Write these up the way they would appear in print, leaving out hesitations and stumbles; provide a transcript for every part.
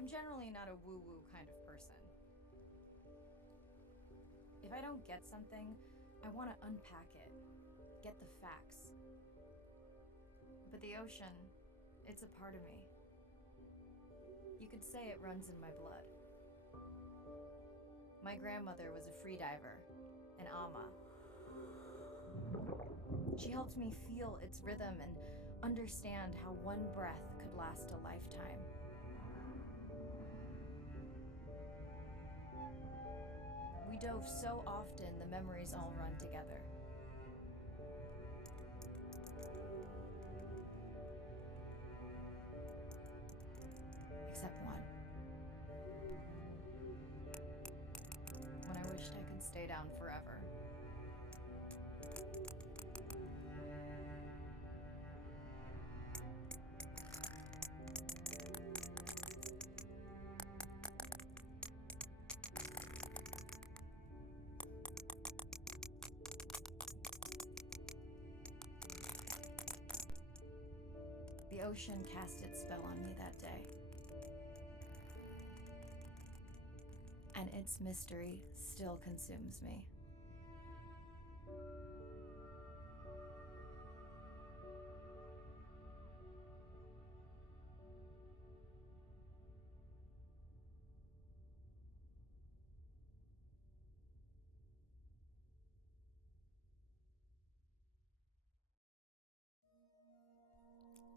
I'm generally not a woo-woo kind of person. If I don't get something, I want to unpack it, get the facts. But the ocean, it's a part of me. You could say it runs in my blood. My grandmother was a freediver, an ama. She helped me feel its rhythm and understand how one breath could last a lifetime. We dove so often, the memories all run together. Except one. When I wished I could stay down forever. The ocean cast its spell on me that day. And its mystery still consumes me.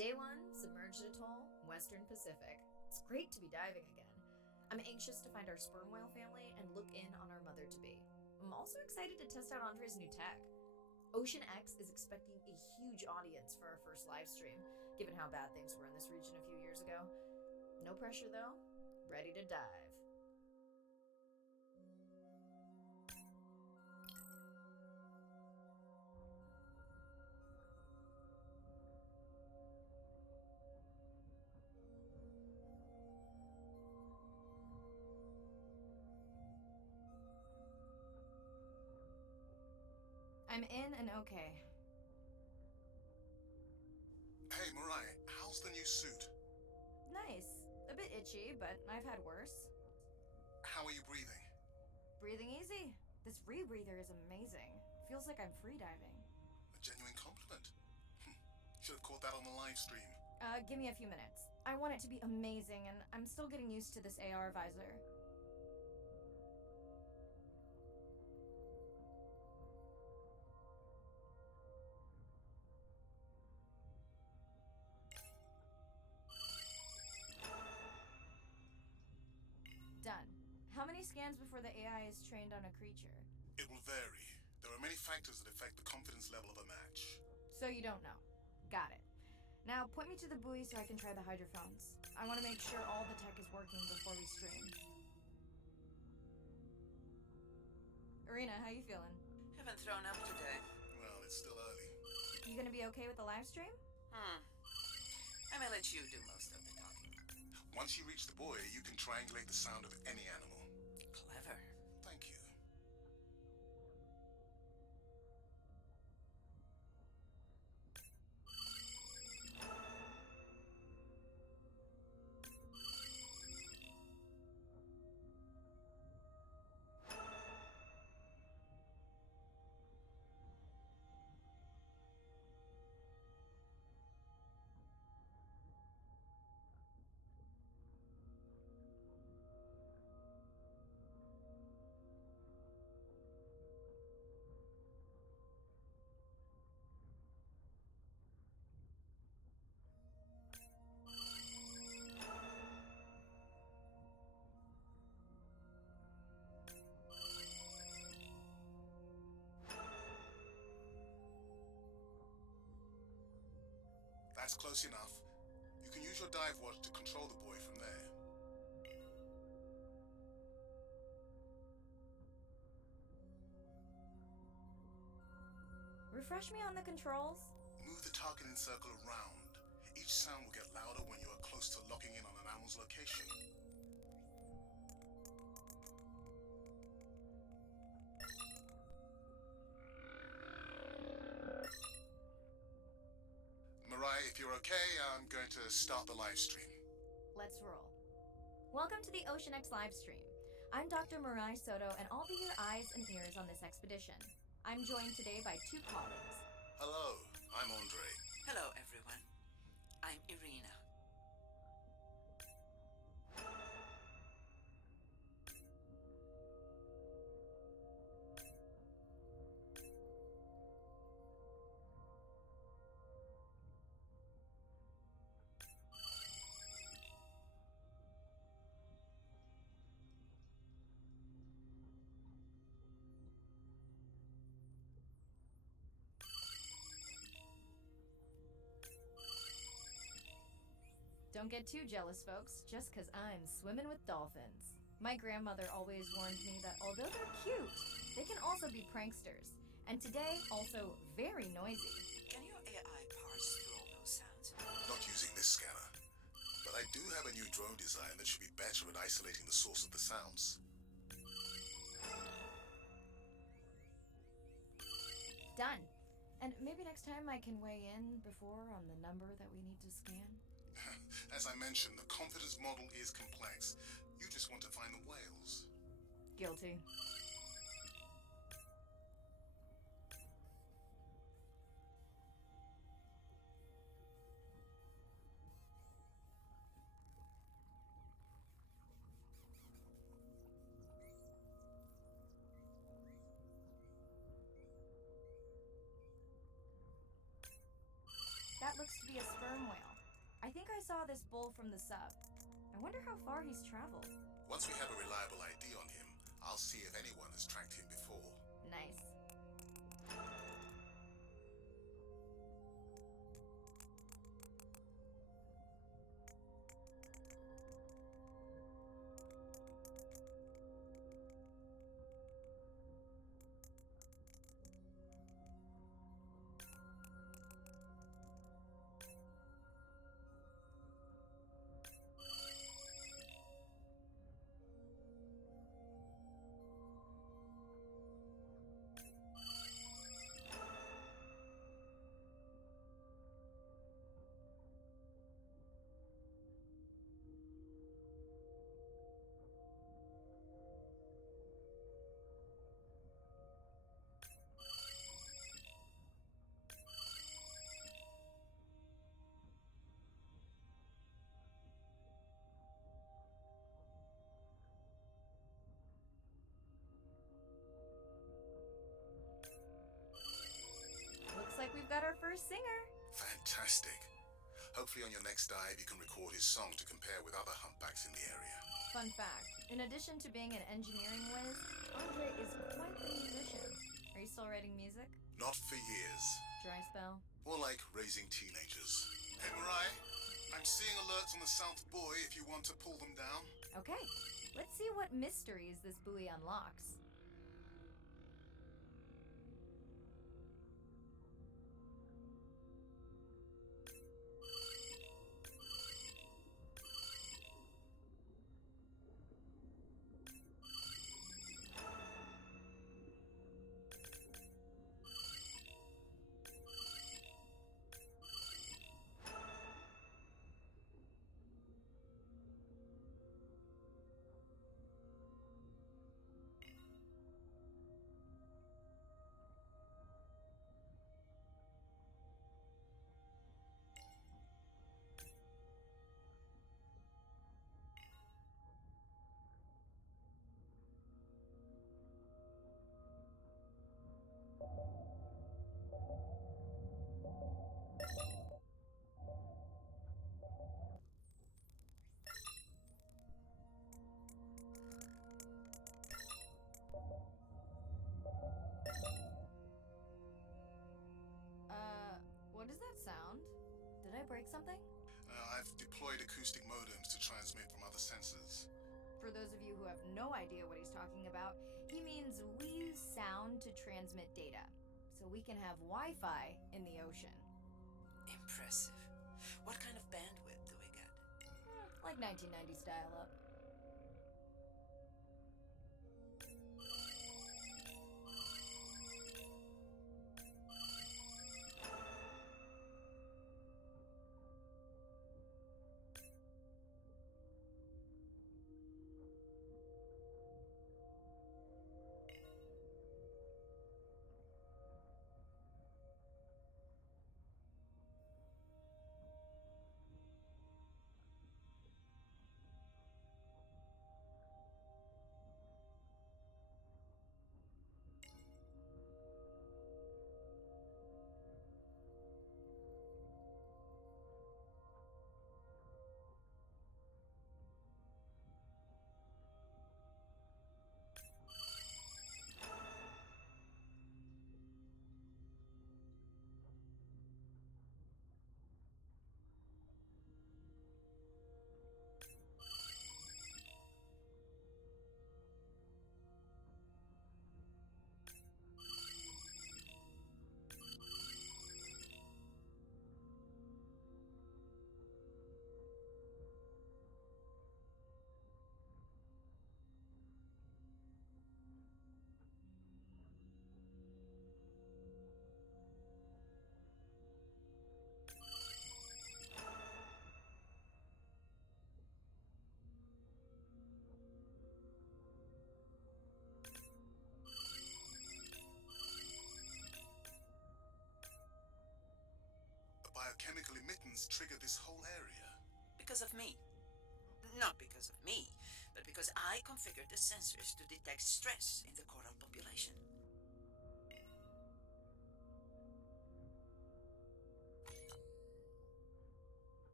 Day 1, submerged atoll, Western Pacific. It's great to be diving again. I'm anxious to find our sperm whale family and look in on our mother-to-be. I'm also excited to test out Andre's new tech. Ocean X is expecting a huge audience for our first live stream, given how bad things were in this region a few years ago. No pressure though, ready to dive. I'm in and okay. Hey, Mariah, how's the new suit? Nice. A bit itchy, but I've had worse. How are you breathing? Breathing easy. This rebreather is amazing. Feels like I'm freediving. A genuine compliment. Should have caught that on the live stream. Give me a few minutes. I want it to be amazing, and I'm still getting used to this AR visor. Done. How many scans before the AI is trained on a creature? It will vary. There are many factors that affect the confidence level of a match. So you don't know. Got it. Now point me to the buoy so I can try the hydrophones. I want to make sure all the tech is working before we stream. Arena, how you feeling? Haven't thrown up today. Well, it's still early. You gonna be okay with the live stream? I may let you do most of the talking. Once you reach the buoy, you can triangulate the sound of any animal. Clever. Thank you. That's close enough. You can use your dive watch to control the buoy from there. Refresh me on the controls. Move the targeting circle around. Each sound will get louder when you are close to locking in on an animal's location. Mariah, if you're okay, I'm going to start the live stream. Let's roll. Welcome to the Ocean X livestream. I'm Dr. Mirai Soto, and I'll be your eyes and ears on this expedition. I'm joined today by two colleagues. Hello, I'm Andre. Hello, everyone. I'm Irina. Don't get too jealous, folks, just 'cause I'm swimming with dolphins. My grandmother always warned me that although they're cute, they can also be pranksters. And today, also very noisy. Can your AI parse through all those sounds? Not using this scanner. But I do have a new drone design that should be better at isolating the source of the sounds. Done. And maybe next time I can weigh in before on the number that we need to scan. As I mentioned, the confidence model is complex. You just want to find the whales. Guilty. That looks to be a sperm whale. I think I saw this bull from the sub. I wonder how far he's traveled. Once we have a reliable ID on him, I'll see if anyone has tracked him before. Nice. Looks like we've got our first singer. Fantastic. Hopefully on your next dive you can record his song to compare with other humpbacks in the area. Fun fact, in addition to being an engineering whiz, Andre is quite the musician. Are you still writing music? Not for years. Dry spell? More like raising teenagers. Hey, Mariah, I'm seeing alerts on the South Buoy if you want to pull them down. Okay, let's see what mysteries this buoy unlocks. What does that sound? Did I break something? I've deployed acoustic modems to transmit from other sensors. For those of you who have no idea what he's talking about, he means we use sound to transmit data, so we can have Wi-Fi in the ocean. Impressive. What kind of bandwidth do we get? Like 1990s dial-up. humans triggered this whole area? Because of me. Not because of me, but because I configured the sensors to detect stress in the coral population.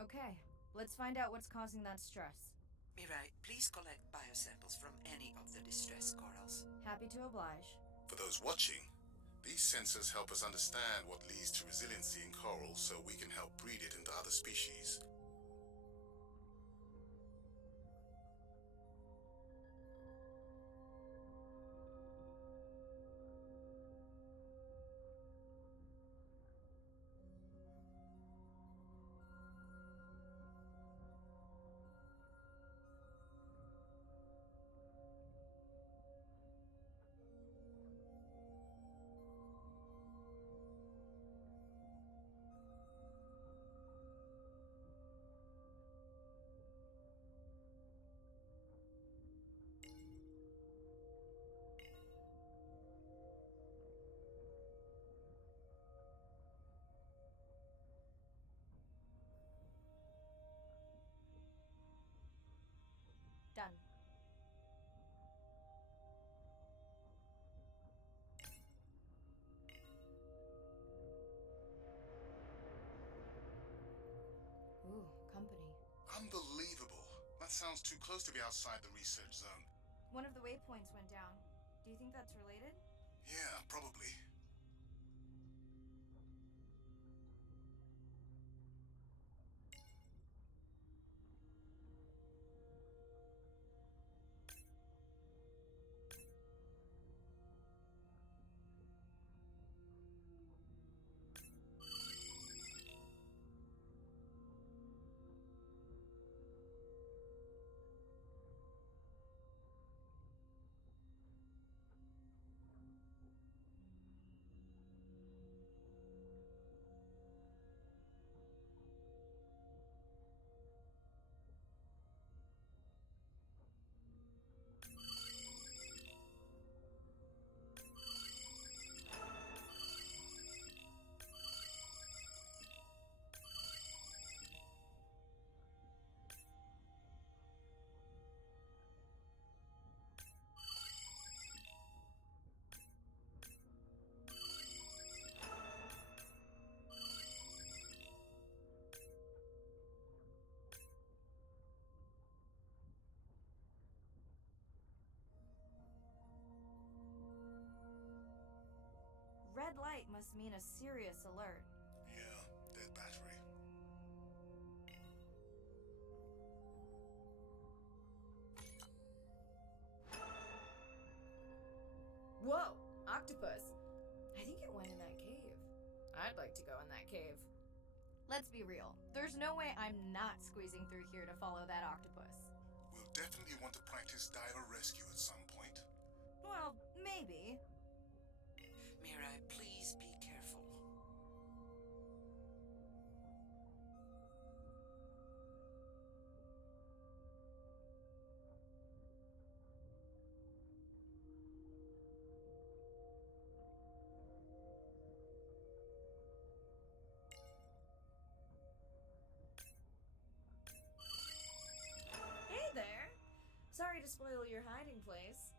Okay, let's find out what's causing that stress. Mirai, please collect biosamples from any of the distressed corals. Happy to oblige. For those watching, these sensors help us understand what leads to resiliency in coral so we can help breed it into other species. Done. Ooh, company. Unbelievable. That sounds too close to be outside the research zone. One of the waypoints went down. Do you think that's related? Yeah, probably. Red light must mean a serious alert. Yeah, dead battery. Whoa! Octopus! I think it went in that cave. I'd like to go in that cave. Let's be real. There's no way I'm not squeezing through here to follow that octopus. We'll definitely want to practice diver rescue at some point. Well, maybe. Mirai, please be careful. Hey there! Sorry to spoil your hiding place.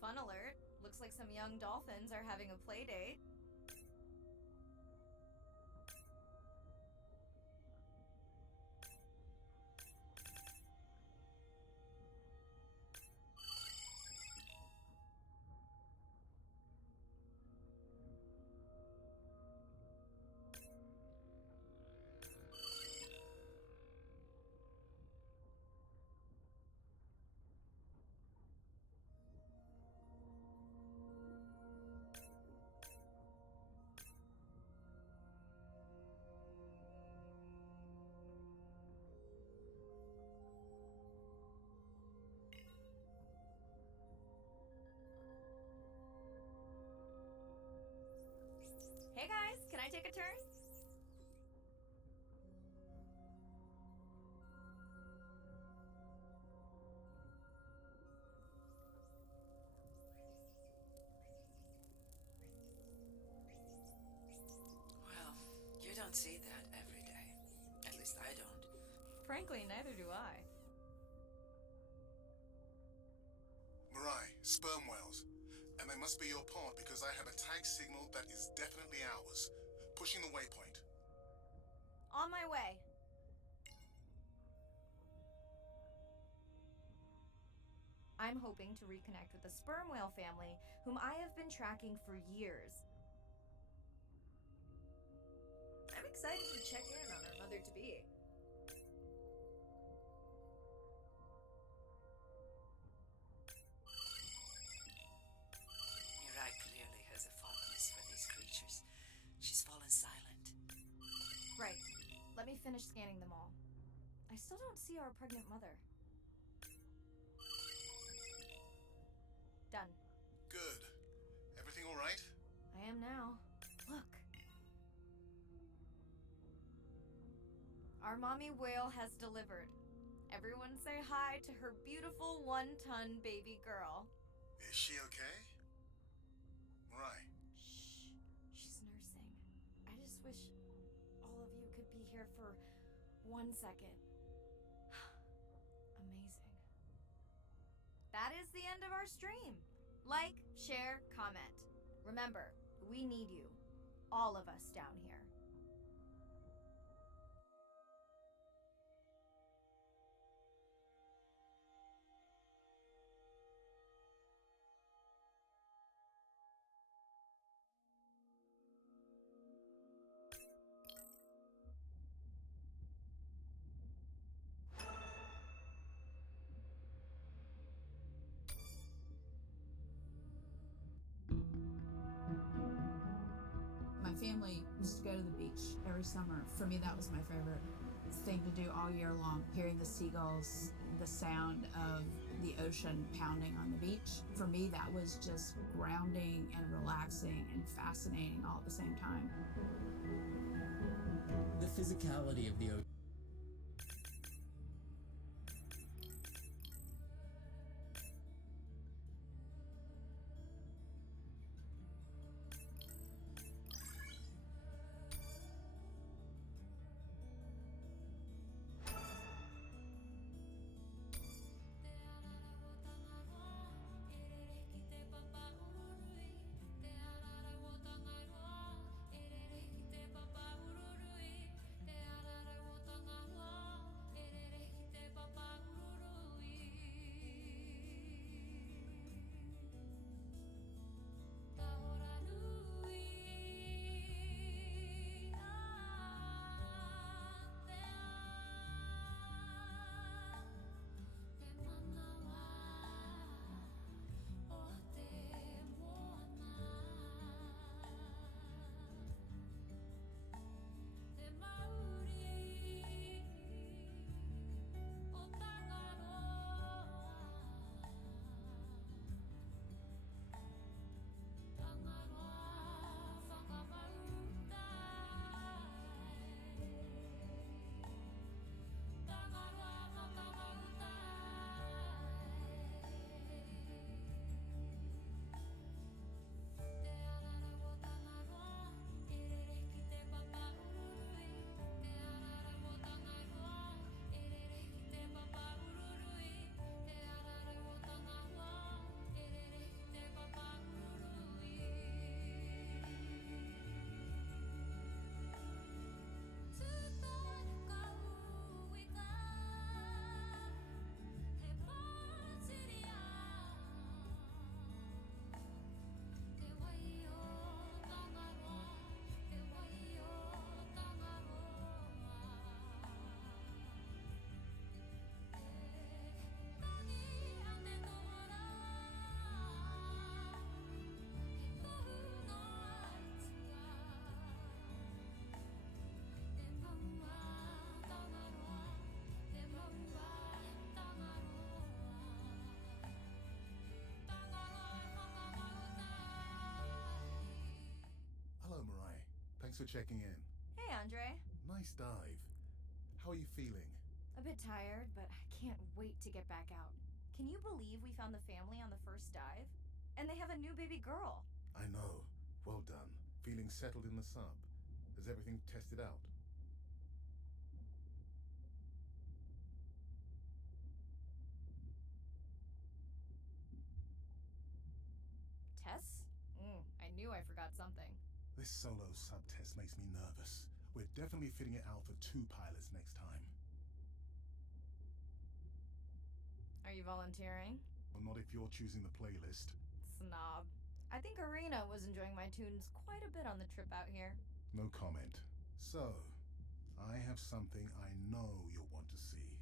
Fun alert. Looks like some young dolphins are having a play date. I take a turn? Well, you don't see that every day. At least I don't. Frankly, neither do I. Mirai, sperm whales. And they must be your part because I have a tag signal that is definitely ours. Pushing the waypoint. On my way. I'm hoping to reconnect with the sperm whale family, whom I have been tracking for years. I'm excited to check in on our mother-to-be. Mirai clearly has a fondness for these creatures. She's fallen silent. Right. Let me finish scanning them all. I still don't see our pregnant mother. Done. Good. Everything all right? I am now. Look. Our mommy whale has delivered. Everyone say hi to her beautiful 1-ton baby girl. Is she okay? Mirai. Shh. She's nursing. I just wish all of you could be here for 1 second. Amazing. That is the end of our stream. Like, share, comment. Remember, we need you. All of us down here. My family used to go to the beach every summer. For me, that was my favorite thing to do all year long. Hearing the seagulls, the sound of the ocean pounding on the beach. For me, that was just grounding and relaxing and fascinating all at the same time. The physicality of the ocean. Thanks for checking in. Hey, Andre. Nice dive. How are you feeling? A bit tired, but I can't wait to get back out. Can you believe we found the family on the first dive? And they have a new baby girl. I know. Well done. Feeling settled in the sub. Has everything tested out? Tess? I knew I forgot something. This solo sub test makes me nervous. We're definitely fitting it out for 2 pilots next time. Are you volunteering? Well, not if you're choosing the playlist. Snob. I think Arena was enjoying my tunes quite a bit on the trip out here. No comment. So, I have something I know you'll want to see.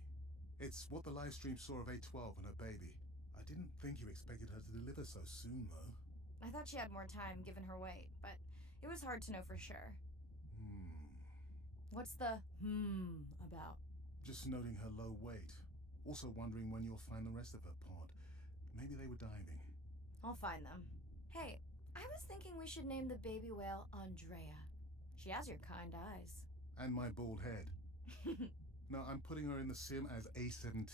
It's what the live stream saw of A12 and her baby. I didn't think you expected her to deliver so soon, though. I thought she had more time given her weight, but it was hard to know for sure. What's the about? Just noting her low weight. Also wondering when you'll find the rest of her pod. Maybe they were diving. I'll find them. Hey, I was thinking we should name the baby whale Andrea. She has your kind eyes. And my bald head. No, I'm putting her in the sim as A17.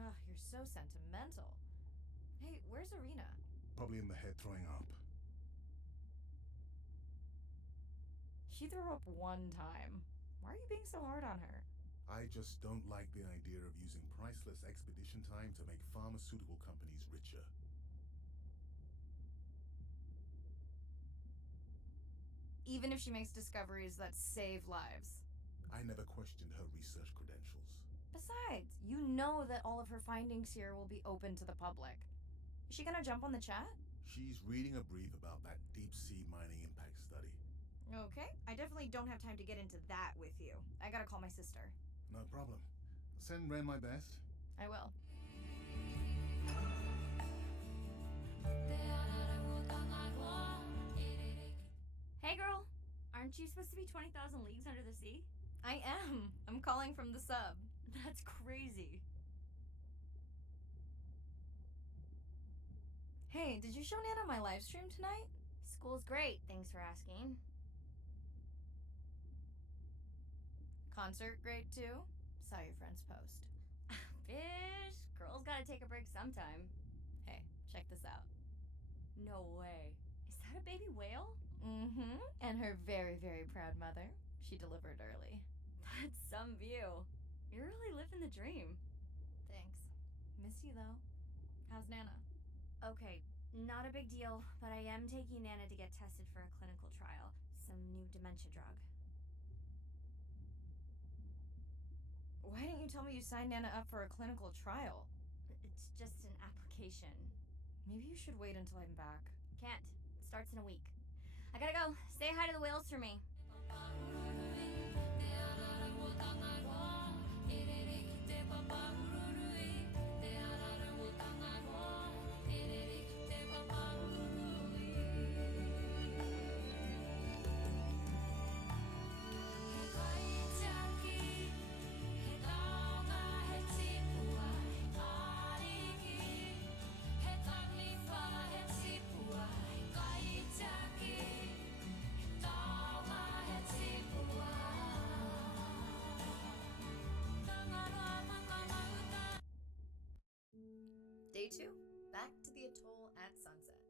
Oh, you're so sentimental. Hey, where's Arena? Probably in the head throwing up. She threw up one time. Why are you being so hard on her? I just don't like the idea of using priceless expedition time to make pharmaceutical companies richer. Even if she makes discoveries that save lives. I never questioned her research credentials. Besides, you know that all of her findings here will be open to the public. Is she gonna jump on the chat? She's reading a brief about that deep-sea mining impact study. Okay, I definitely don't have time to get into that with you. I gotta call my sister. No problem. Send Ren my best. I will. Hey girl, aren't you supposed to be 20,000 leagues under the sea? I am. I'm calling from the sub. That's crazy. Hey, did you show Nana my live stream tonight? School's great, thanks for asking. Concert great too? Saw your friend's post. Fish, girls gotta take a break sometime. Hey, check this out. No way. Is that a baby whale? Mm-hmm. And her very, very proud mother. She delivered early. That's some view. You're really living the dream. Thanks. Miss you though. How's Nana? Okay, not a big deal, but I am taking Nana to get tested for a clinical trial. Some new dementia drug. Why didn't you tell me you signed Nana up for a clinical trial? It's just an application. Maybe you should wait until I'm back. Can't. It starts in a week. I gotta go. Say hi to the whales for me. Day 2, back to the atoll at sunset.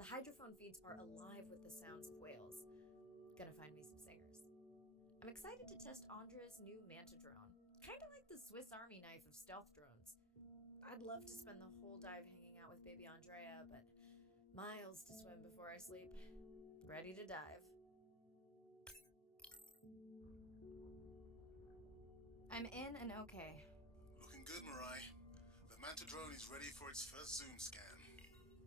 The hydrophone feeds are alive with the sounds of whales. Gonna find me some singers. I'm excited to test Andrea's new Manta drone. Kinda like the Swiss Army knife of stealth drones. I'd love to spend the whole dive hanging out with baby Andrea, but miles to swim before I sleep. Ready to dive. I'm in and okay. Looking good, Mirai. The Manta drone is ready for its first zoom scan.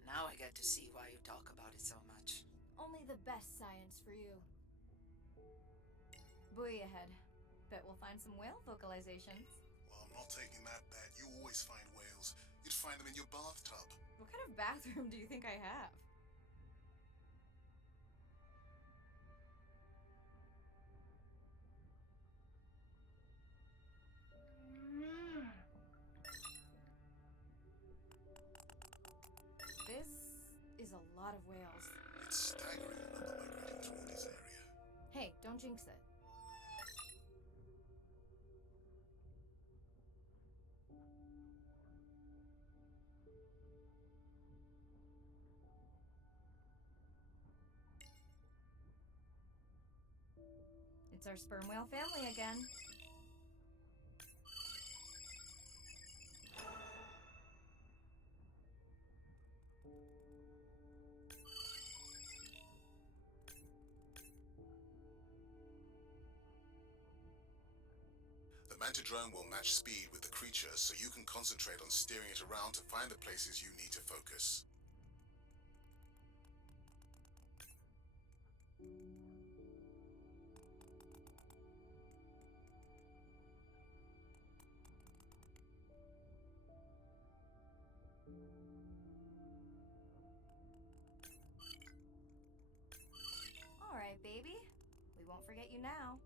Now I get to see why you talk about it so much. Only the best science for you. Buoy ahead. Bet we'll find some whale vocalizations. Well, I'm not taking that bet. You always find whales. You'd find them in your bathtub. What kind of bathroom do you think I have? This is a lot of whales. It's staggering the number migrating through this area. Hey, don't jinx it. It's our sperm whale family again. The Mantidrone will match speed with the creature, so you can concentrate on steering it around to find the places you need to focus. Alright, baby. We won't forget you now.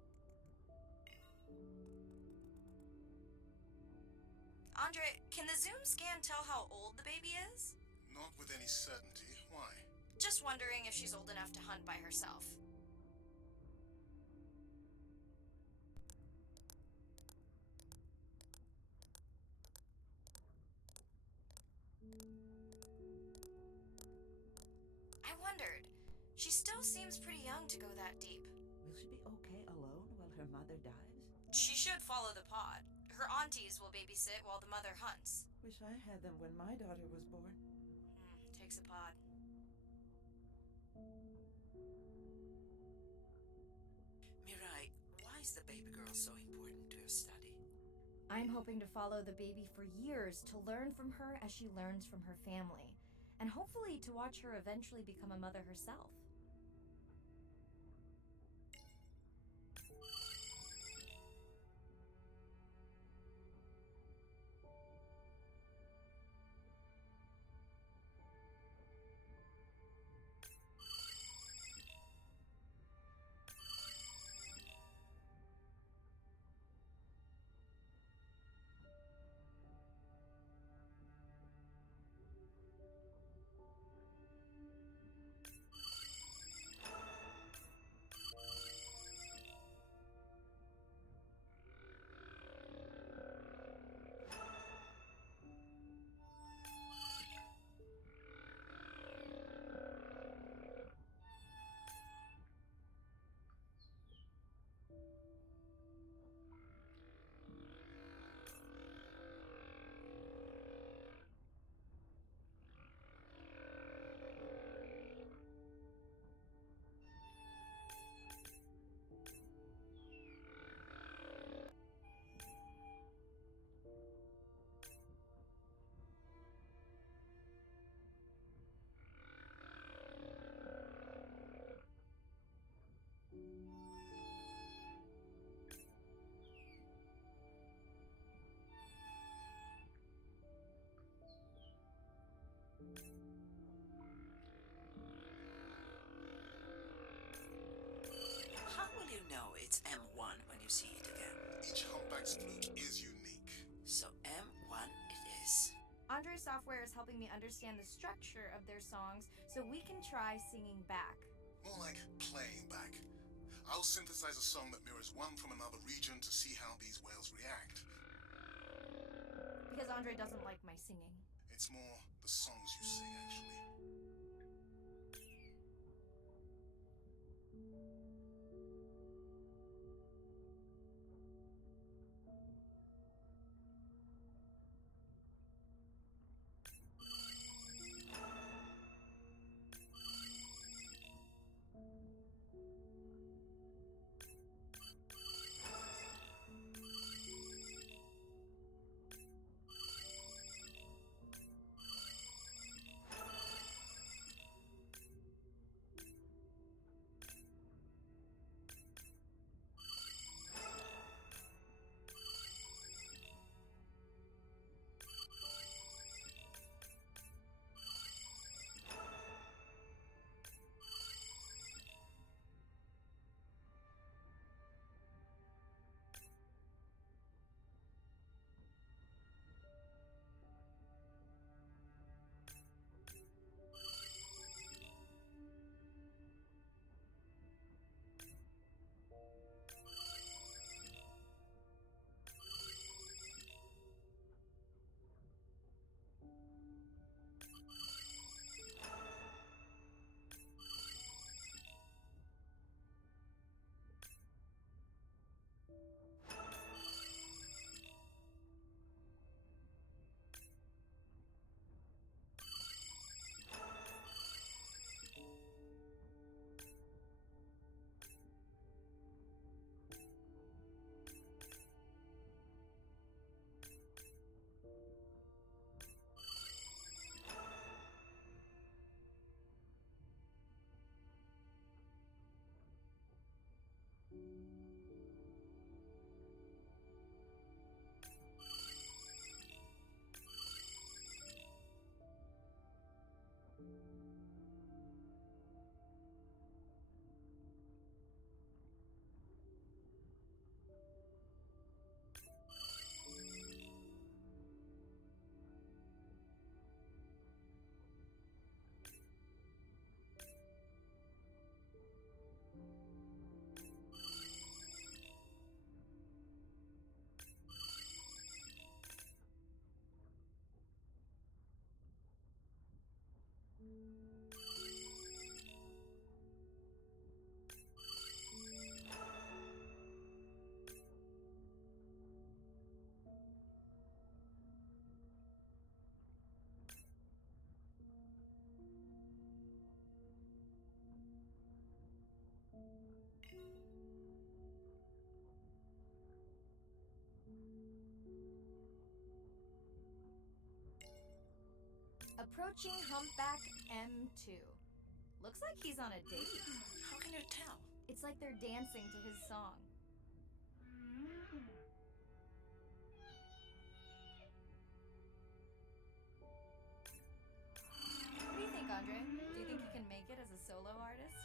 Andre, can the Zoom scan tell how old the baby is? Not with any certainty. Why? Just wondering if she's old enough to hunt by herself. I wondered. She still seems pretty young to go that deep. Will she be okay alone while her mother dies? She should follow the pod. Her aunties will babysit while the mother hunts. Wish I had them when my daughter was born. Takes a pod. Mirai, why is the baby girl so important to your study? I'm hoping to follow the baby for years to learn from her as she learns from her family, and hopefully to watch her eventually become a mother herself. How will you know it's M1 when you see it again? Each humpback's flute is unique. So M1 it is. Andre's software is helping me understand the structure of their songs so we can try singing back. More like playing back. I'll synthesize a song that mirrors one from another region to see how these whales react. Because Andre doesn't like my singing. It's more the songs you sing, actually. Approaching humpback M2. Looks like he's on a date. How can you tell? It's like they're dancing to his song. What do you think, Andre? Do you think he can make it as a solo artist?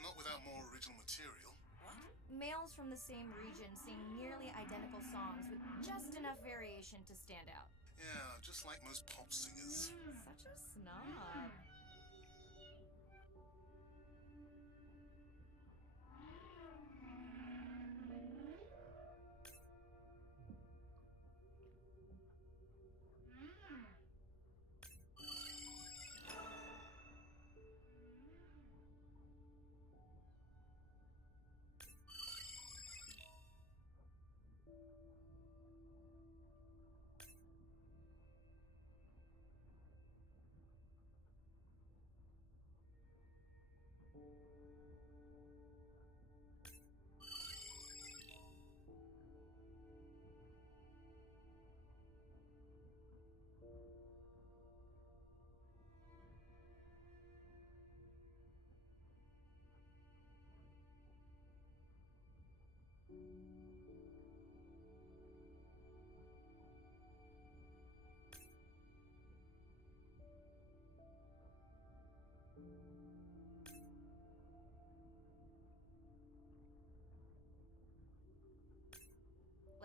Not without more original material. What? Males from the same region sing nearly identical songs with just enough variation to stand out. Yeah, just like most pop singers. Such a snob.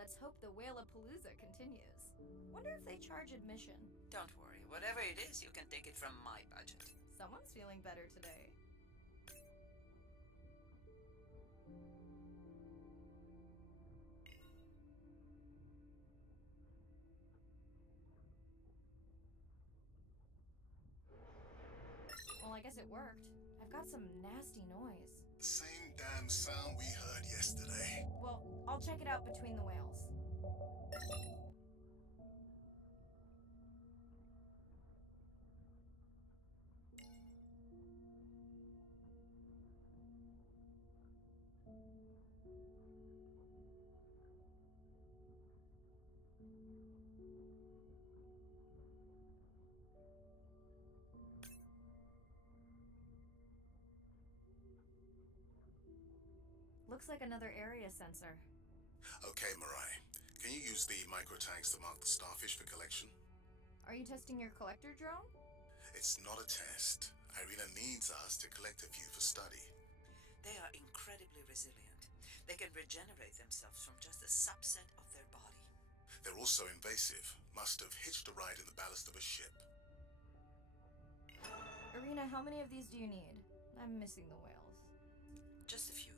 Let's hope the Whalapalooza continues. Wonder if they charge admission. Don't worry. Whatever it is, you can take it from my budget. Someone's feeling better today. Well, I guess it worked. I've got some nasty noise. The same damn sound we heard yesterday. Well, I'll check it out between the whales. Looks like another area sensor. Okay, Mirai. Can you use the micro tags to mark the starfish for collection? Are you testing your collector drone? It's not a test. Irina needs us to collect a few for study. They are incredibly resilient. They can regenerate themselves from just a subset of their body. They're also invasive. Must have hitched a ride in the ballast of a ship. Irina, how many of these do you need? I'm missing the whales. Just a few.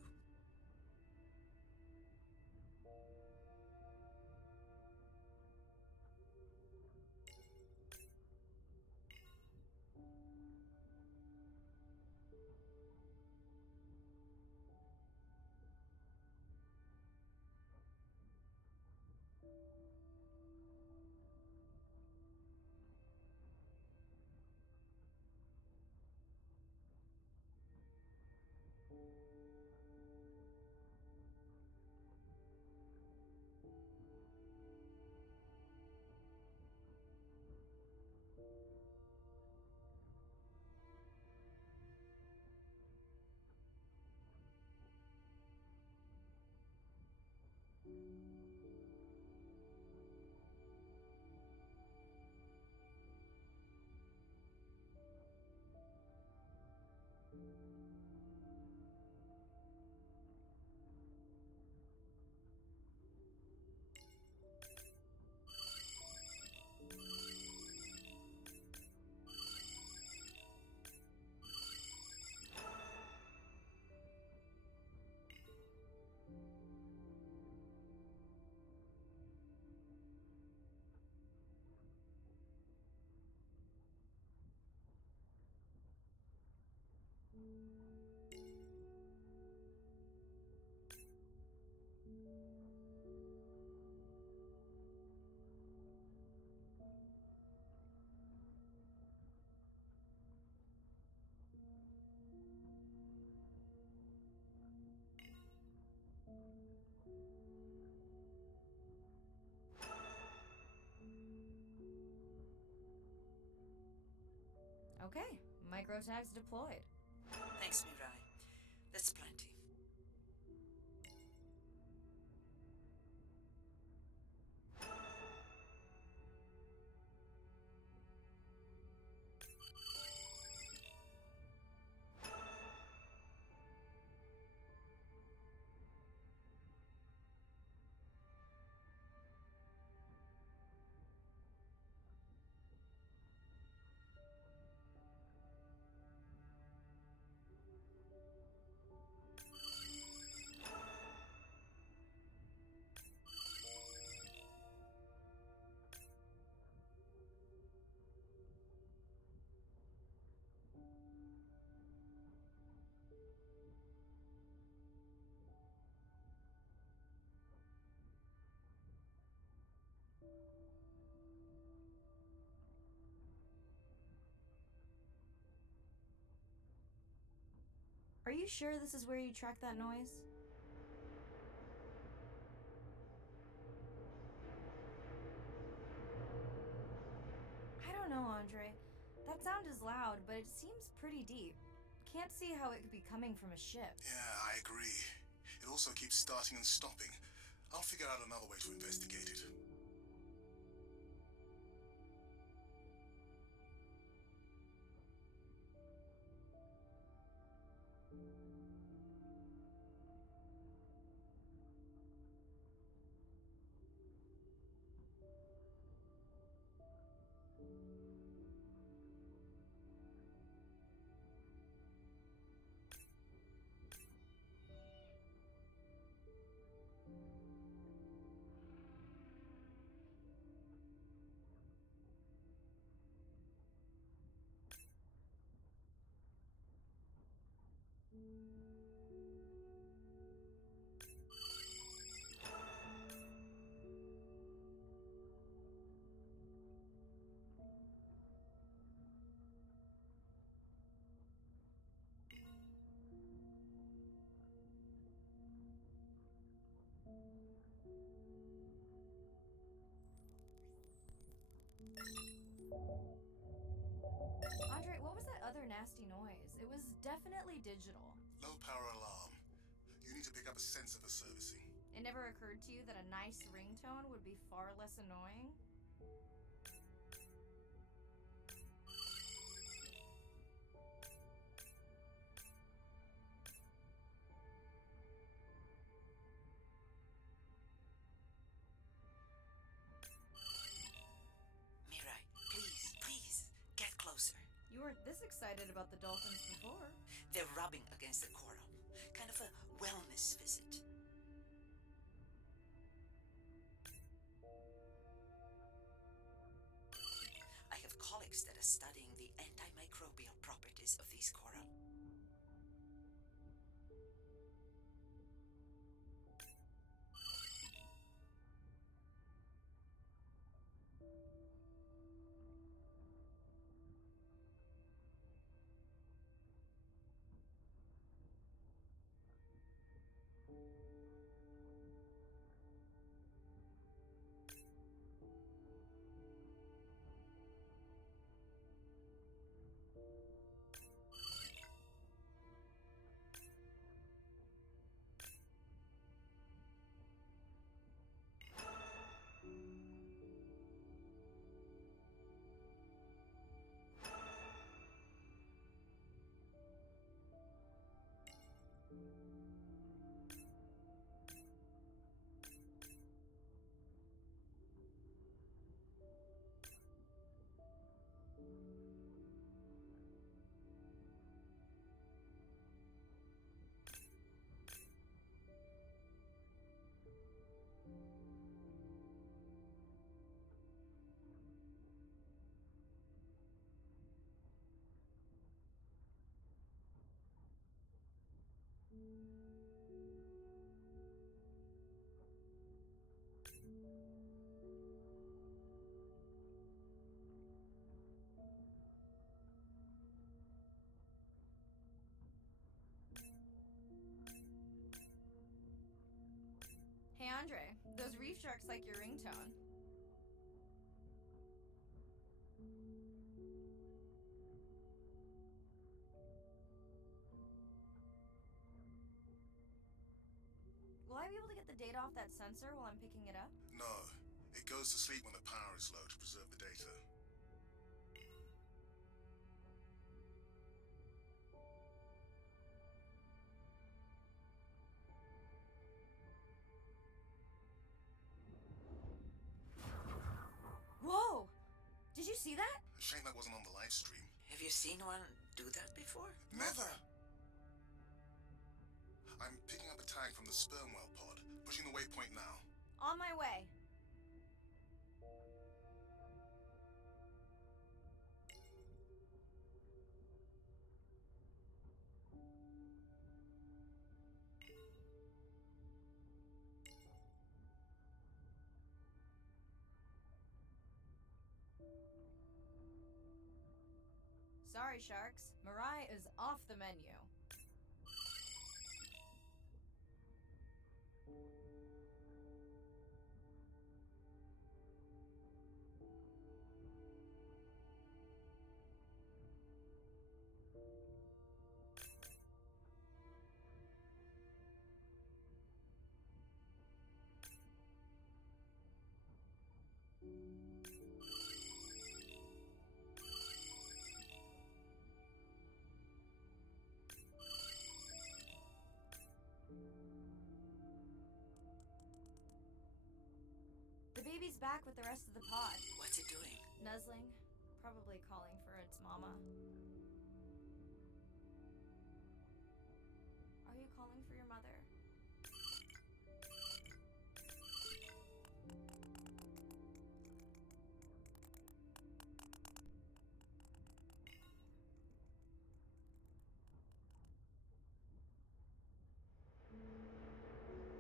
Okay, micro tags deployed. Thanks, Mirai. That's plenty. Are you sure this is where you track that noise? I don't know, Andre. That sound is loud, but it seems pretty deep. Can't see how it could be coming from a ship. Yeah, I agree. It also keeps starting and stopping. I'll figure out another way to investigate it. Andre, what was that other nasty noise? It was definitely digital. Low power alarm. You need to pick up a sensor for servicing. It never occurred to you that a nice ringtone would be far less annoying? Mirai, please, get closer. You weren't this excited about the dolphins before. They're rubbing against the coral. Kind of a wellness visit. I have colleagues that are studying the antimicrobial properties of these coral. Hey Andre, those reef sharks like your ringtone. data off that sensor while I'm picking it up? No, it goes to sleep when the power is low to preserve the data. Whoa! Did you see that? Shame that wasn't on the live stream. Have you seen one do that before? Never! I'm picking up a tag from the sperm whale pod, pushing the waypoint now. On my way. Sorry, sharks. Mirai is off the menu. The baby's back with the rest of the pod. What's it doing? Nuzzling, probably calling for its mama. Are you calling for your mother?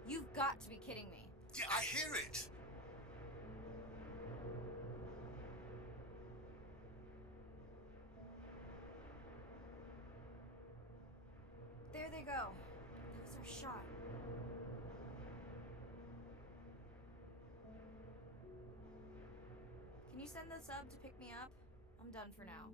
You've got to be kidding me. Yeah, I hear it! There they go. That was our shot. Can you send the sub to pick me up? I'm done for now.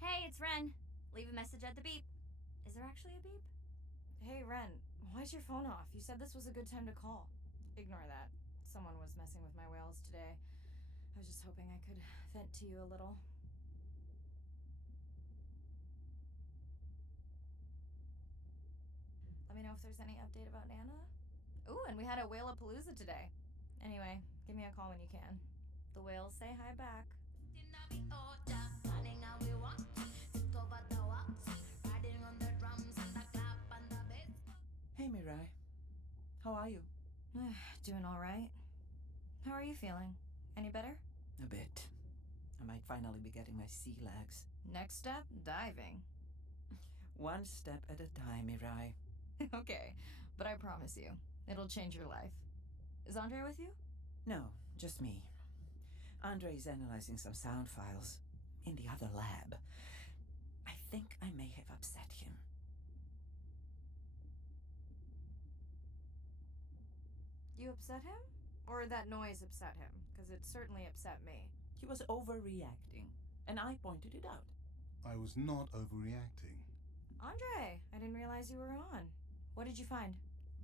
Hey, it's Ren. Leave a message at the beep. Is there actually a beep? Hey, Ren. Why's your phone off? You said this was a good time to call. Ignore that. Someone was messing with my whales today. I was just hoping I could vent to you a little. Let me know if there's any update about Nana. Ooh, and we had a whale-a-palooza today. Anyway, give me a call when you can. The whales say hi back. Hey, Mirai. How are you? Doing all right. How are you feeling? Any better? A bit. I might finally be getting my sea legs. Next step, diving. One step at a time, Mirai. Okay, but I promise you, it'll change your life. Is Andre with you? No, just me. Andre is analyzing some sound files in the other lab. I think I may have upset him. You upset him? Or that noise upset him? Because it certainly upset me. He was overreacting, and I pointed it out. I was not overreacting. Andre, I didn't realize you were on. What did you find?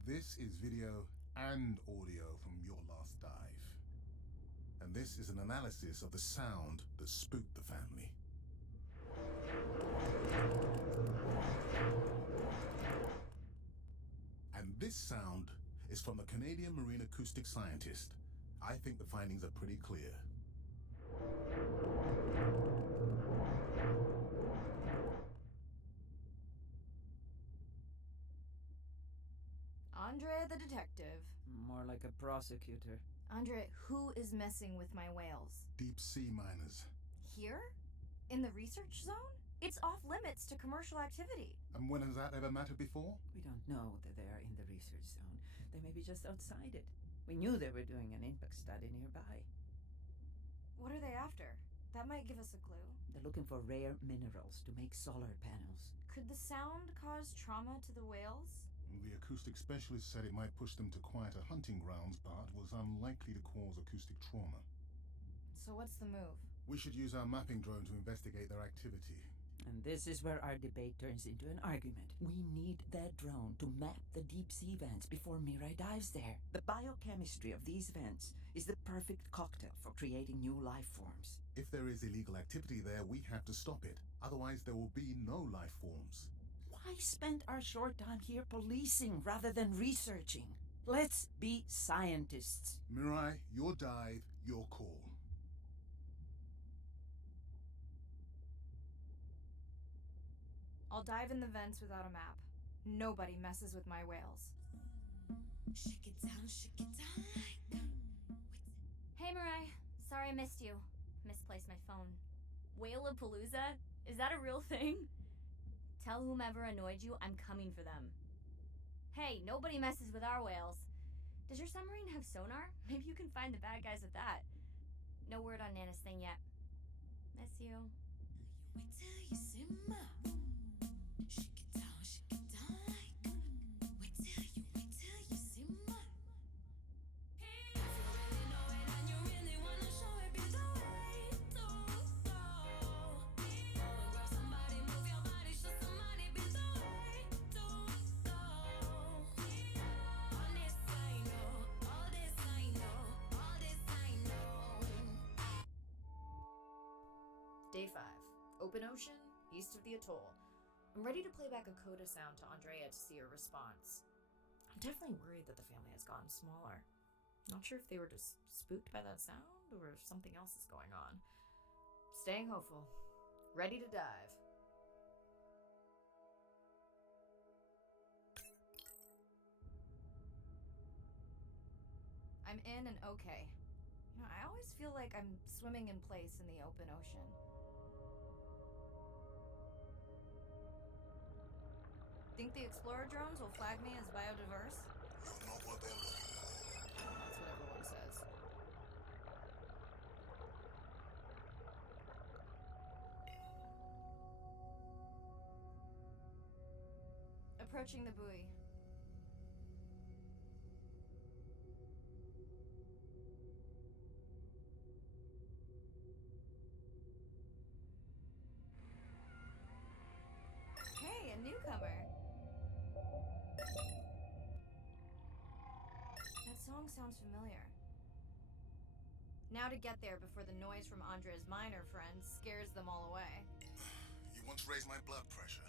This is video and audio from your last dive. And this is an analysis of the sound that spooked the family. And this sound is from the Canadian marine acoustic scientist. I think the findings are pretty clear. Andre the detective. More like a prosecutor. Andre, who is messing with my whales? Deep sea miners. Here? In the research zone? It's off limits to commercial activity. And when has that ever mattered before? We don't know that they are in the research zone. They may be just outside it. We knew they were doing an impact study nearby. What are they after? That might give us a clue. They're looking for rare minerals to make solar panels. Could the sound cause trauma to the whales? The acoustic specialist said it might push them to quieter hunting grounds, but was unlikely to cause acoustic trauma. So what's the move? We should use our mapping drone to investigate their activity. And this is where our debate turns into an argument. We need that drone to map the deep sea vents before Mirai dives there. The biochemistry of these vents is the perfect cocktail for creating new life forms. If there is illegal activity there, we have to stop it. Otherwise, there will be no life forms. Why spend our short time here policing rather than researching? Let's be scientists. Mirai, your dive, your call. I'll dive in the vents without a map. Nobody messes with my whales. Shake it down, shake it down like. Hey, Mirai. Sorry I missed you. Misplaced my phone. Whale-a-palooza? Is that a real thing? Tell whomever annoyed you I'm coming for them. Hey, nobody messes with our whales. Does your submarine have sonar? Maybe you can find the bad guys with that. No word on Nana's thing yet. Miss you. Wait till you simmer. Shake it down like. Wait till you simmer. If you really know it and you really wanna show it, be the way to go. When grab somebody, move your body, show somebody, be the way to go. All this I know, all this I know, all this I know. Day 5. Open ocean, east of the atoll. I'm ready to play back a coda sound to Andrea to see her response. I'm definitely worried that the family has gotten smaller. Not sure if they were just spooked by that sound or if something else is going on. Staying hopeful. Ready to dive. I'm in and okay. I always feel like I'm swimming in place in the open ocean. Think the Explorer drones will flag me as biodiverse? You're not what they're looking for. That's what everyone says. Approaching the buoy. Hey, a newcomer. That song sounds familiar. Now to get there before the noise from Andrea's miner friends scares them all away. You want to raise my blood pressure?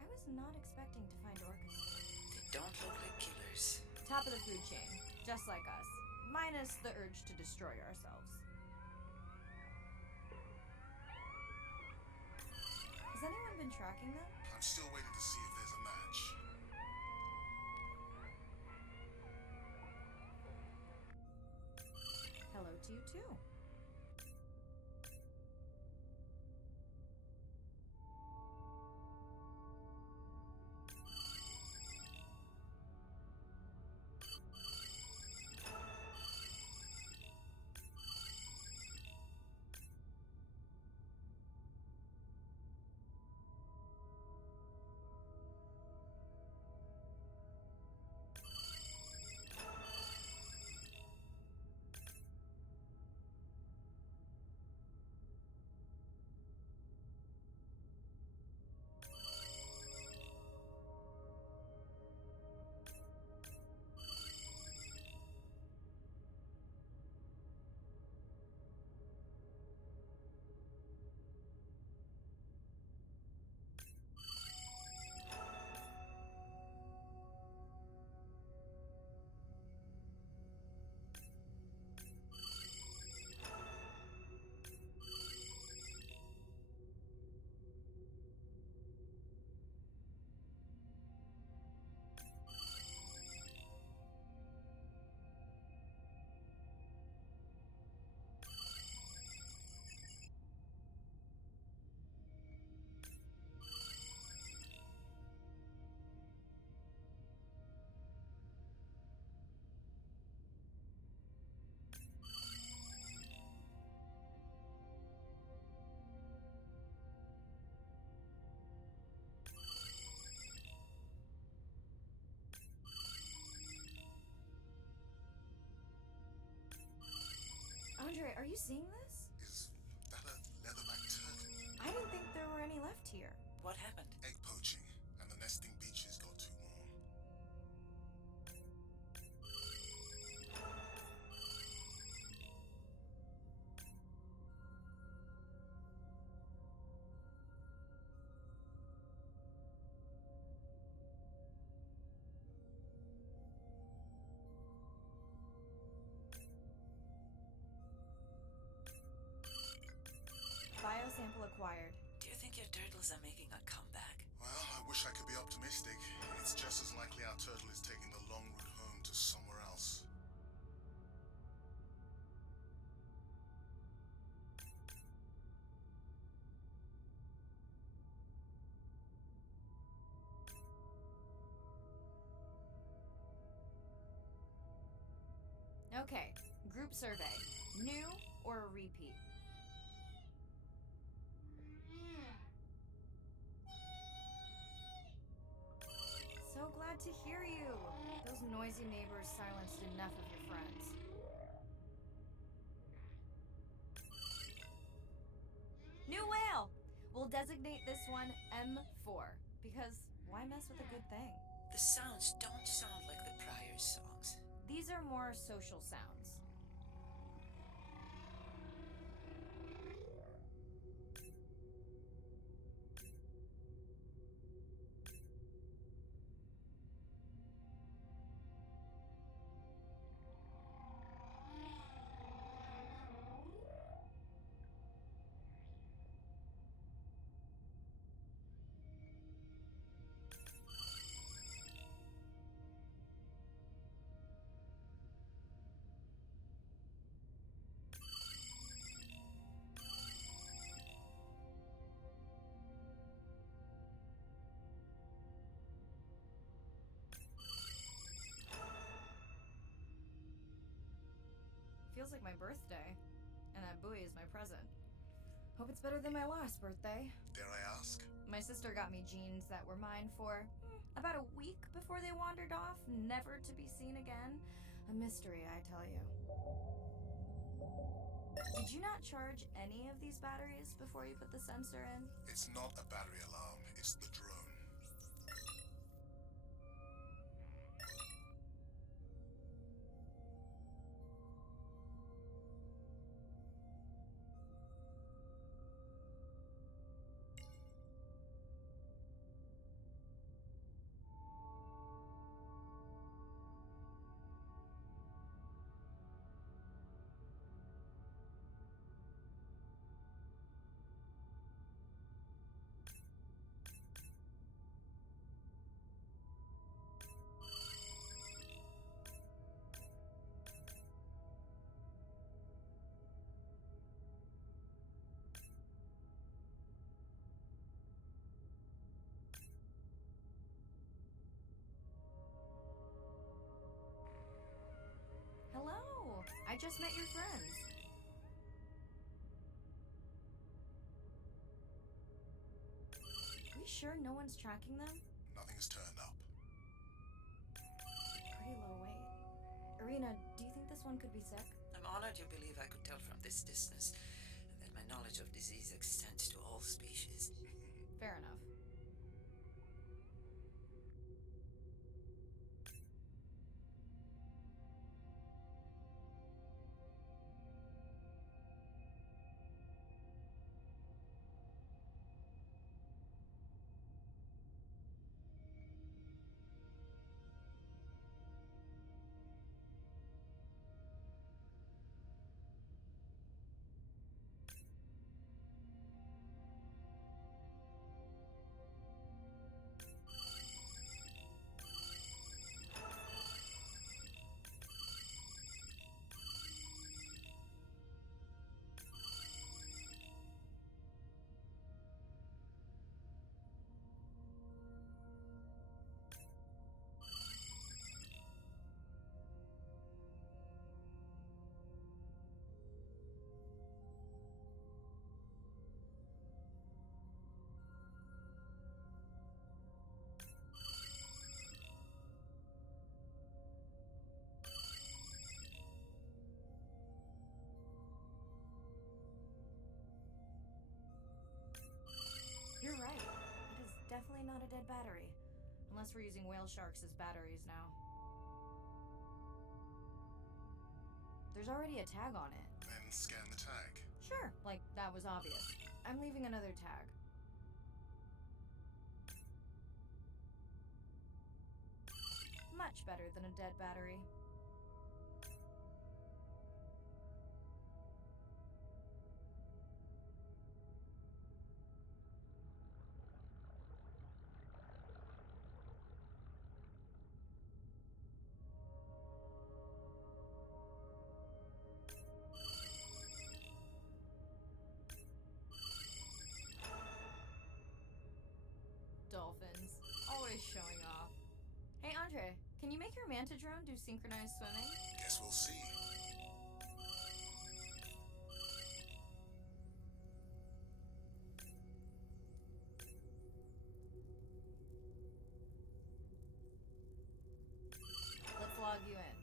I was not expecting to find orcas. They don't look like killers. Top of the food chain, just like us, minus the urge to destroy ourselves. Has anyone been tracking them? I'm still waiting to see if there's a match. Hello to you too. Andre, are you seeing this? Is that a leatherback turtle? I didn't think there were any left here. What happened? Egg poaching, and the nesting beaches got too warm. Biosample acquired. Do you think your turtles are making a comeback? Well, I wish I could be optimistic. It's just as likely our turtle is taking the long route home to somewhere else. Okay, group survey. New or a repeat? So glad to hear you. Those noisy neighbors silenced enough of your friends. New whale! We'll designate this one M4, because why mess with a good thing? The sounds don't sound like the prior songs. These are more social sounds. Feels like my birthday, and that buoy is my present. Hope it's better than my last birthday. Dare I ask? My sister got me jeans that were mine for about a week before they wandered off, never to be seen again. A mystery, I tell you. Did you not charge any of these batteries before you put the sensor in? It's not a battery alarm, it's the drone. Hello! I just met your friends. We sure no one's tracking them? Nothing's turned up. Pretty low weight. Irina, do you think this one could be sick? I'm honored you believe I could tell from this distance that my knowledge of disease extends to all species. Fair enough. definitely not a dead battery. Unless we're using whale sharks as batteries now. There's already a tag on it. Then scan the tag. Sure, like that was obvious. I'm leaving another tag. Much better than a dead battery. Dolphins. Always showing off. Hey, Andre, can you make your manta drone do synchronized swimming? Guess we'll see. Let's log you in.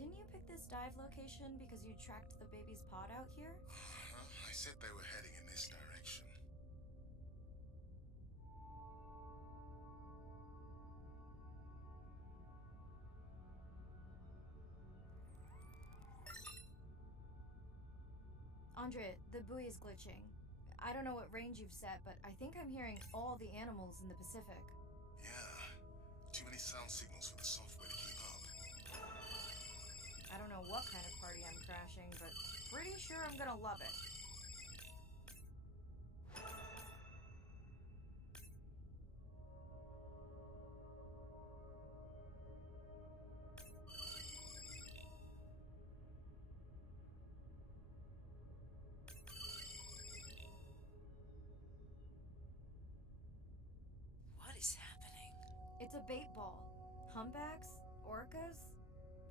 Didn't you pick this dive location because you tracked the baby's pod out here? I said they were heading in this direction. Andre, the buoy is glitching. I don't know what range you've set, but I think I'm hearing all the animals in the Pacific. Yeah. Too many sound signals for the software to keep up. I don't know what kind of party I'm crashing, but pretty sure I'm gonna love it. What is happening? It's a bait ball. Humpbacks? Orcas?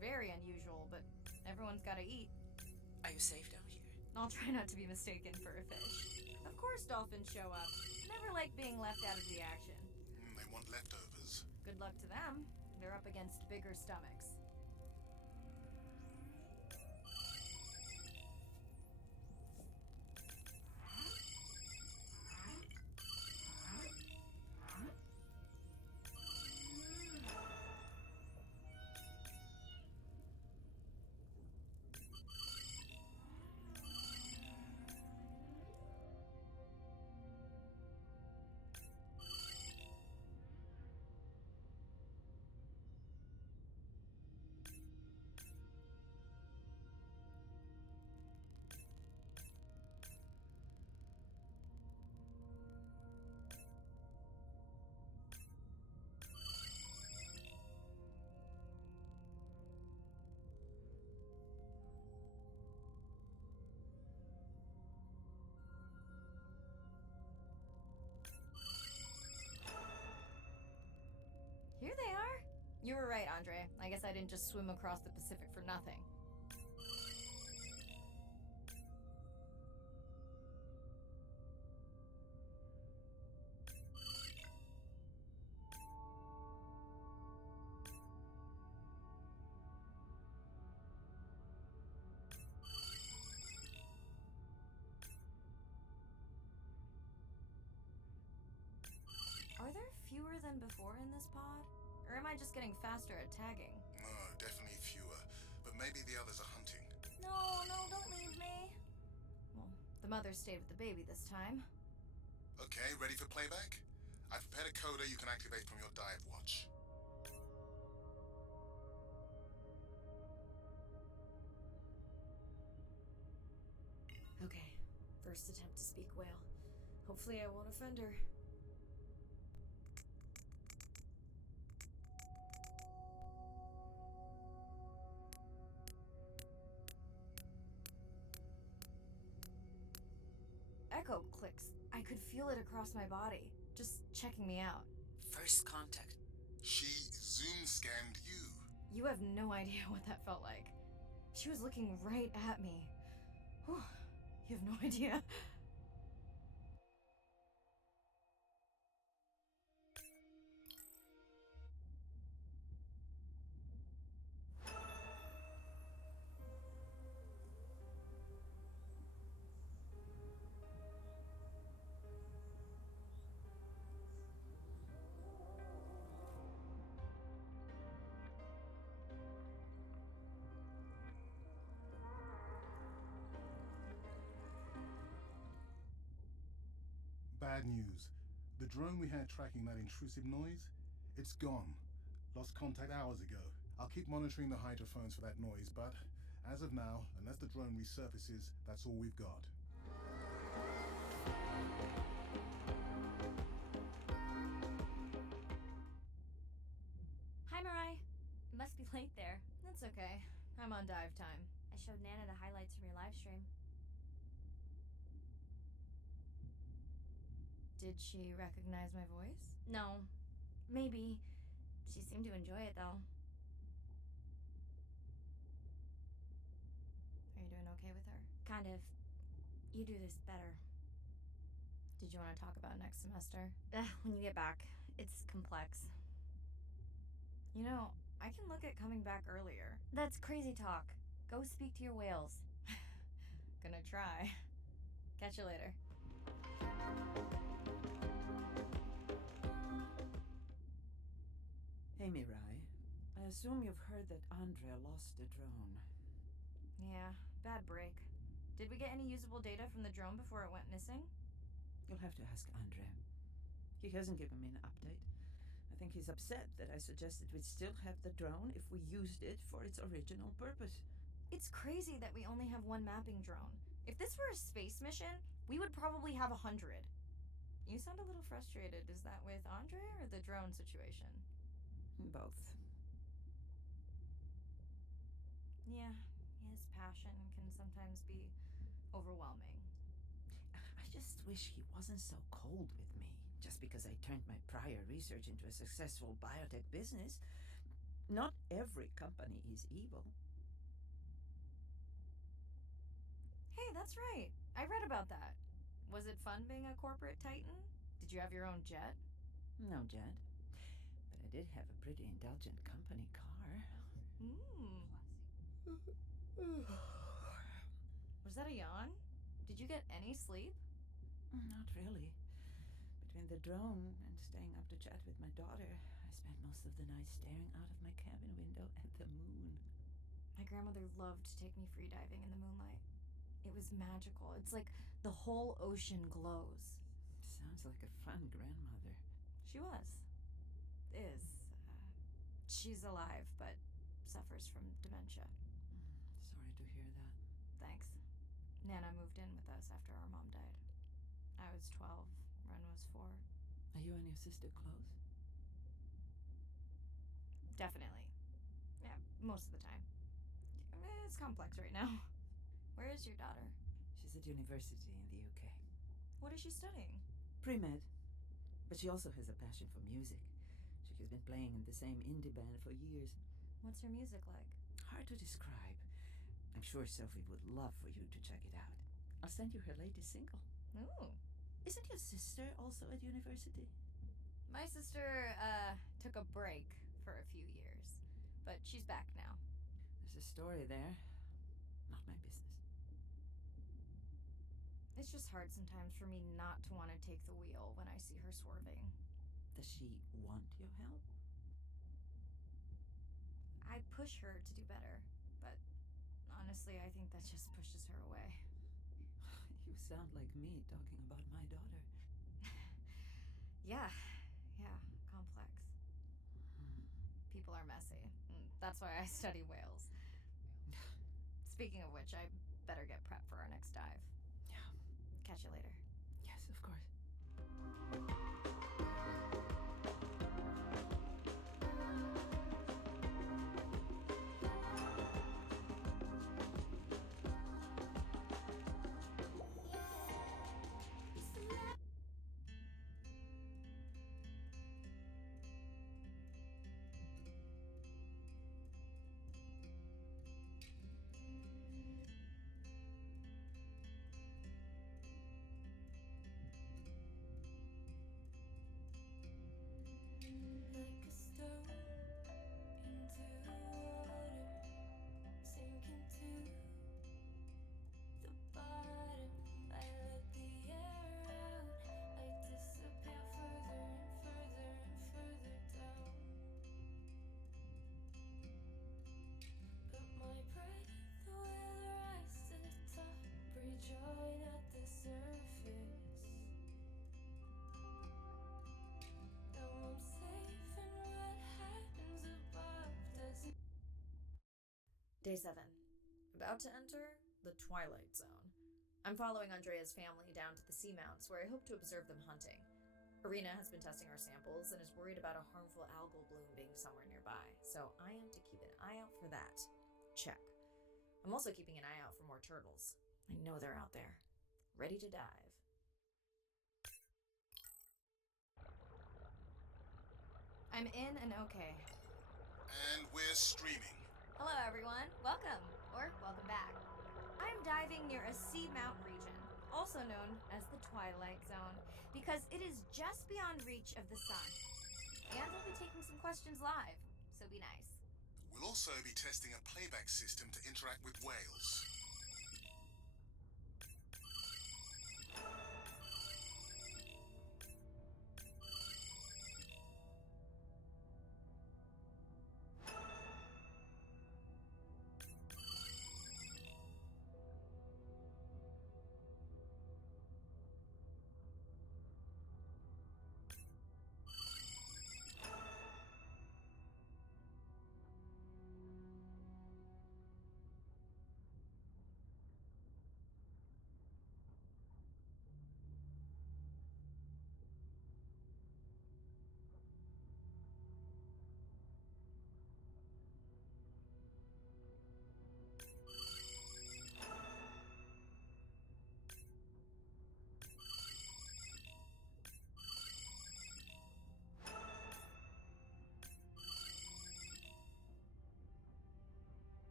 Very unusual, but everyone's gotta eat. Are you safe down here? I'll try not to be mistaken for a fish. Of course dolphins show up. Never like being left out of the action. They want leftovers. Good luck to them. They're up against bigger stomachs. Here they are. You were right, Andre. I guess I didn't just swim across the Pacific for nothing. Are there fewer than before in this pod? Or am I just getting faster at tagging? No, definitely fewer. But maybe the others are hunting. No, don't leave me. The mother stayed with the baby this time. Okay, ready for playback? I've prepared a coder you can activate from your dive watch. Okay, first attempt to speak whale. Hopefully I won't offend her. Echo clicks. I could feel it across my body, just checking me out. First contact. She zoom scanned you. You have no idea what that felt like. She was looking right at me. Whew, you have no idea. Bad news. The drone we had tracking that intrusive noise, it's gone. Lost contact hours ago. I'll keep monitoring the hydrophones for that noise, but as of now, unless the drone resurfaces, that's all we've got. Hi, Mirai. It must be late there. That's okay. I'm on dive time. I showed Nana the highlights from your live stream. Did she recognize my voice? No. Maybe. She seemed to enjoy it, though. Are you doing okay with her? Kind of. You do this better. Did you want to talk about next semester? When you get back. It's complex. You know, I can look at coming back earlier. That's crazy talk. Go speak to your whales. Gonna try. Catch you later. Hey, Mirai. I assume you've heard that Andrea lost a drone. Yeah, bad break. Did we get any usable data from the drone before it went missing? You'll have to ask Andrea. He hasn't given me an update. I think he's upset that I suggested we'd still have the drone if we used it for its original purpose. It's crazy that we only have one mapping drone. If this were a space mission, we would probably have 100. You sound a little frustrated. Is that with Andre or the drone situation? Both. Yeah, his passion can sometimes be overwhelming. I just wish he wasn't so cold with me, just because I turned my prior research into a successful biotech business. Not every company is evil. Hey, that's right. I read about that. Was it fun being a corporate titan? Did you have your own jet? No jet. But I did have a pretty indulgent company car. Was that a yawn? Did you get any sleep? Not really. Between the drone and staying up to chat with my daughter, I spent most of the night staring out of my cabin window at the moon. My grandmother loved to take me free diving in the moonlight. It was magical. It's like the whole ocean glows. Sounds like a fun grandmother. She was. Is. She's alive, but suffers from dementia. Sorry to hear that. Thanks. Nana moved in with us after our mom died. I was 12. Ren was 4. Are you and your sister close? Definitely. Yeah, most of the time. It's complex right now. Where is your daughter? She's at university in the UK. What is she studying? Pre-med. But she also has a passion for music. She has been playing in the same indie band for years. What's her music like? Hard to describe. I'm sure Sophie would love for you to check it out. I'll send you her latest single. Ooh. Isn't your sister also at university? My sister, took a break for a few years. But she's back now. There's a story there. Not my business. It's just hard sometimes for me not to want to take the wheel when I see her swerving. Does she want your help? I push her to do better, but honestly, I think that just pushes her away. You sound like me talking about my daughter. Yeah, complex. People are messy. That's why I study whales. Speaking of which, I better get prepped for our next dive. Yeah. Catch you later. Yes, of course. Like a stone into water, sinking to the bottom. I let the air out. I disappear further and further and further down. But my breath will rise to the top, rejoin at the surface. Now I'm safe, and what happens above doesn't. Day 7. About to enter the Twilight Zone. I'm following Andrea's family down to the seamounts where I hope to observe them hunting. Irina has been testing our samples and is worried about a harmful algal bloom being somewhere nearby, so I am to keep an eye out for that. Check. I'm also keeping an eye out for more turtles. I know they're out there, ready to dive. I'm in and okay. And we're streaming. Hello, everyone. Welcome, or welcome back. I'm diving near a seamount region, also known as the Twilight Zone, because it is just beyond reach of the sun. And I'll be taking some questions live, so be nice. We'll also be testing a playback system to interact with whales.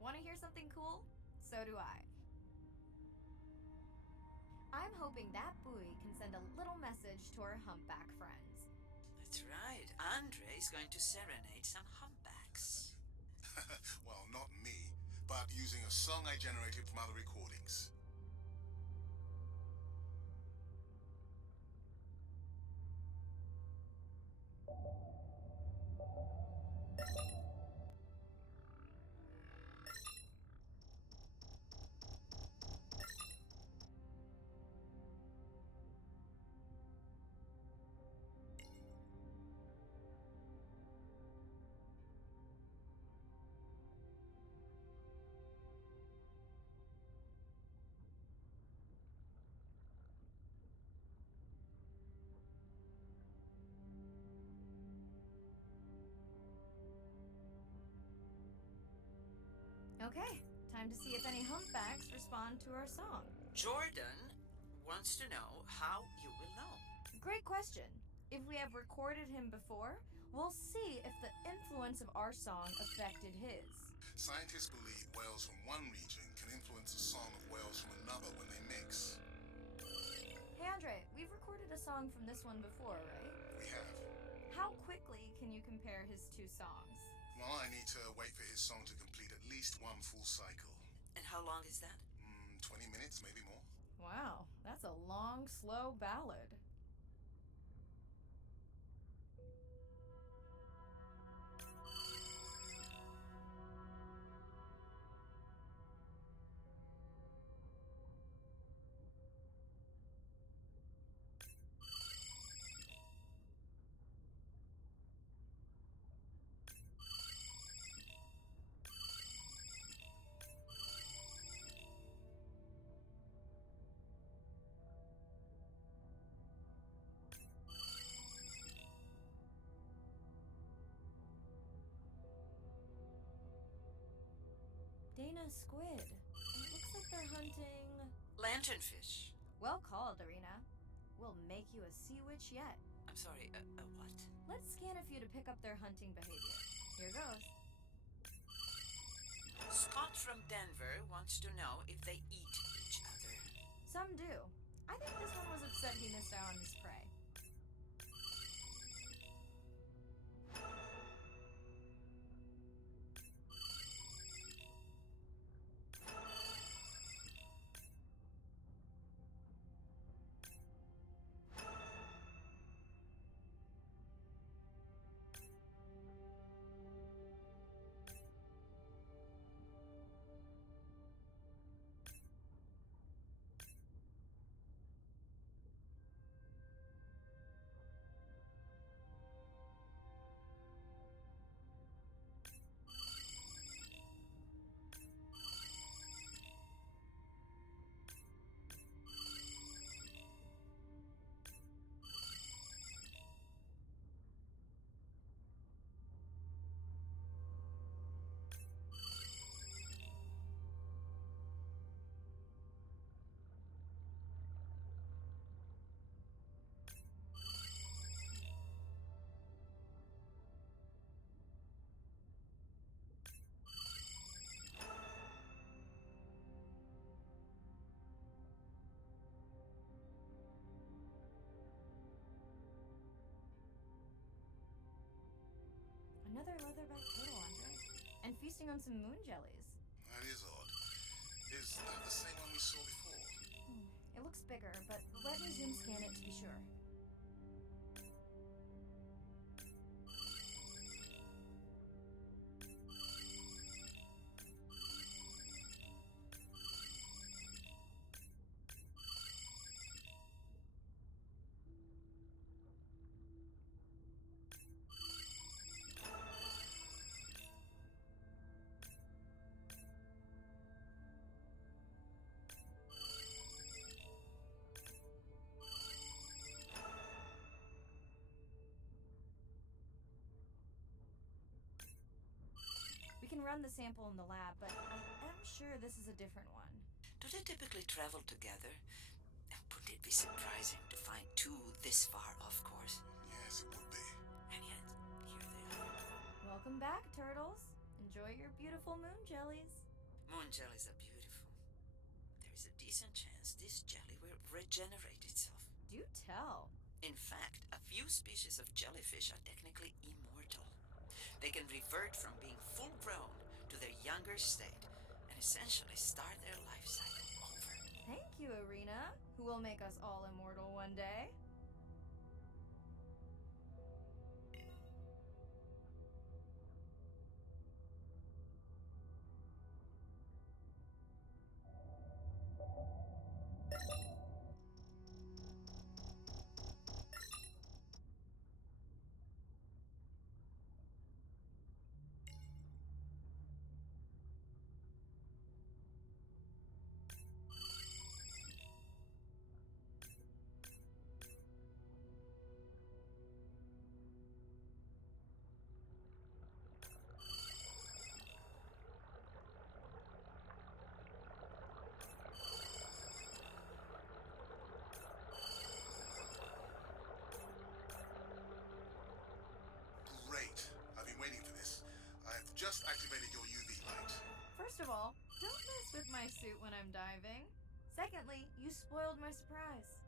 Want to hear something cool? So do I. I'm hoping that buoy can send a little message to our humpback friends. That's right. Andre is going to serenade some humpbacks. Well, not me, but using a song I generated from other recordings. Okay, time to see if any humpbacks respond to our song. Jordan wants to know how you will know. Great question. If we have recorded him before, we'll see if the influence of our song affected his. Scientists believe whales from one region can influence the song of whales from another when they mix. Hey Andre, we've recorded a song from this one before, right? We have. How quickly can you compare his two songs? Well, I need to wait for his song to complete at least one full cycle. And how long is that? 20 minutes, maybe more. Wow, that's a long, slow ballad. Dana squid. It looks like they're hunting... Lanternfish. Well called, Arena. We'll make you a sea witch yet. I'm sorry, what? Let's scan a few to pick up their hunting behavior. Here goes. Scott from Denver wants to know if they eat each other. Some do. I think this one was upset he missed out on his prey. Another leatherback turtle, Andre. And feasting on some moon jellies. That is odd. Is that the same one we saw before? It looks bigger, but let me zoom scan it to be sure. We can run the sample in the lab, but I am sure this is a different one. Do they typically travel together? Wouldn't it be surprising to find two this far off course? Yes, it would be. And yet, here they are. Welcome back, turtles. Enjoy your beautiful moon jellies. Moon jellies are beautiful. There is a decent chance this jelly will regenerate itself. Do tell. In fact, a few species of jellyfish are technically immortal. They can revert from being full grown to their younger state and essentially start their life cycle over. Thank you, Arena, who will make us all immortal one day. Great. I've been waiting for this. I've just activated your UV light. First of all, don't mess with my suit when I'm diving. Secondly, you spoiled my surprise.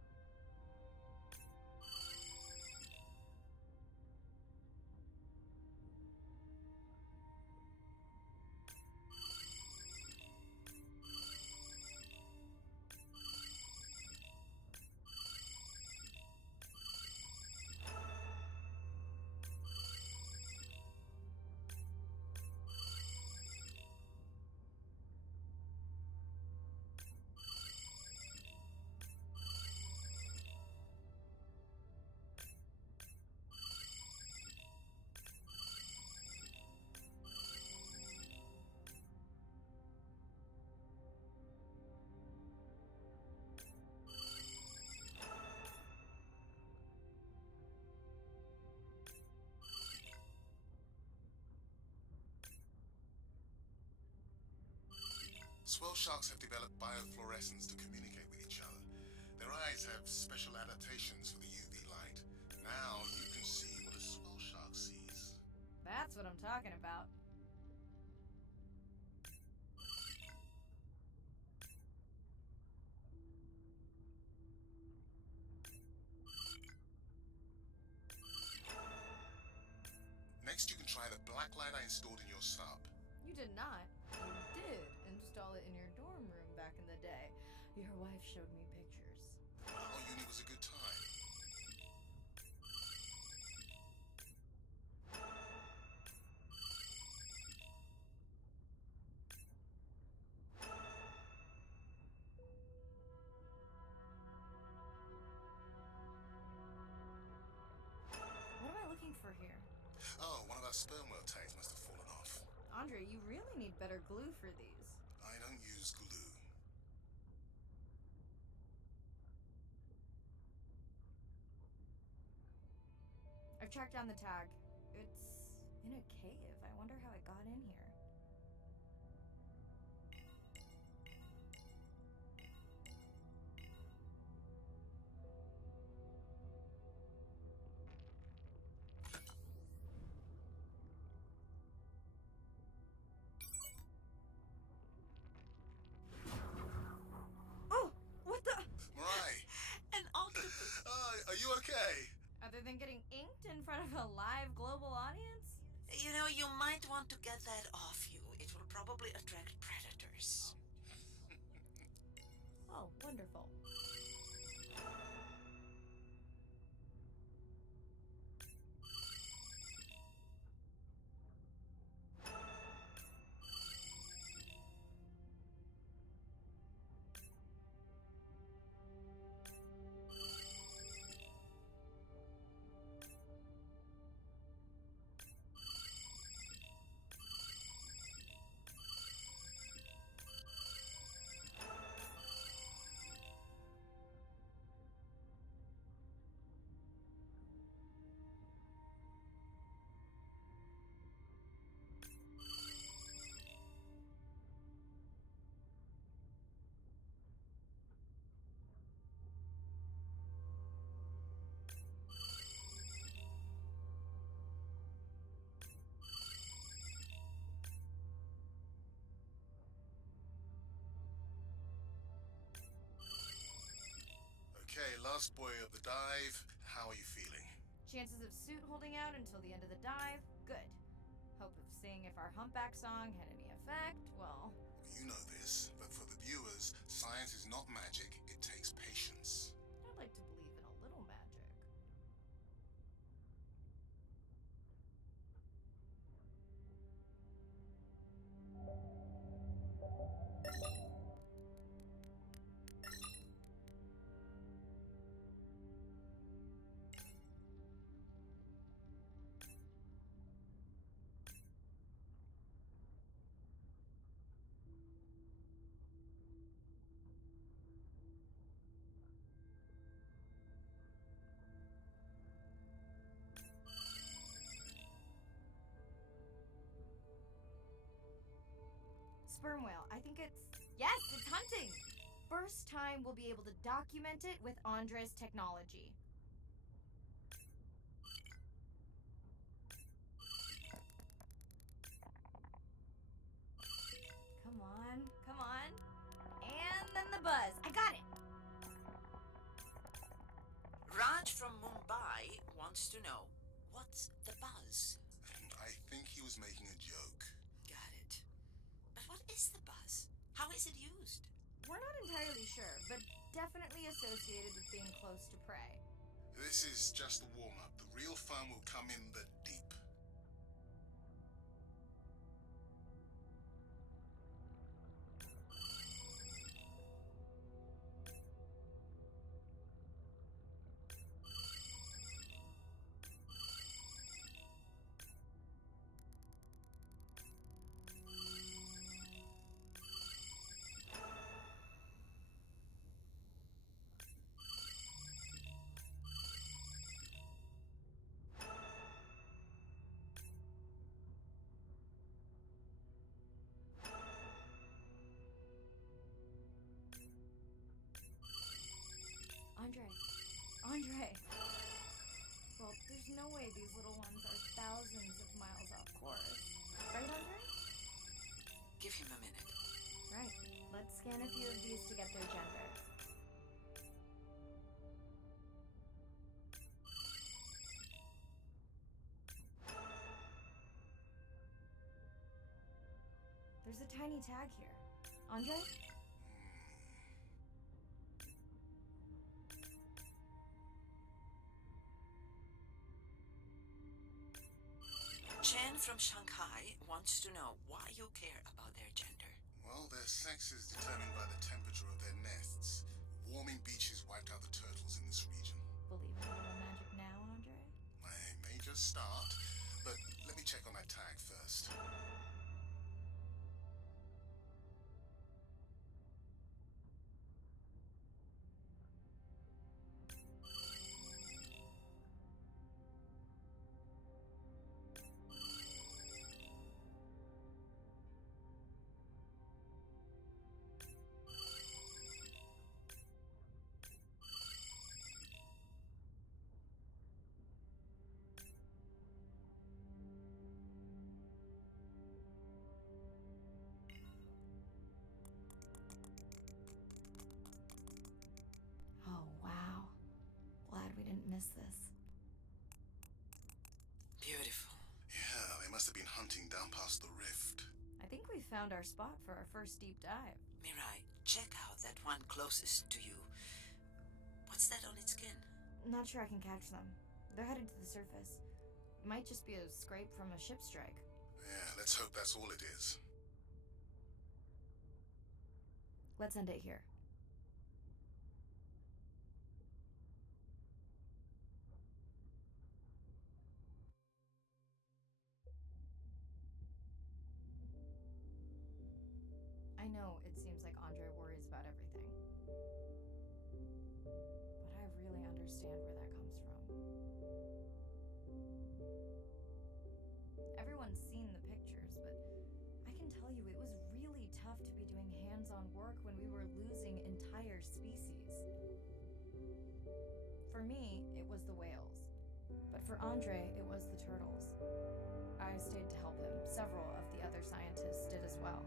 Swell sharks have developed biofluorescence to communicate with each other. Their eyes have special adaptations for the UV light. Now you can see what a swell shark sees. That's what I'm talking about. Next, you can try the black light I installed in your sub. You did not. You did install it in your dorm room back in the day. Your wife showed me pictures. Well, uni was a good time. What am I looking for here? Oh, one of our sperm whale tags must have fallen off. Andre, you really need better glue for these. I don't use glue. I've tracked down the tag. It's in a cave. I wonder how it got in here. Oh! What the? Mirai! An octopus! Are you okay? Other than getting inked in front of a live global audience? You know, you might want to get that off you. It will probably attract predators. Oh, wonderful. Okay, last boy of the dive. How are you feeling? Chances of suit holding out until the end of the dive? Good. Hope of seeing if our humpback song had any effect? Well, You know this, but for the viewers, science is not magic. It takes patience. I'd like to believe in a little magic. Sperm whale. I think it's... Yes, it's hunting! First time we'll be able to document it with Andre's technology. Come on, come on. And then the buzz. I got it! Raj from Mumbai wants to know, what's the buzz? I think he was making a joke. Got it. But what is the buzz? How is it used? We're not entirely sure, but definitely associated with being close to prey. This is just a warm-up. The real fun will come in the deep. Andre! Well, there's no way these little ones are thousands of miles off course. Right, Andre? Give him a minute. Right. Let's scan a few of these to get their gender. There's a tiny tag here. Andre? Chen from Shanghai wants to know why you care about their gender. Well, their sex is determined by the temperature of their nests. Warming beaches wiped out the turtles in this region. Believe in a little magic now, Andre? I may just start, but let me check on that tag first. Oh, wow. Glad we didn't miss this. Beautiful. Yeah, they must have been hunting down past the rift. I think we found our spot for our first deep dive. Mirai, check out that one closest to you. What's that on its skin? Not sure I can catch them. They're headed to the surface. Might just be a scrape from a ship strike. Yeah, let's hope that's all it is. Let's end it here. I know it seems like Andre worries about everything. But I really understand where that comes from. Everyone's seen the pictures, but I can tell you it was really tough to be doing hands-on work when we were losing entire species. For me, it was the whales. But for Andre, it was the turtles. I stayed to help him. Several of the other scientists did as well.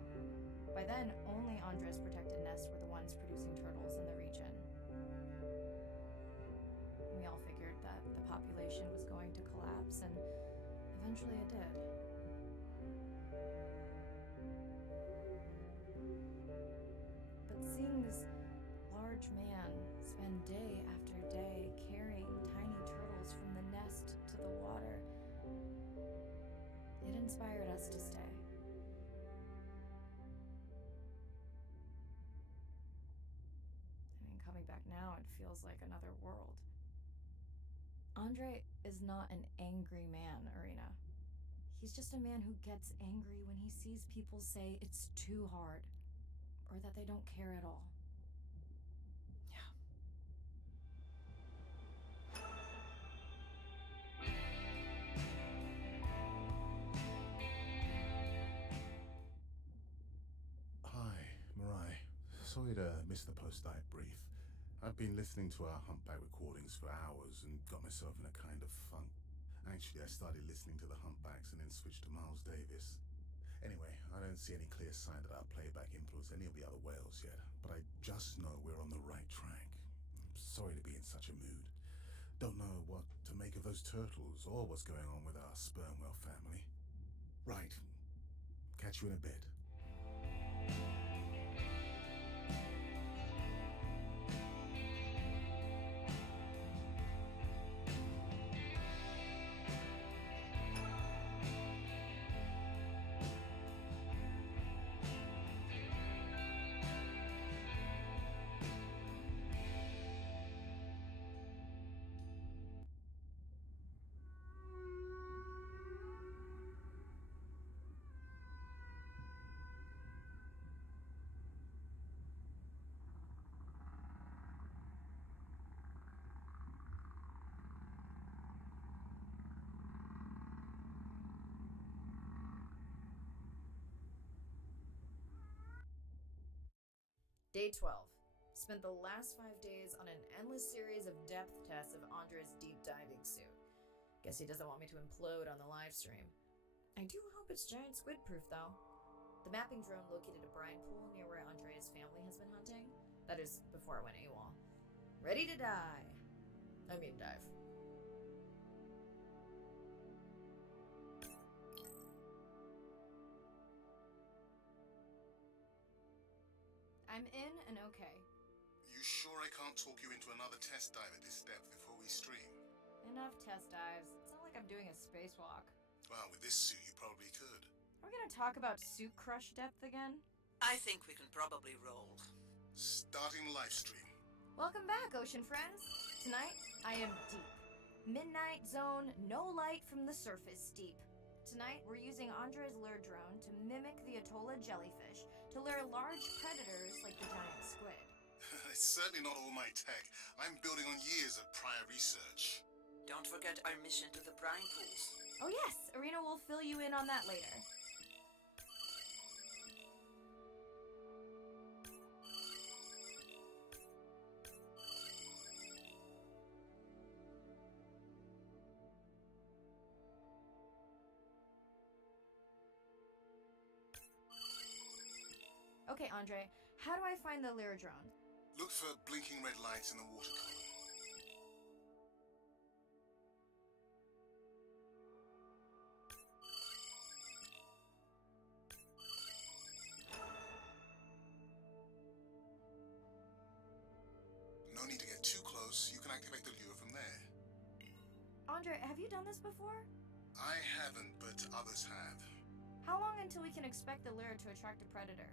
By then, only Andre's protected nests were the ones producing turtles in the region. We all figured that the population was going to collapse, and eventually it did. But seeing this large man spend day after day carrying tiny turtles from the nest to the water, it inspired us to stay. Coming back now, it feels like another world. Andre is not an angry man, Irina. He's just a man who gets angry when he sees people say it's too hard, or that they don't care at all. Hi, Mirai. Sorry to miss the post-dive brief. I've been listening to our humpback recordings for hours and got myself in a kind of funk. Actually, I started listening to the humpbacks and then switched to Miles Davis. Anyway, I don't see any clear sign that our playback influenced any of the other whales yet, but I just know we're on the right track. I'm sorry to be in such a mood. Don't know what to make of those turtles or what's going on with our sperm whale family. Right. Catch you in a bit. Day 12. spent the last 5 days on an endless series of depth tests of Andre's deep diving suit. Guess he doesn't want me to implode on the live stream. I do hope it's giant squid proof, though. The mapping drone located a brine pool near where Andrea's family has been hunting. That is, before I went AWOL. Ready to dive. I'm in and okay. You sure I can't talk you into another test dive at this depth before we stream? Enough test dives. It's not like I'm doing a spacewalk. Well, with this suit, you probably could. Are we gonna talk about suit crush depth again? I think we can probably roll. Starting live stream. Welcome back, ocean friends. Tonight, I am deep. Midnight zone, no light from the surface deep. Tonight, we're using Andre's lure drone to mimic the Atolla jellyfish to lure large predators like the giant squid. It's certainly not all my tech. I'm building on years of prior research. Don't forget our mission to the brine pools. Oh yes, Arena will fill you in on that later. Okay, Andre, how do I find the lure drone? Look for blinking red lights in the water column. No need to get too close. You can activate the lure from there. Andre, have you done this before? I haven't, but others have. How long until we can expect the lure to attract a predator?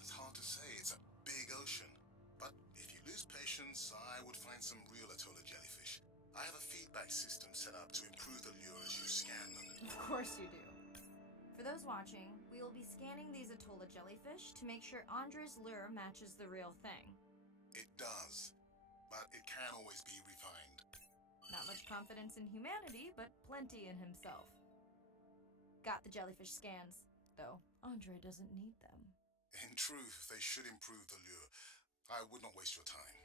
It's hard to say. It's a big ocean. But if you lose patience, I would find some real Atolla jellyfish. I have a feedback system set up to improve the lure as you scan them. Of course you do. For those watching, we will be scanning these Atolla jellyfish to make sure Andre's lure matches the real thing. It does, but it can always be refined. Not much confidence in humanity, but plenty in himself. Got the jellyfish scans, though Andre doesn't need them. In truth, they should improve the lure. I would not waste your time.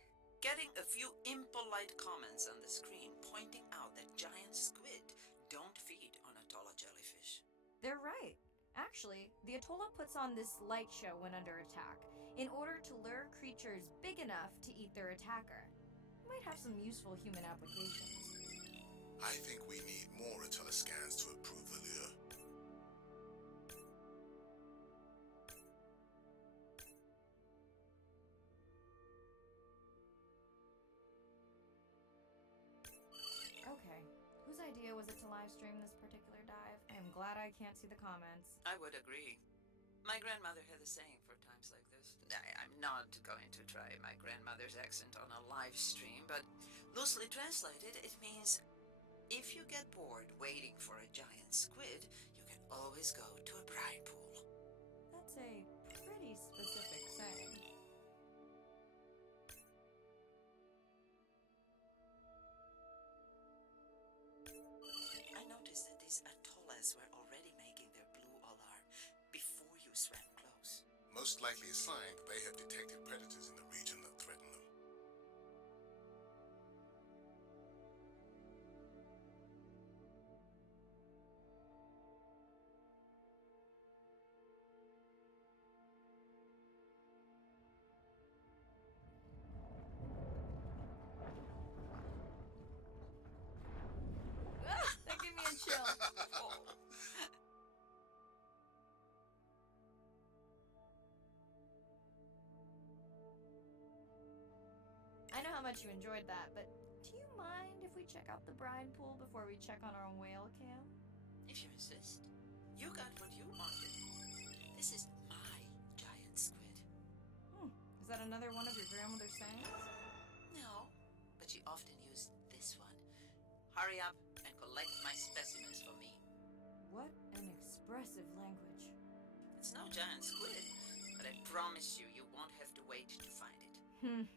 Getting a few impolite comments on the screen pointing out that giant squid don't feed on Atolla jellyfish. They're right. Actually, the Atolla puts on this light show when under attack, in order to lure creatures big enough to eat their attacker. Might have some useful human applications. I think we need more Atolla scans to improve the lure. Okay. Whose idea was it to live stream this particular dive? I am glad I can't see the comments. I would agree. My grandmother had a saying for times like this. I'm not going to try my grandmother's accent on a live stream, but loosely translated, it means if you get bored waiting for a giant squid, you can always go to a brine pool. That's a pretty specific saying. I noticed that these atollas were already making their blue alarm before you swam close. Most likely a sign that they have detected predators in the region that threaten them. That gave me a chill. I know how much you enjoyed that, but do you mind if we check out the brine pool before we check on our own whale cam? If you insist. You got what you wanted. This is my giant squid. Is that another one of your grandmother's sayings? No, but she often used this one. Hurry up and collect my specimens for me. What an expressive language. It's no giant squid, but I promise you, you won't have to wait to find it.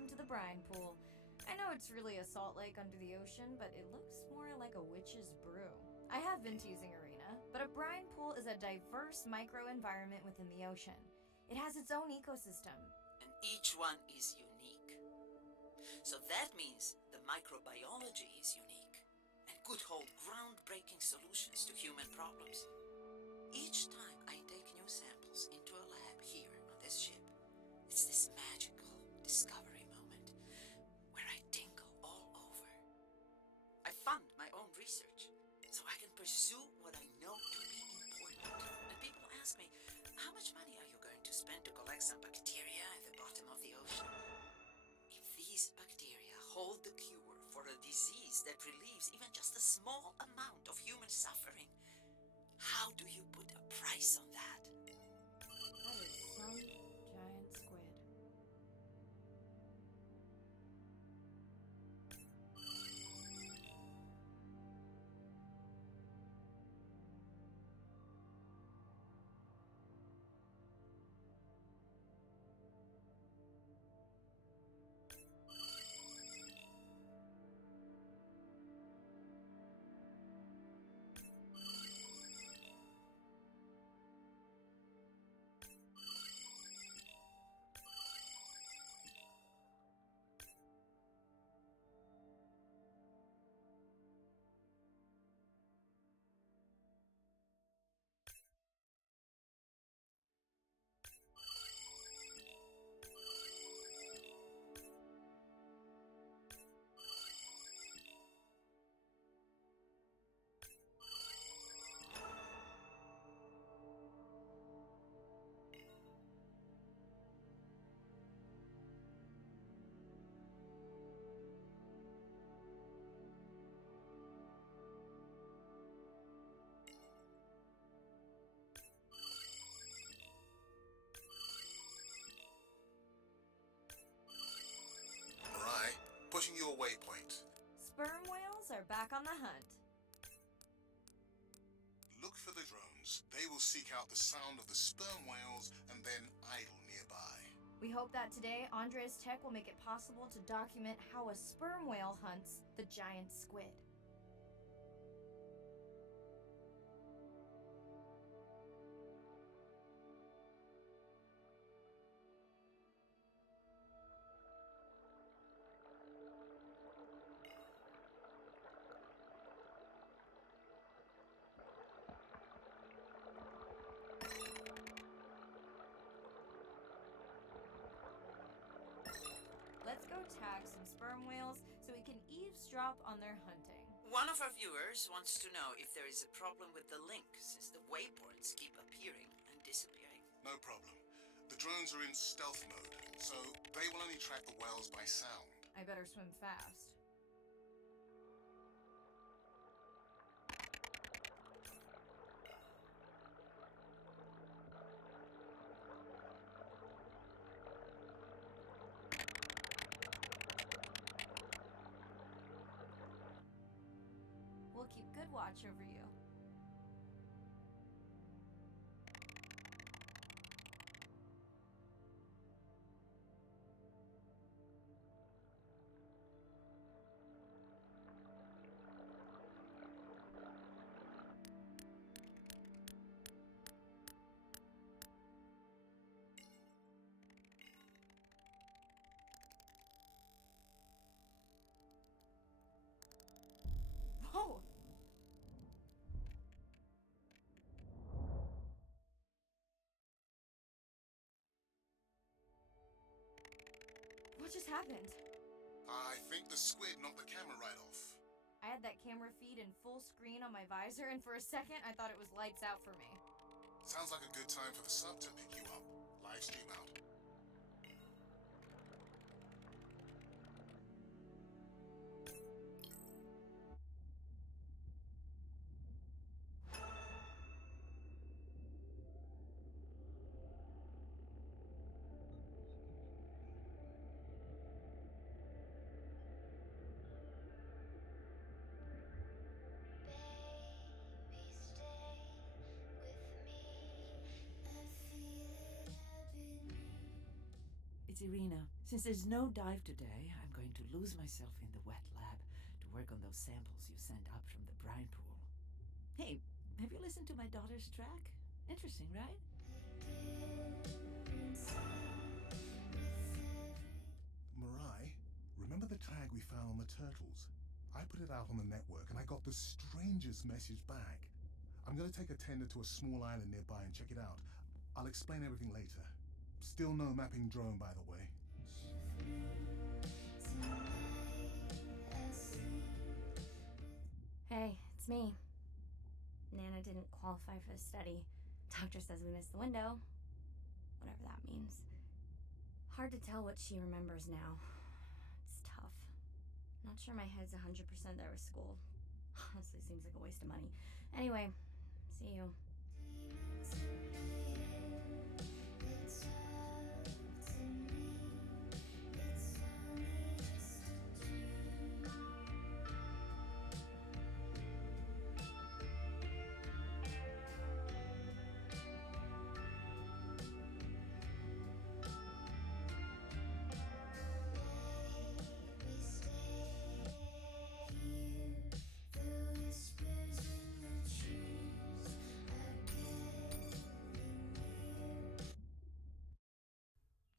welcome to the brine pool. I know it's really a salt lake under the ocean, but it looks more like a witch's brew. I have been teasing Arena, but a brine pool is a diverse microenvironment within the ocean. It has its own ecosystem. And each one is unique. So that means the microbiology is unique and could hold groundbreaking solutions to human problems. Each time I take new samples into a lab here on this ship, it's this magical discovery moment where I tingle all over. I fund my own research so I can pursue what I know to be important. And people ask me, how much money are you going to spend to collect some bacteria at the bottom of the ocean? If these bacteria hold the cure for a disease that relieves even just a small amount of human suffering, how do you put a price on that? That is some giant squid. Mirai, pushing your waypoint. Sperm whales are back on the hunt. Look for the drones. They will seek out the sound of the sperm whales and then idle nearby. We hope that today, Andrea's tech will make it possible to document how a sperm whale hunts the giant squid. Let's go tag some sperm whales so we can eavesdrop on their hunting. One of our viewers wants to know if there is a problem with the link since the waypoints keep appearing and disappearing. No problem. The drones are in stealth mode, so they will only track the whales by sound. I better swim fast. We'll keep good watch over you. Whoa! What just happened? I think the squid knocked the camera right off. I had that camera feed in full screen on my visor, and for a second I thought it was lights out for me. Sounds like a good time for the sub to pick you up. Live stream out. It's Irina. Since there's no dive today, I'm going to lose myself in the wet lab to work on those samples you sent up from the brine pool. Hey, have you listened to my daughter's track? Interesting, right? Mirai, remember the tag we found on the turtles? I put it out on the network and I got the strangest message back. I'm going to take a tender to a small island nearby and check it out. I'll explain everything later. Still no mapping drone, by the way. Hey, it's me. Nana didn't qualify for the study. Doctor says we missed the window. Whatever that means. Hard to tell what she remembers now. It's tough. Not sure my head's 100% there with school. Honestly, seems like a waste of money. Anyway, see you.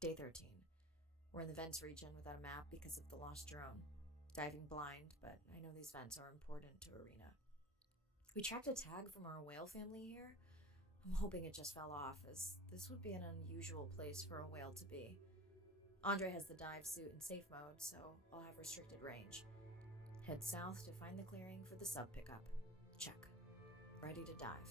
Day 13. We're in the vents region without a map because of the lost drone. Diving blind, but I know these vents are important to Arena. We tracked a tag from our whale family here. I'm hoping it just fell off, as this would be an unusual place for a whale to be. Andre has the dive suit in safe mode, so I'll have restricted range. Head south to find the clearing for the sub pickup. Check. Ready to dive.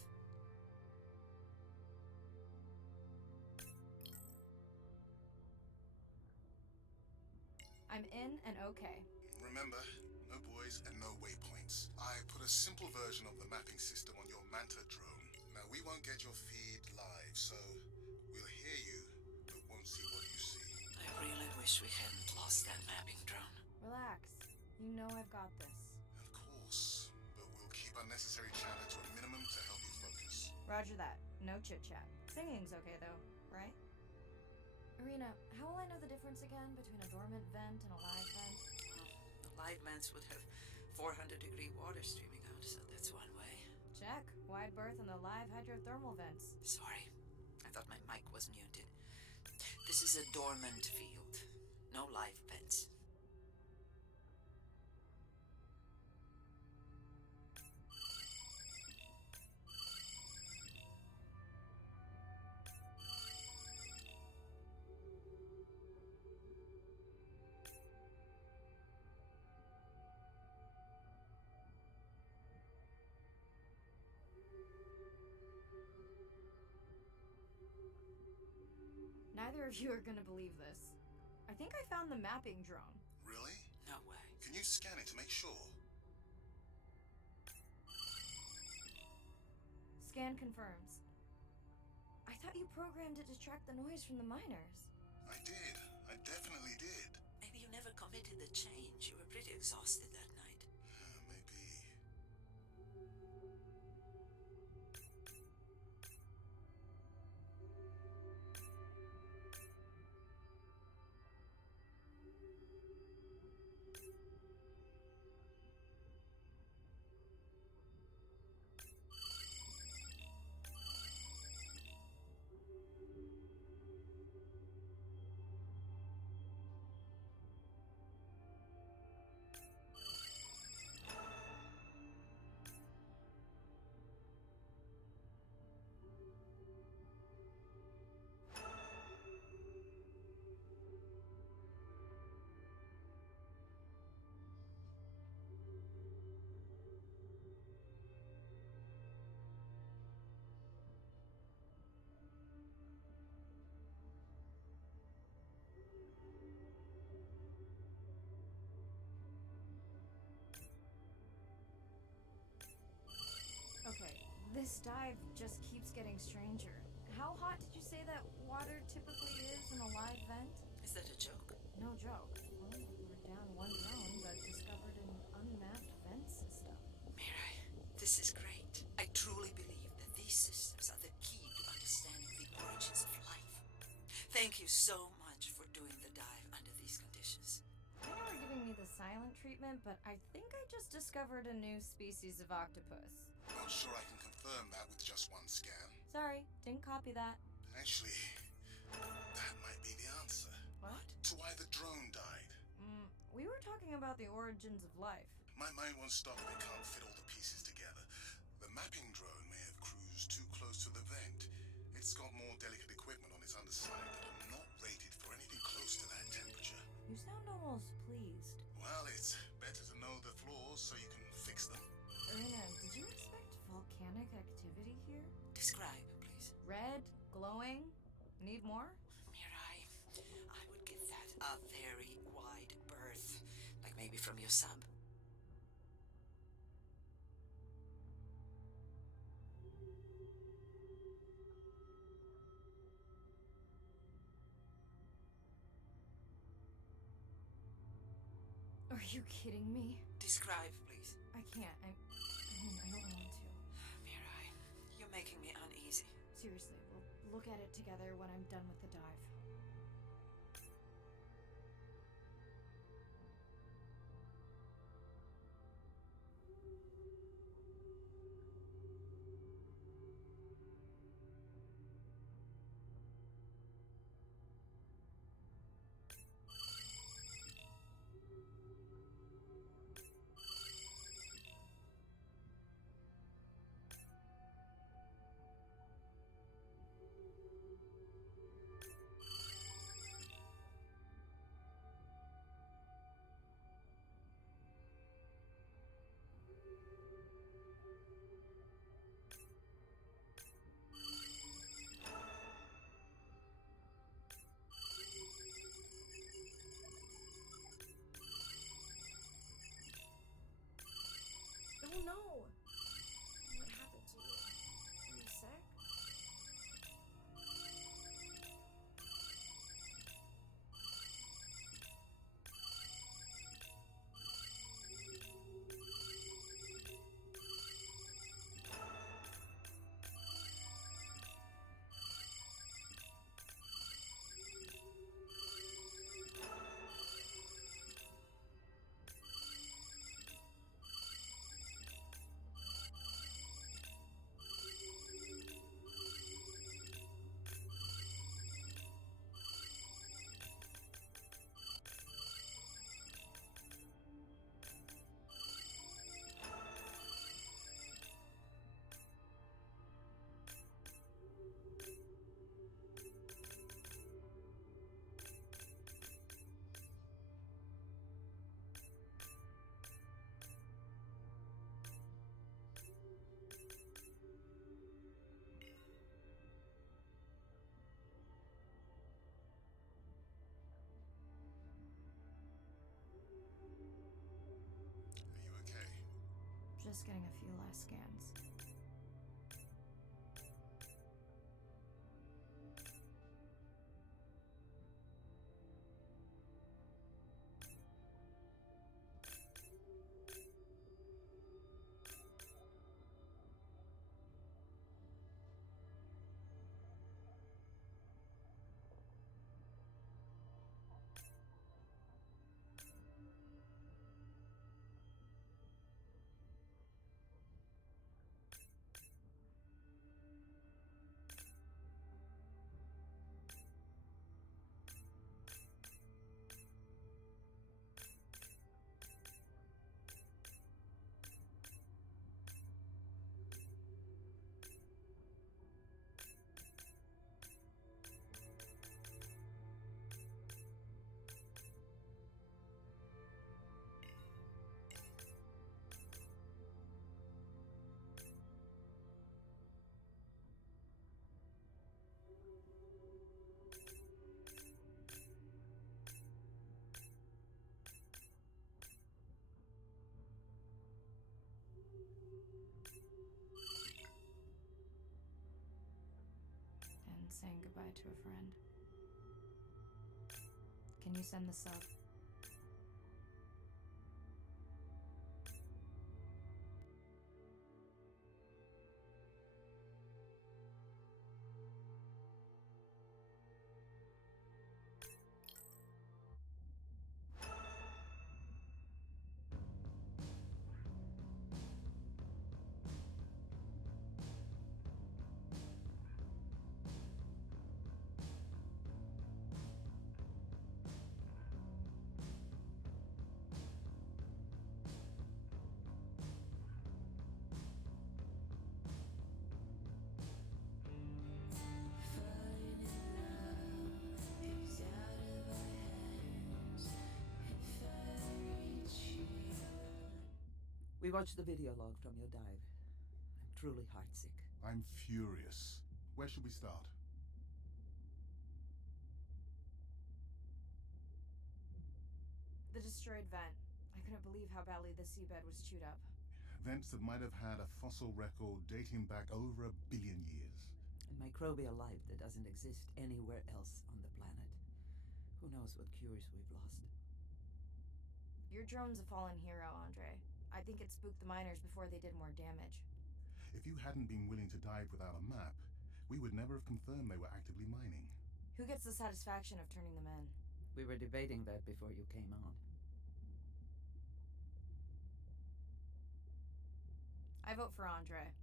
I'm in and okay. Remember, no buoys and no waypoints. I put a simple version of the mapping system on your Manta drone. Now, we won't get your feed live, so we'll hear you, but won't see what you see. I really wish we hadn't lost that mapping drone. Relax. You know I've got this. Of course, but we'll keep unnecessary chatter to a minimum to help you focus. Roger that. No chit-chat. Singing's okay, though, right? Arena, how will I know the difference again between a dormant vent and a live vent? The live vents would have 400-degree water streaming out, so that's one way. Check. Wide berth in the live hydrothermal vents. Sorry, I thought my mic was muted. This is a dormant field. No live vents. Neither of you are gonna believe this. I think I found the mapping drone. Really? No way. Can you scan it to make sure? Scan confirms. I thought you programmed it to track the noise from the miners. I did. I definitely did. Maybe you never committed the change. You were pretty exhausted that night. Maybe. Okay, this dive just keeps getting stranger. How hot did you say that water typically is in a live vent? Is that a joke? No joke. Well, we're down one drone, but discovered an unmapped vent system. Mirai, this is great. I truly believe that these systems are the key to understanding the origins of life. Thank you so much for doing the dive under excitement, but I think I just discovered a new species of octopus. Not sure I can confirm that with just one scan. Sorry, didn't copy that. Actually, that might be the answer. What? To why the drone died. We were talking about the origins of life. My mind won't stop if it can't fit all the pieces together. The mapping drone may have cruised too close to the vent. It's got more delicate equipment on its underside that are not rated for anything close to that temperature. You sound almost pleased. Well, it's better to know the flaws so you can fix them. Irina, did you expect volcanic activity here? Describe, please. Red, glowing. Need more? Mirai, I would give that a very wide berth. Like maybe from your sub. Are you kidding me? Describe, please. I can't. I mean, I don't want to. Mirai, you're making me uneasy. Seriously, we'll look at it together when I'm done with the dive. Oh no! What happened to you? Are you sick? Are you okay? Just getting a few last scans. And saying goodbye to a friend. Can you send the sub? We watched the video log from your dive. I'm truly heartsick. I'm furious. Where should we start? The destroyed vent. I couldn't believe how badly the seabed was chewed up. Vents that might have had a fossil record dating back over 1 billion years. And microbial life that doesn't exist anywhere else on the planet. Who knows what cures we've lost. Your drone's a fallen hero, Andre. I think it spooked the miners before they did more damage. If you hadn't been willing to dive without a map, we would never have confirmed they were actively mining. Who gets the satisfaction of turning them in? We were debating that before you came on. I vote for Andre,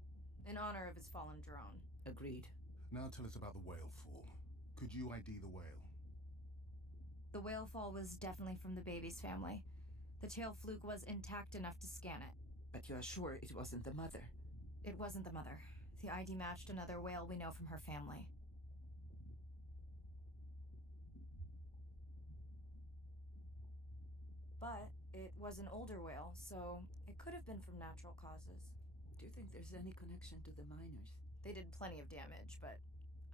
in honor of his fallen drone. Agreed. Now tell us about the whale fall. Could you ID the whale? The whale fall was definitely from the baby's family. The tail fluke was intact enough to scan it. But you're sure it wasn't the mother? It wasn't the mother. The ID matched another whale we know from her family. But it was an older whale, so it could have been from natural causes. Do you think there's any connection to the miners? They did plenty of damage, but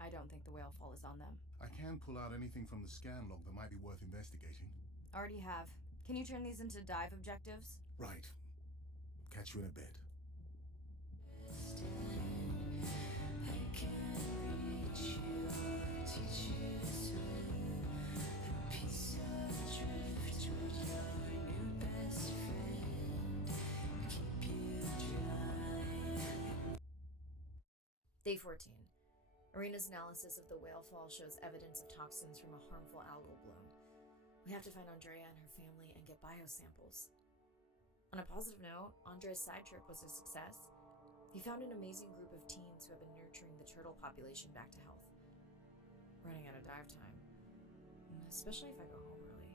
I don't think the whale fall is on them. I can pull out anything from the scan log that might be worth investigating. Already have. Can you turn these into dive objectives? Right. Catch you in a bit. Day 14. Arena's analysis of the whale fall shows evidence of toxins from a harmful algal bloom. We have to find Andrea and her family and get biosamples. On a positive note, Andrea's side trip was a success. He found an amazing group of teens who have been nurturing the turtle population back to health. Running out of dive time, especially if I go home early.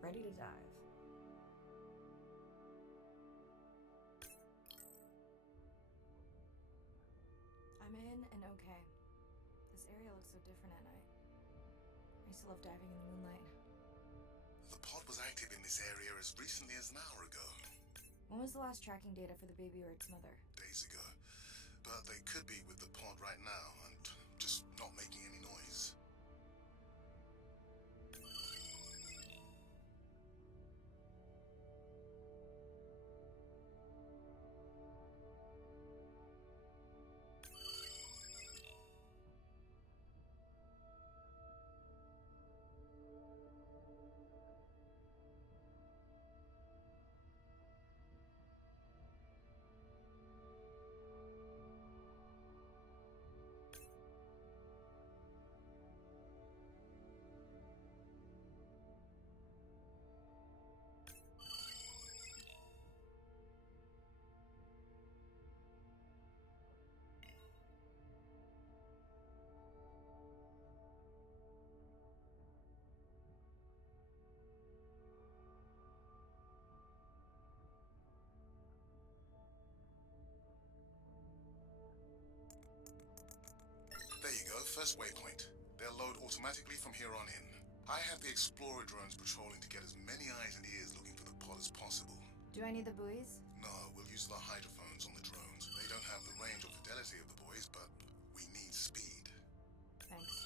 Ready to dive. I'm in and okay. This area looks so different at night. I used to love diving in the moonlight. The pod was active in this area as recently as an hour ago. When was the last tracking data for the baby or its mother? Days ago. But they could be with the pod right now and just not making any noise. There you go, first waypoint. They'll load automatically from here on in. I have the Explorer drones patrolling to get as many eyes and ears looking for the pod as possible. Do I need the buoys? No, we'll use the hydrophones on the drones. They don't have the range or fidelity of the boys, but we need speed. Thanks.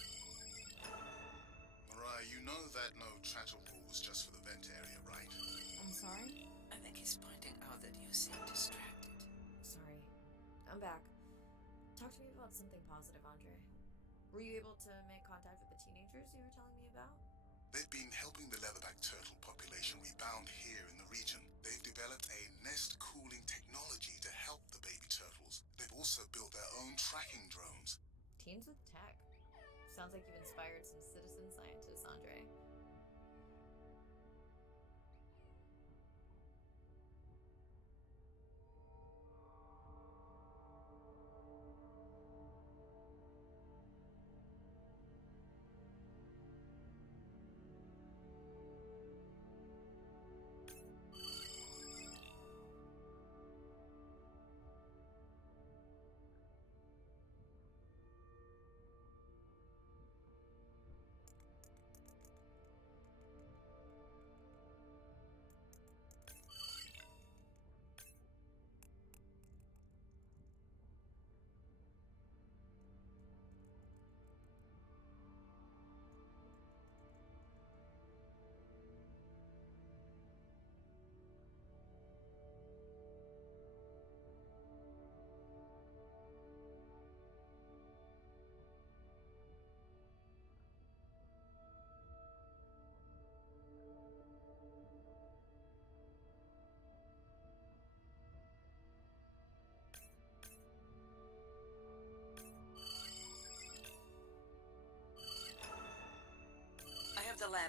Mariah, you know that no chatter rule was just for the vent area, right? I'm sorry? I think he's pointing out that you seem distracted. Sorry. I'm back. Talk to me about something positive, Andre. Were you able to make contact with the teenagers you were telling me about? They've been helping the leatherback turtle population rebound here in the region. They've developed a nest cooling technology to help the baby turtles. They've also built their own tracking drones. Teens with tech. Sounds like you've inspired some citizen scientists, Andre.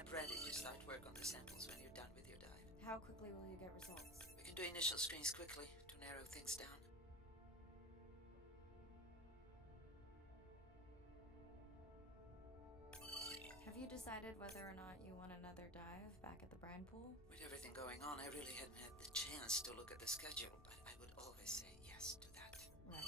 lab ready to start work on the samples when you're done with your dive. How quickly will you get results? We can do initial screens quickly to narrow things down. Have you decided whether or not you want another dive back at the brine pool? With everything going on, I really hadn't had the chance to look at the schedule, but I would always say yes to that. Right.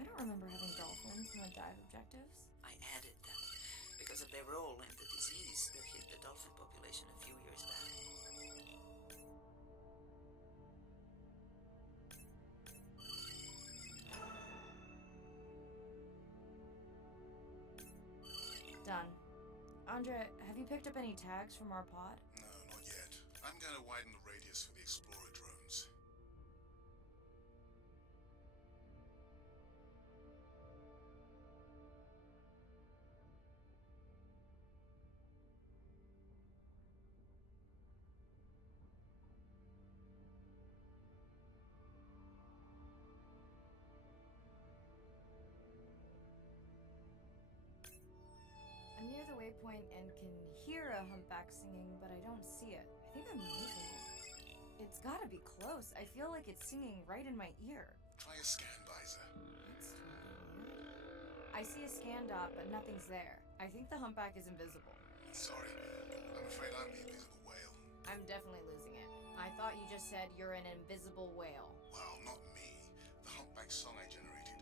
I don't remember having dolphins in the dive objectives. I added them because of their role in the disease that hit the dolphin population a few years back. Done. Andre, have you picked up any tags from our pod? No, not yet. I'm going to widen the radius for the Explorer drones. I'm near the waypoint and can hear a humpback singing, but I don't see it. I think I'm losing it. It's gotta be close. I feel like it's singing right in my ear. Try a scan visor. That's totally weird. I see a scan dot, but nothing's there. I think the humpback is invisible. Sorry, I'm afraid I'm the invisible whale. I'm definitely losing it. I thought you just said you're an invisible whale. Well, not me. The humpback song I generated.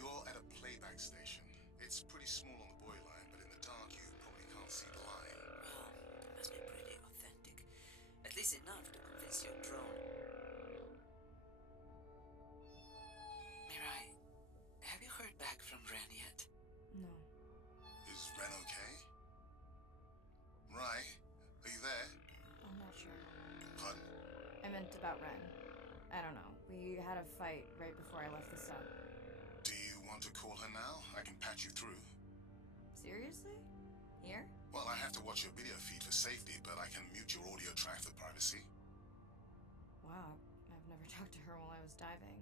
You're at a playback station. It's pretty small on the buoy line, but in the dark you probably can't see the line. Well, it must be pretty authentic. At least enough to convince your drone. Mirai, have you heard back from Ren yet? No. Is Ren okay? Rai, are you there? I'm not sure. Pardon? I meant about Ren. I don't know. We had a fight right before I left the sub. Do you want to call her now? I can patch you through. Seriously? Here? Well, I have to watch your video feed for safety, but I can mute your audio track for privacy. Wow, I've never talked to her while I was diving.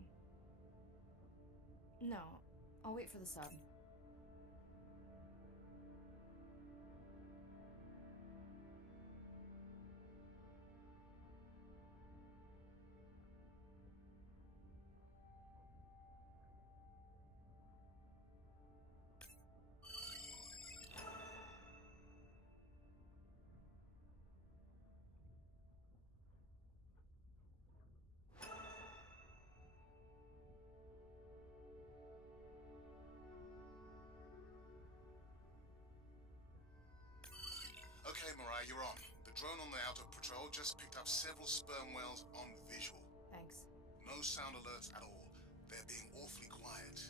No, I'll wait for the sub. Okay, Mariah, you're on. The drone on the outer patrol just picked up several sperm whales on visual. Thanks. No sound alerts at all. They're being awfully quiet.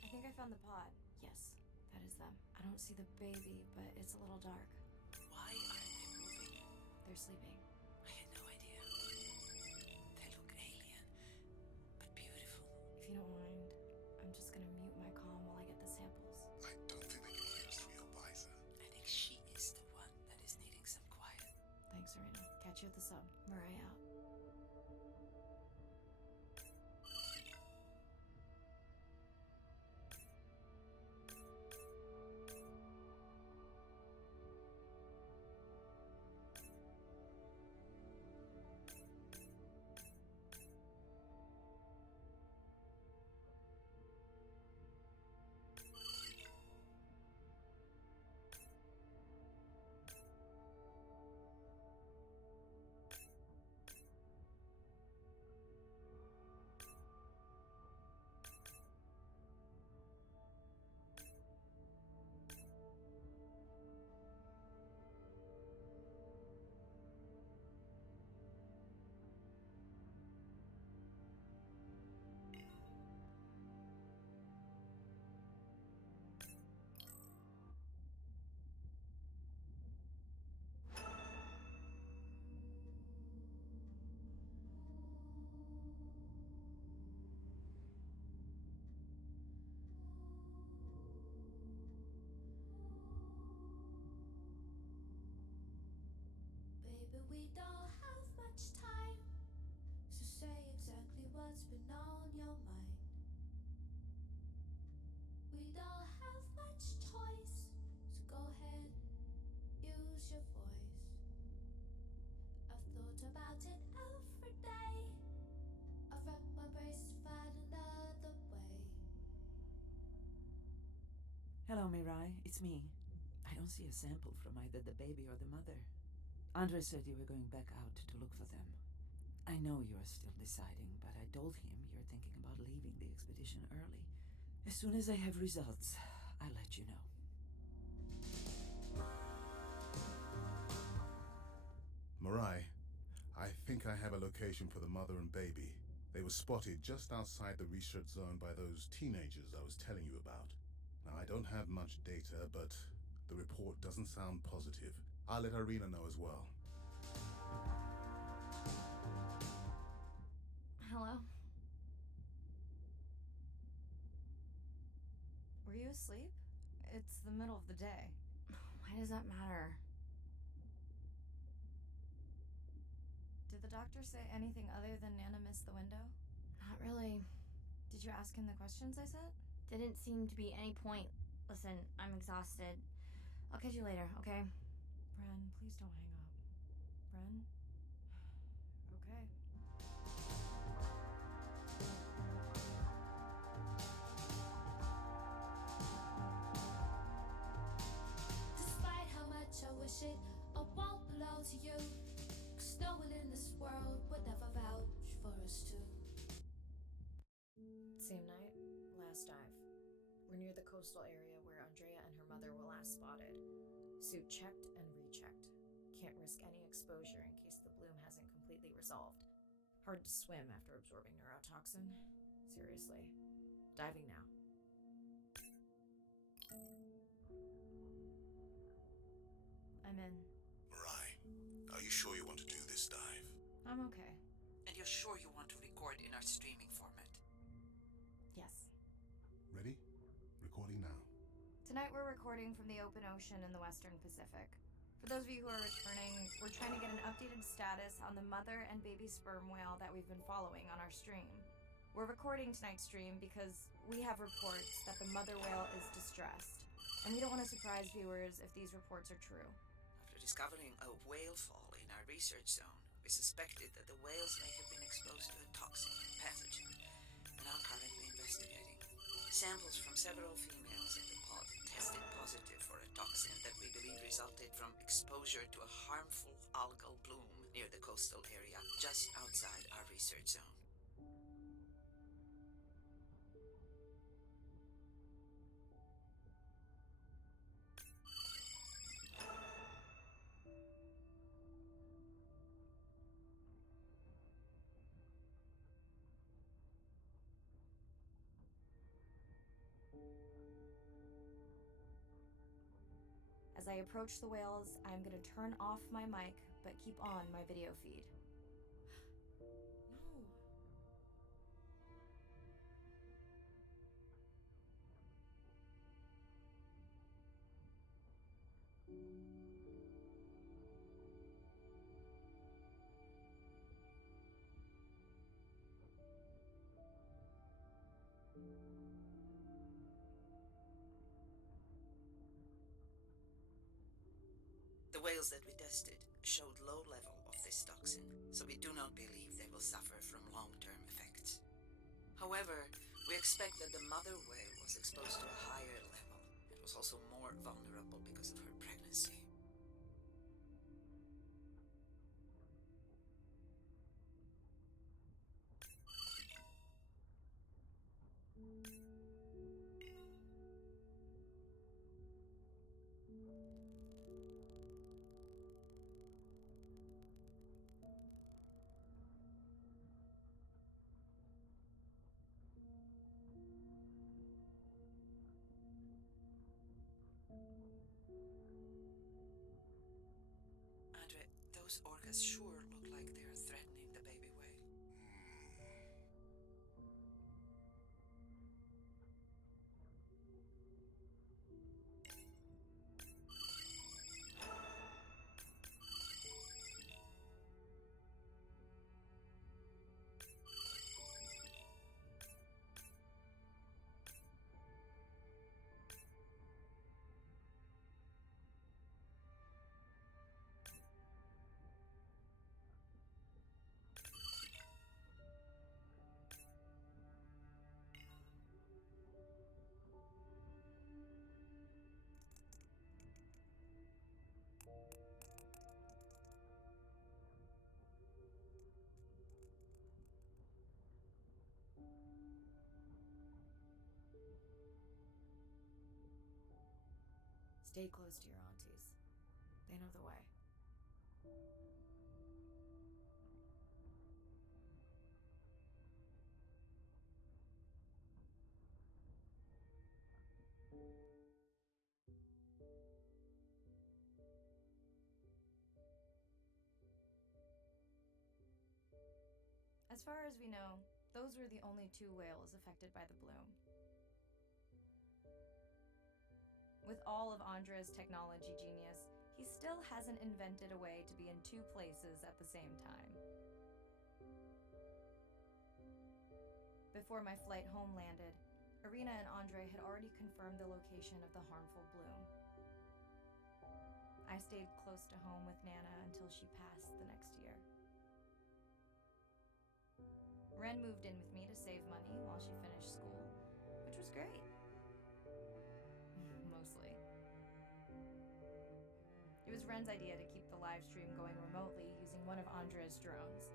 I think I found the pod. Yes, that is them. I don't see the baby, but it's a little dark. Why aren't they moving? They're sleeping. I had no idea. They look alien, but beautiful. If you don't mind, I'm just gonna mute my comm while I get the samples. I don't think they can hear us through your visor. I think she is the one that is needing some quiet. Thanks, Serena. Catch you at the sub. Mariah out. but we don't have much time. So say exactly what's been on your mind. We don't have much choice, so go ahead, use your voice. I've thought about it every day. I've wrapped my brains to find another way. Hello, Mirai. It's me. I don't see a sample from either the baby or the mother. Andre said you were going back out to look for them. I know you are still deciding, but I told him you're thinking about leaving the expedition early. As soon as I have results, I'll let you know. Mirai, I think I have a location for the mother and baby. They were spotted just outside the research zone by those teenagers I was telling you about. Now, I don't have much data, but the report doesn't sound positive. I'll let Irina know as well. Hello? Were you asleep? It's the middle of the day. Why does that matter? Did the doctor say anything other than Nana missed the window? Not really. Did you ask him the questions I said? Didn't seem to be any point. Listen, I'm exhausted. I'll catch you later, okay? Bren, please don't hang up. Bren? Okay. Despite how much I wish it, I won't belong to you. 'Cause no one in this world would ever vouch for us two. Same night, last dive. We're near the coastal area where Andrea and her mother were last spotted. Suit checked and rechecked. Can't risk any exposure in case the bloom hasn't completely resolved. Hard to swim after absorbing neurotoxin. Seriously. Diving now. I'm in. Mirai, are you sure you want to do this dive? I'm okay. And you're sure you want to record in our streaming format? Yes. Ready? Recording now. Tonight we're recording from the open ocean in the Western Pacific. For those of you who are returning, we're trying to get an updated status on the mother and baby sperm whale that we've been following on our stream. We're recording tonight's stream because we have reports that the mother whale is distressed, and we don't want to surprise viewers if these reports are true. After discovering a whale fall in our research zone, we suspected that the whales may have been exposed to a toxin or pathogen, and are currently investigating. Samples from several females in the pod tested positive for a toxin that we believe resulted from exposure to a harmful algal bloom near the coastal area just outside our research zone. As I approach the whales, I'm going to turn off my mic, but keep on my video feed. No. The whales that we tested showed low level of this toxin, so we do not believe they will suffer from long-term effects. However, we expect that the mother whale was exposed to a higher level and was also more vulnerable because of her pregnancy. Andre, those orcas sure look like they are threatening the baby whale. Stay close to your aunties. They know the way. As far as we know, those were the only 2 whales affected by the bloom. With all of Andre's technology genius, he still hasn't invented a way to be in 2 places at the same time. Before my flight home landed, Irina and Andre had already confirmed the location of the harmful bloom. I stayed close to home with Nana until she passed the next year. Ren moved in with me to save money while she finished school, which was great. Mostly. It was Ren's idea to keep the live stream going remotely using one of Andre's drones.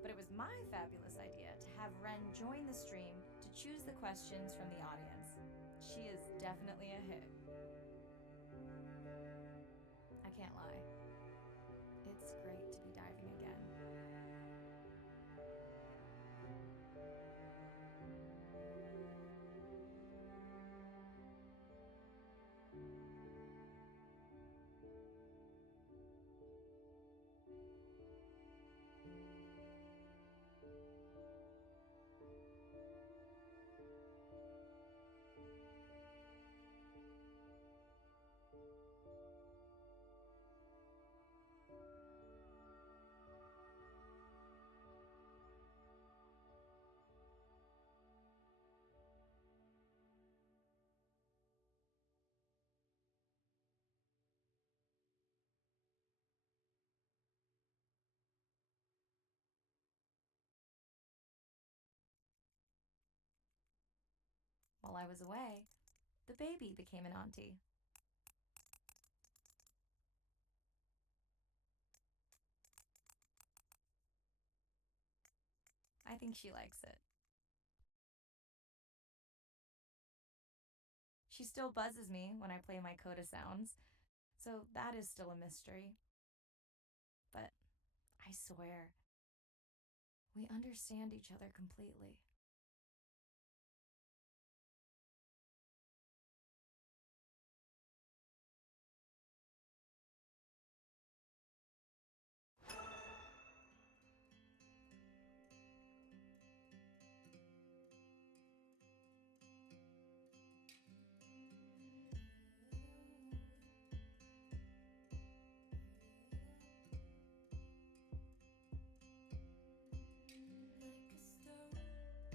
But it was my fabulous idea to have Ren join the stream to choose the questions from the audience. She is definitely a hit. I can't lie. It's great to be diving again. While I was away, the baby became an auntie. I think she likes it. She still buzzes me when I play my coda sounds, so that is still a mystery. But I swear, we understand each other completely. Like a stone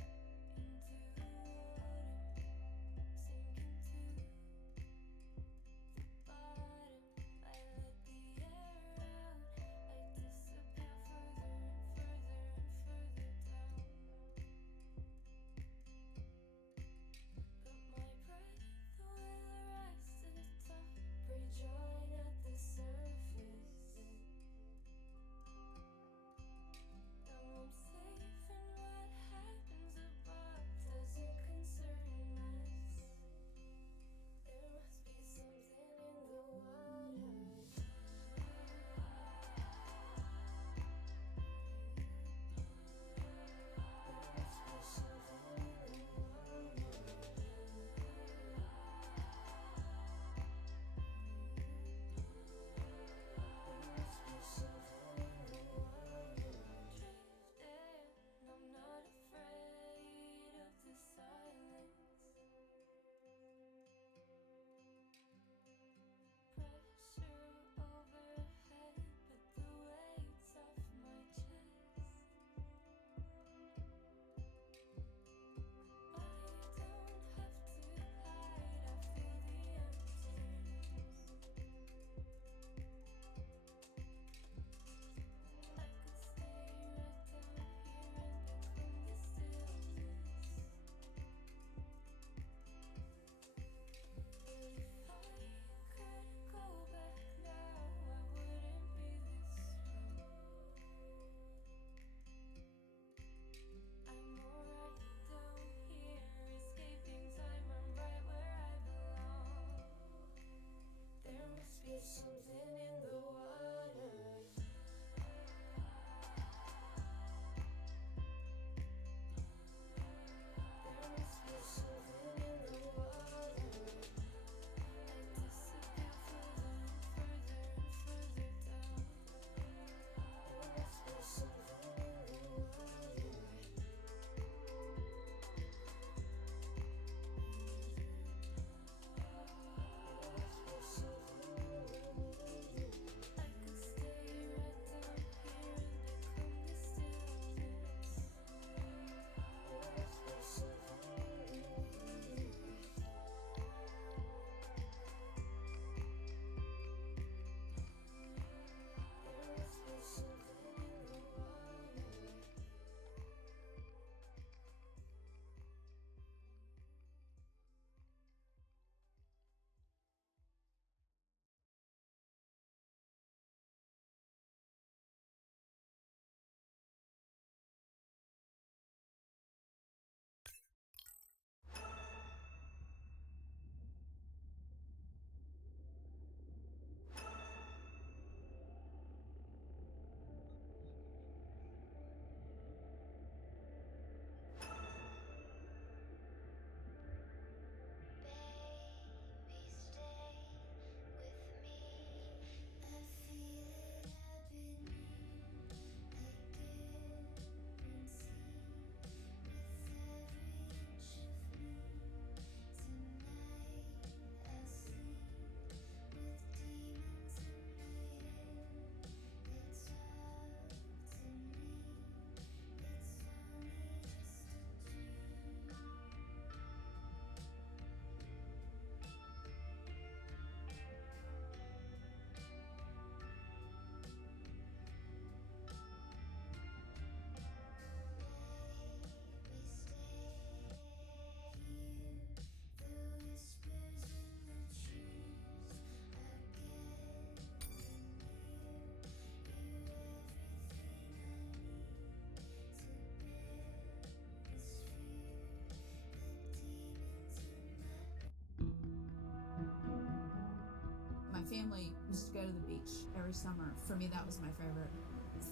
every summer. For me, that was my favorite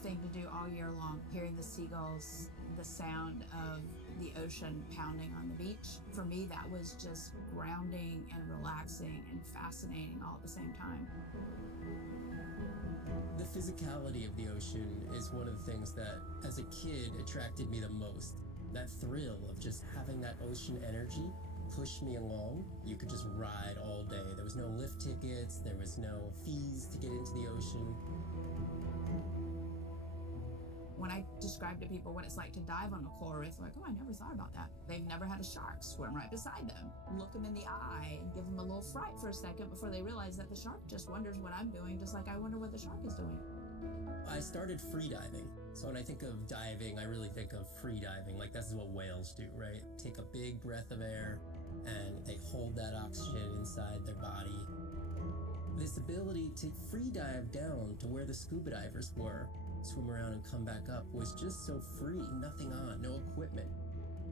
thing to do all year long. Hearing the seagulls, the sound of the ocean pounding on the beach. For me, that was just grounding and relaxing and fascinating all at the same time. The physicality of the ocean is one of the things that, as a kid, attracted me the most. That thrill of just having that ocean energy push me along. You could just ride all day. There was no lift tickets, there was no fees to get into the ocean. When I describe to people what it's like to dive on a coral reef, they're like, oh, I never thought about that. They've never had a shark swim right beside them. Look them in the eye and give them a little fright for a second before they realize that the shark just wonders what I'm doing, just like I wonder what the shark is doing. I started free diving. So when I think of diving, I really think of free diving. Like, this is what whales do, right? Take a big breath of air and they hold that oxygen inside their body. This ability to free dive down to where the scuba divers were, swim around and come back up, was just so free, nothing on, no equipment.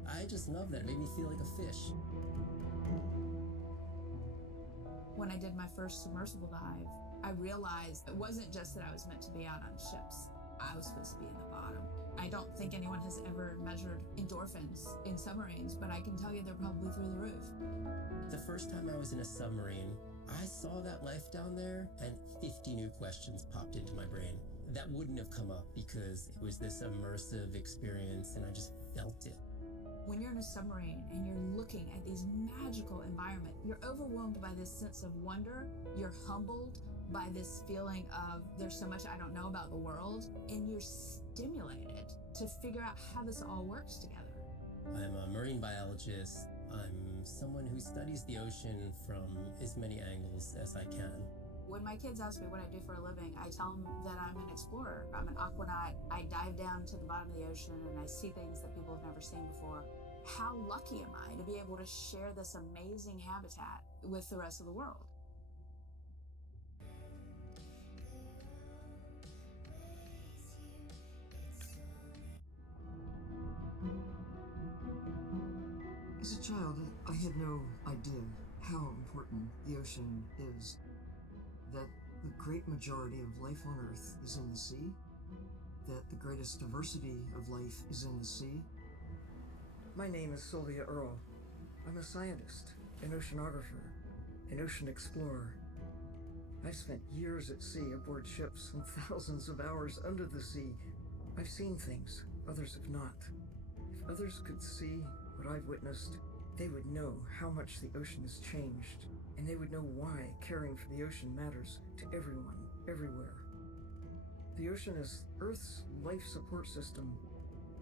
I just love that. It made me feel like a fish. When I did my first submersible dive, I realized it wasn't just that I was meant to be out on ships. I was supposed to be in the bottom. I don't think anyone has ever measured endorphins in submarines, but I can tell you they're probably through the roof. The first time I was in a submarine, I saw that life down there and 50 new questions popped into my brain that wouldn't have come up because it was this immersive experience and I just felt it. When you're in a submarine and you're looking at these magical environment, you're overwhelmed by this sense of wonder. You're humbled by this feeling of there's so much I don't know about the world, and you're stimulated to figure out how this all works together. I'm a marine biologist. I'm someone who studies the ocean from as many angles as I can. When my kids ask me what I do for a living, I tell them that I'm an explorer. I'm an aquanaut. I dive down to the bottom of the ocean and I see things that people have never seen before. How lucky am I to be able to share this amazing habitat with the rest of the world? As a child, I had no idea how important the ocean is. That the great majority of life on Earth is in the sea. That the greatest diversity of life is in the sea. My name is Sylvia Earle. I'm a scientist, an oceanographer, an ocean explorer. I've spent years at sea aboard ships and thousands of hours under the sea. I've seen things others have not. If others could see what I've witnessed, they would know how much the ocean has changed, and they would know why caring for the ocean matters to everyone, everywhere. The ocean is Earth's life support system,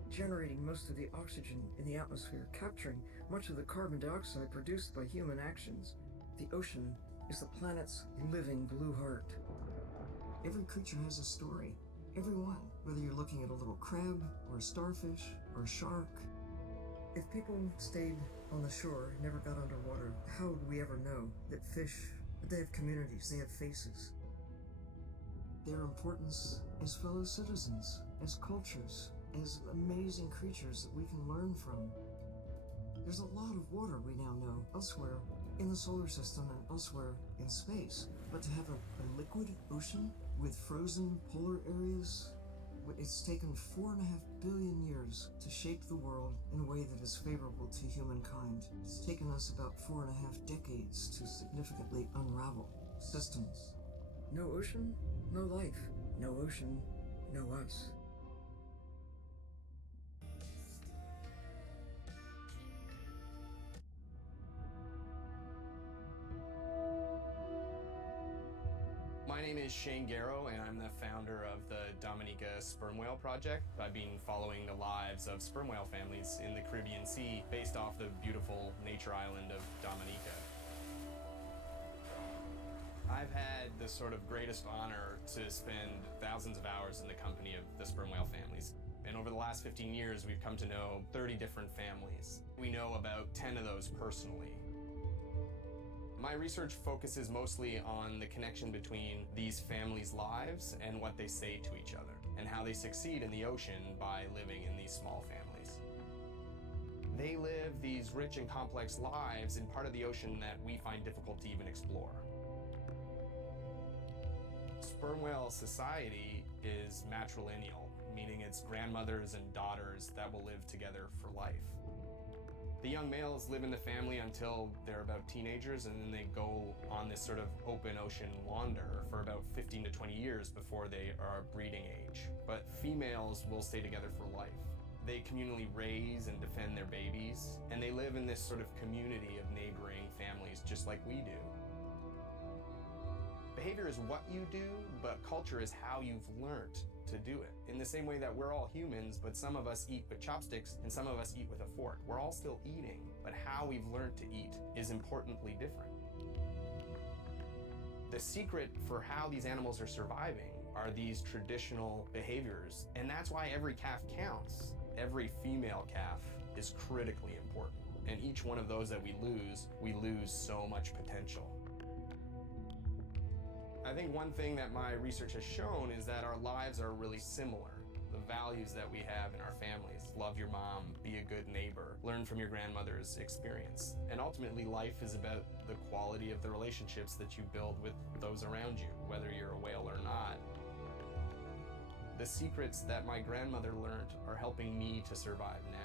generating most of the oxygen in the atmosphere, capturing much of the carbon dioxide produced by human actions. The ocean is the planet's living blue heart. Every creature has a story. Every one, whether you're looking at a little crab, or a starfish, or a shark. If people stayed on the shore and never got underwater, how would we ever know that fish, that they have communities, they have faces? Their importance as fellow citizens, as cultures, as amazing creatures that we can learn from. There's a lot of water we now know elsewhere in the solar system and elsewhere in space. But to have a liquid ocean with frozen polar areas, it's taken 4.5 billion years to shape the world in a way that is favorable to humankind. It's taken us about 4.5 decades to significantly unravel systems. No ocean, no life. No ocean, no us. My name is Shane Garrow, and I'm the founder of the Dominica Sperm Whale Project. I've been following the lives of sperm whale families in the Caribbean Sea based off the beautiful nature island of Dominica. I've had the sort of greatest honor to spend thousands of hours in the company of the sperm whale families. And over the last 15 years, we've come to know 30 different families. We know about 10 of those personally. My research focuses mostly on the connection between these families' lives and what they say to each other, and how they succeed in the ocean by living in these small families. They live these rich and complex lives in part of the ocean that we find difficult to even explore. sperm whale society is matrilineal, meaning it's grandmothers and daughters that will live together for life. The young males live in the family until they're about teenagers, and then they go on this sort of open ocean wander for about 15 to 20 years before they are breeding age. But females will stay together for life. They communally raise and defend their babies, and they live in this sort of community of neighboring families just like we do. Behavior is what you do, but culture is how you've learned to do it. In the same way that we're all humans, but some of us eat with chopsticks and some of us eat with a fork. We're all still eating, but how we've learned to eat is importantly different. The secret for how these animals are surviving are these traditional behaviors, and that's why every calf counts. Every female calf is critically important, and each one of those that we lose so much potential. I think one thing that my research has shown is that our lives are really similar. The values that we have in our families, love your mom, be a good neighbor, learn from your grandmother's experience. And ultimately, life is about the quality of the relationships that you build with those around you, whether you're a whale or not. The secrets that my grandmother learned are helping me to survive now.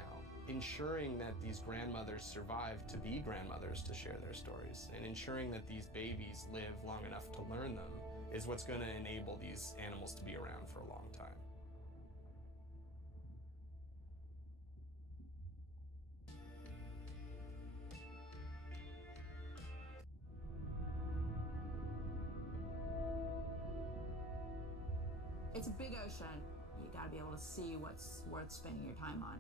Ensuring that these grandmothers survive to be grandmothers to share their stories, and ensuring that these babies live long enough to learn them is what's going to enable these animals to be around for a long time. It's a big ocean. You gotta be able to see what's worth spending your time on.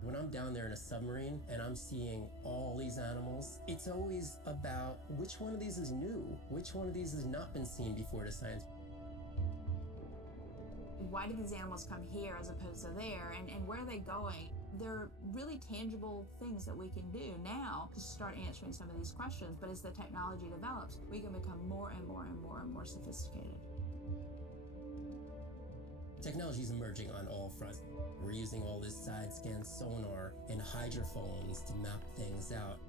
When I'm down there in a submarine and I'm seeing all these animals, it's always about which one of these is new, which one of these has not been seen before to science. Why do these animals come here as opposed to there, and where are they going? There are really tangible things that we can do now to start answering some of these questions, but as the technology develops, we can become more and more and more and more sophisticated. Technology is emerging on all fronts. We're using all this side-scan sonar and hydrophones to map things out.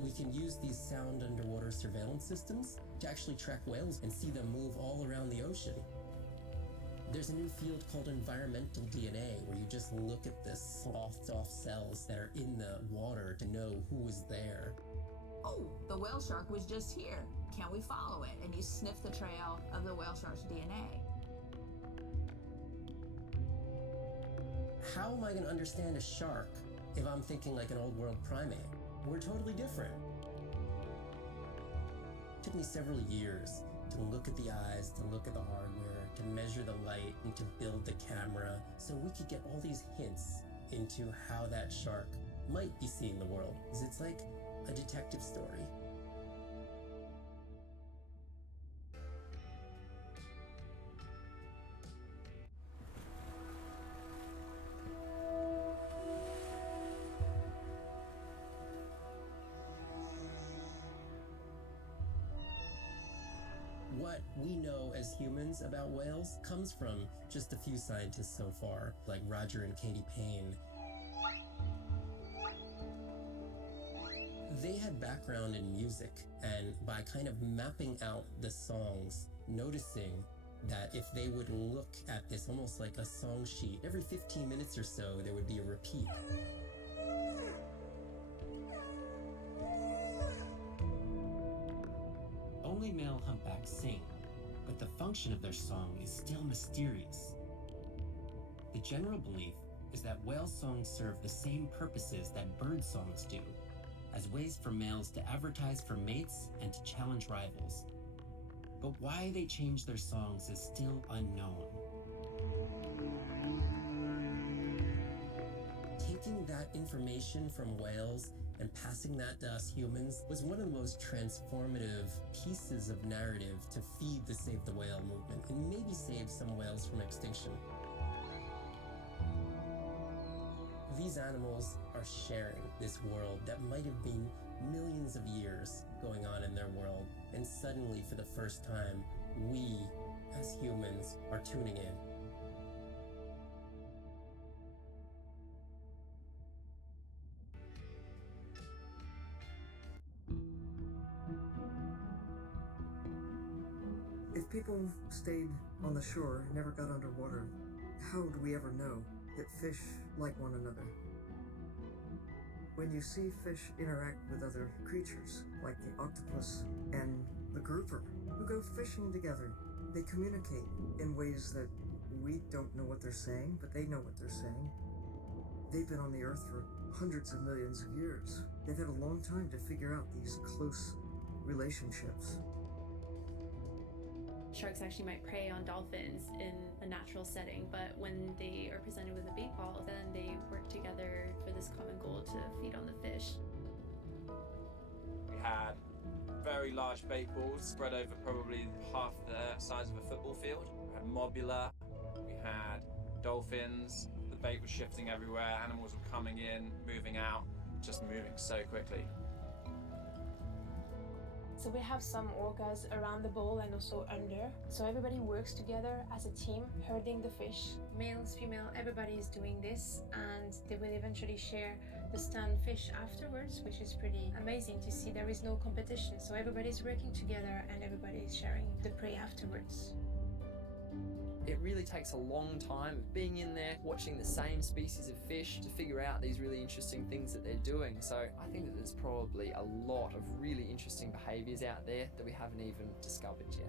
We can use these sound underwater surveillance systems to actually track whales and see them move all around the ocean. There's a new field called environmental DNA, where you just look at the sloughed off cells that are in the water to know who is there. Oh, the whale shark was just here. Can we follow it? And you sniff the trail of the whale shark's DNA. How am I going to understand a shark if I'm thinking like an old world primate? We're totally different. It took me several years to look at the eyes, to look at the hardware, to measure the light, and to build the camera so we could get all these hints into how that shark might be seeing the world. Because it's like a detective story. What we know as humans about whales comes from just a few scientists so far, like Roger and Katie Payne. They had background in music, and by kind of mapping out the songs, noticing that if they would look at this almost like a song sheet, every 15 minutes or so there would be a repeat. Only male humpbacks sing, but the function of their song is still mysterious. The general belief is that whale songs serve the same purposes that bird songs do, as ways for males to advertise for mates and to challenge rivals. But why they change their songs is still unknown. Taking that information from whales and passing that to us humans was one of the most transformative pieces of narrative to feed the Save the Whale movement and maybe save some whales from extinction. These animals are sharing this world that might have been millions of years going on in their world, and suddenly, for the first time, we, as humans, are tuning in. If people stayed on the shore, never got underwater, how would we ever know that fish like one another? When you see fish interact with other creatures, like the octopus and the grouper, who go fishing together, they communicate in ways that we don't know what they're saying, but they know what they're saying. They've been on the earth for hundreds of millions of years. They've had a long time to figure out these close relationships. Sharks actually might prey on dolphins in a natural setting, but when they are presented with a bait ball, then they work together for this common goal to feed on the fish. We had very large bait balls spread over probably half the size of a football field. We had mobula, we had dolphins, the bait was shifting everywhere, animals were coming in, moving out, just moving so quickly. So we have some orcas around the bowl and also under. So everybody works together as a team, herding the fish. Males, female, everybody is doing this, and they will eventually share the stunned fish afterwards, which is pretty amazing to see. There is no competition, so everybody's working together and everybody is sharing the prey afterwards. It really takes a long time being in there, watching the same species of fish to figure out these really interesting things that they're doing. So I think that there's probably a lot of really interesting behaviours out there that we haven't even discovered yet.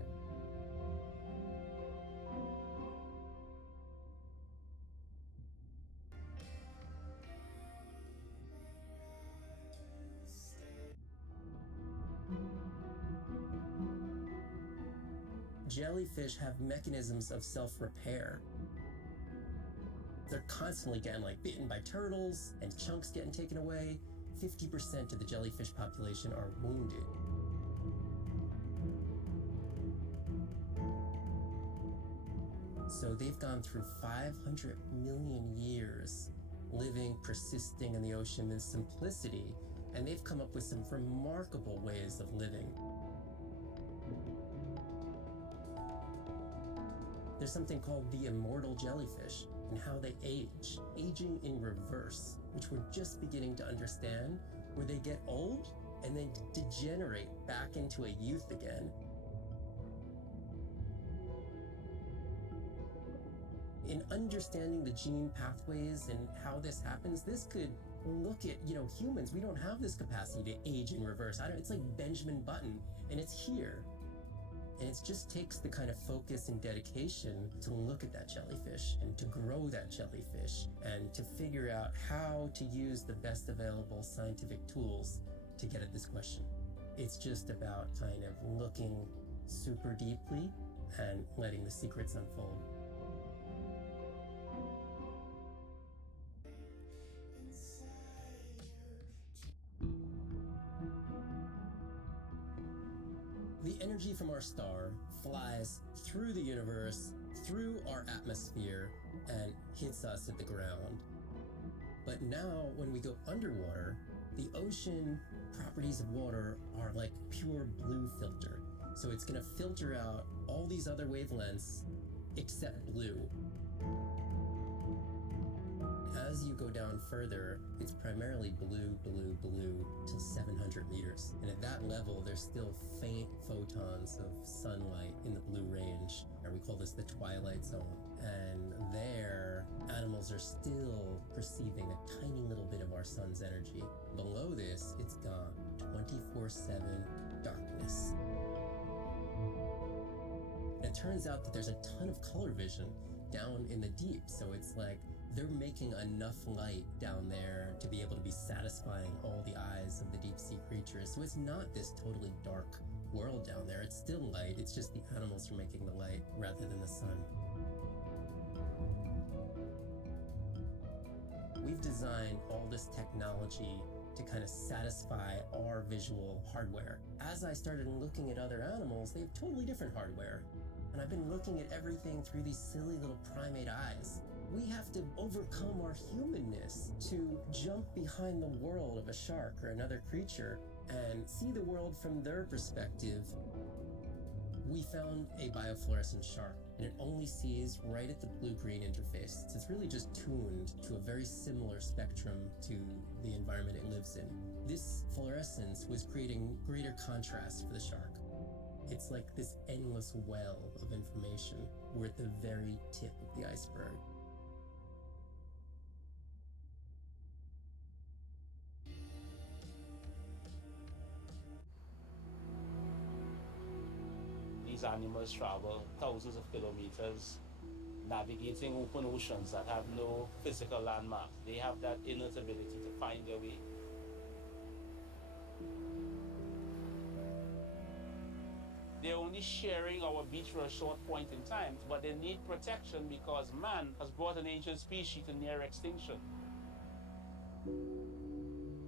Jellyfish have mechanisms of self-repair. They're constantly getting bitten by turtles and chunks getting taken away. 50% of the jellyfish population are wounded. So they've gone through 500 million years living, persisting in the ocean in simplicity, and they've come up with some remarkable ways of living. There's something called the immortal jellyfish and how they age. Aging in reverse, which we're just beginning to understand, where they get old and then degenerate back into a youth again. In understanding the gene pathways and how this happens, this could look at, humans. We don't have this capacity to age in reverse. It's like Benjamin Button, and it's here. And it just takes the kind of focus and dedication to look at that jellyfish and to grow that jellyfish and to figure out how to use the best available scientific tools to get at this question. It's just about kind of looking super deeply and letting the secrets unfold. The energy from our star flies through the universe, through our atmosphere, and hits us at the ground. But now, when we go underwater, the ocean properties of water are like pure blue filter. So it's going to filter out all these other wavelengths except blue. As you go down further, it's primarily blue, blue, blue till 700 meters. And at that level, there's still faint photons of sunlight in the blue range. And we call this the twilight zone. And there, animals are still perceiving a tiny little bit of our sun's energy. Below this, it's gone. 24/7 darkness. And it turns out that there's a ton of color vision down in the deep. So it's like they're making enough light down there to be able to be satisfying all the eyes of the deep sea creatures. So it's not this totally dark world down there. It's still light. It's just the animals are making the light rather than the sun. We've designed all this technology to kind of satisfy our visual hardware. As I started looking at other animals, they have totally different hardware. And I've been looking at everything through these silly little primate eyes. We have to overcome our humanness to jump behind the world of a shark or another creature and see the world from their perspective. We found a biofluorescent shark, and it only sees right at the blue-green interface. So it's really just tuned to a very similar spectrum to the environment it lives in. This fluorescence was creating greater contrast for the shark. It's like this endless well of information. We're at the very tip of the iceberg. These animals travel thousands of kilometers, navigating open oceans that have no physical landmarks. They have that innate ability to find their way. They're only sharing our beach for a short point in time, but they need protection because man has brought an ancient species to near extinction.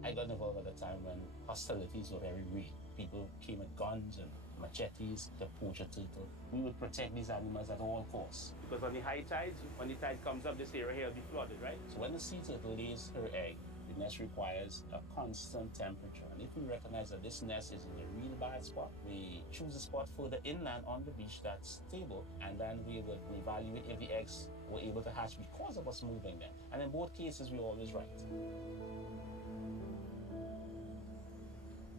I got involved at a time when hostilities were very real. People came with guns and machetes to poach a turtle. We would protect these animals at all costs. Because on the high tides, when the tide comes up, this area here will be flooded, right? So when the sea turtle lays her egg, the nest requires a constant temperature. And if we recognize that this nest is in a real bad spot, we choose a spot further inland on the beach that's stable, and then we would evaluate if the eggs were able to hatch because of us moving them. And in both cases, we're always right.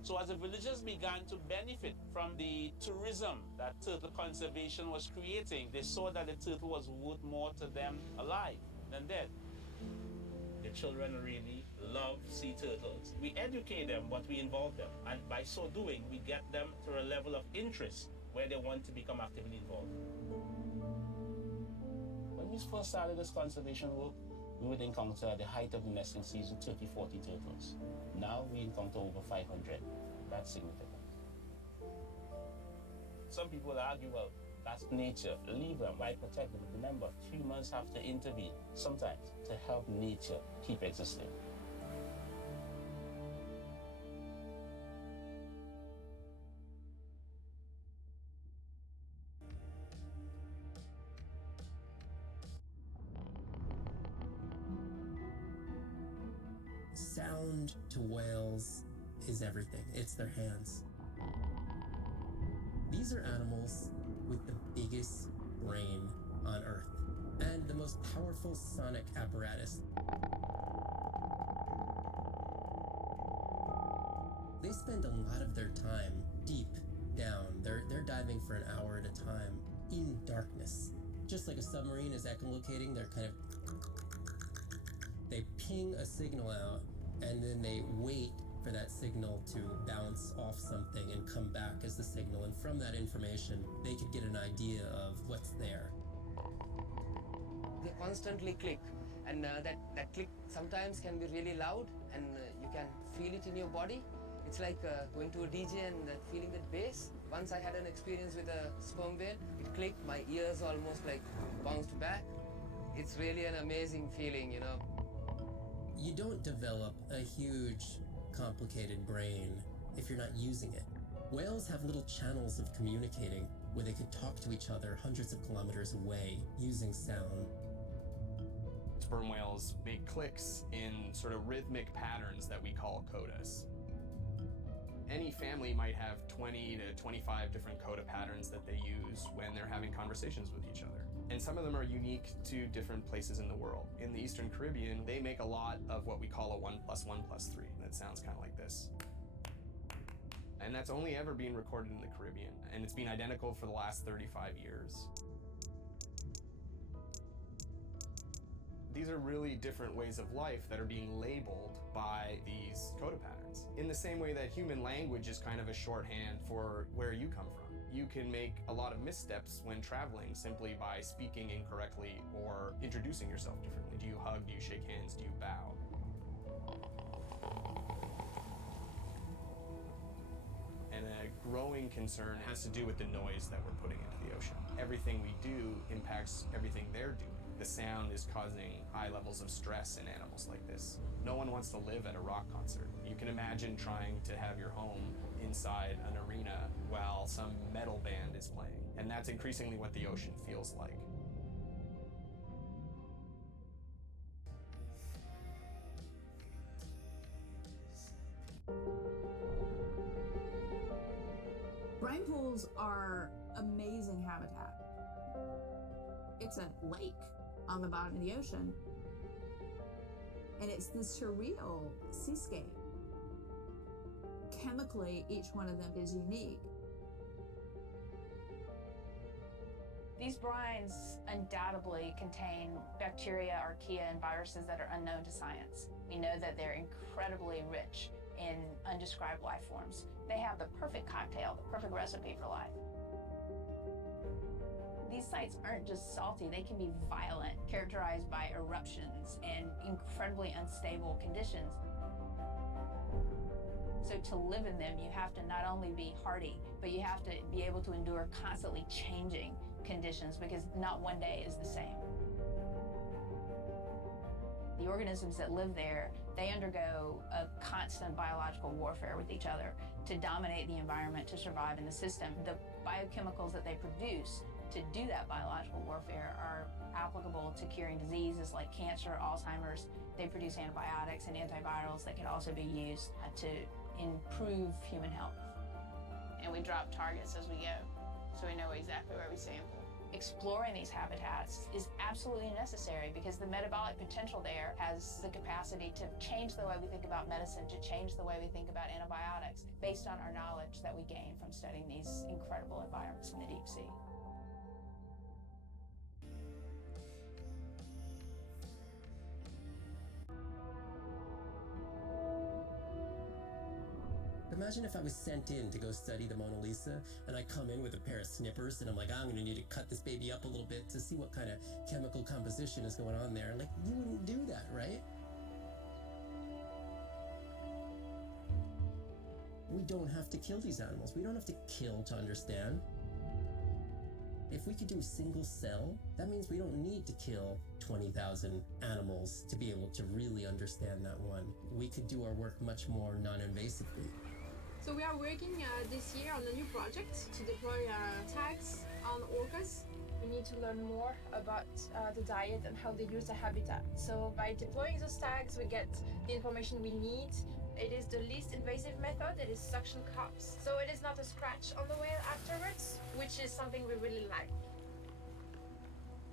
So as the villagers began to benefit from the tourism that turtle conservation was creating, they saw that the turtle was worth more to them alive than dead. The children really love sea turtles. We educate them, but we involve them. And by so doing, we get them to a level of interest where they want to become actively involved. When we first started this conservation work, we would encounter at the height of the nesting season 30, 40 turtles. Now we encounter over 500. That's significant. Some people argue, well, that's nature. Leave them, why protect them? Remember, humans have to intervene sometimes to help nature keep existing. Sound to whales is everything. It's their hands. These are animals with the biggest brain on Earth and the most powerful sonic apparatus. They spend a lot of their time deep down. They're diving for an hour at a time in darkness. Just like a submarine is echolocating, they ping a signal out and then they wait for that signal to bounce off something and come back as the signal. And from that information, they could get an idea of what's there. They constantly click, and that click sometimes can be really loud, and you can feel it in your body. It's like going to a DJ and feeling that bass. Once I had an experience with a sperm whale, it clicked, my ears almost like bounced back. It's really an amazing feeling, you know. You don't develop a huge, complicated brain if you're not using it. Whales have little channels of communicating where they could talk to each other hundreds of kilometers away using sound. Sperm whales make clicks in sort of rhythmic patterns that we call codas. Any family might have 20 to 25 different coda patterns that they use when they're having conversations with each other. And some of them are unique to different places in the world. In the Eastern Caribbean, they make a lot of what we call a 1 + 1 + 3. That sounds kind of like this. And that's only ever been recorded in the Caribbean. And it's been identical for the last 35 years. These are really different ways of life that are being labeled by these coda patterns. In the same way that human language is kind of a shorthand for where you come from. You can make a lot of missteps when traveling simply by speaking incorrectly or introducing yourself differently. Do you hug? Do you shake hands? Do you bow? And a growing concern has to do with the noise that we're putting into the ocean. Everything we do impacts everything they're doing. The sound is causing high levels of stress in animals like this. No one wants to live at a rock concert. You can imagine trying to have your home inside an arena while some metal band is playing. And that's increasingly what the ocean feels like. Brine pools are amazing habitat. It's a lake on the bottom of the ocean, and it's this surreal seascape. Chemically, each one of them is unique. These brines undoubtedly contain bacteria, archaea, and viruses that are unknown to science. We know that they're incredibly rich in undescribed life forms. They have the perfect cocktail, the perfect recipe for life. These sites aren't just salty, they can be violent, characterized by eruptions and incredibly unstable conditions. So to live in them, you have to not only be hardy, but you have to be able to endure constantly changing conditions, because not one day is the same. The organisms that live there, they undergo a constant biological warfare with each other to dominate the environment, to survive in the system. The biochemicals that they produce to do that biological warfare are applicable to curing diseases like cancer, Alzheimer's. They produce antibiotics and antivirals that can also be used to improve human health. And we drop targets as we go, so we know exactly where we sample. Exploring these habitats is absolutely necessary because the metabolic potential there has the capacity to change the way we think about medicine, to change the way we think about antibiotics, based on our knowledge that we gain from studying these incredible environments in the deep sea. Imagine if I was sent in to go study the Mona Lisa, and I come in with a pair of snippers, and I'm like, I'm gonna need to cut this baby up a little bit to see what kind of chemical composition is going on there. Like, you wouldn't do that, right? We don't have to kill these animals. We don't have to kill to understand. If we could do a single cell, that means we don't need to kill 20,000 animals to be able to really understand that one. We could do our work much more non-invasively. So we are working this year on a new project to deploy tags on orcas. We need to learn more about the diet and how they use the habitat. So by deploying those tags, we get the information we need. It is the least invasive method. It is suction cups. So it is not a scratch on the whale afterwards, which is something we really like.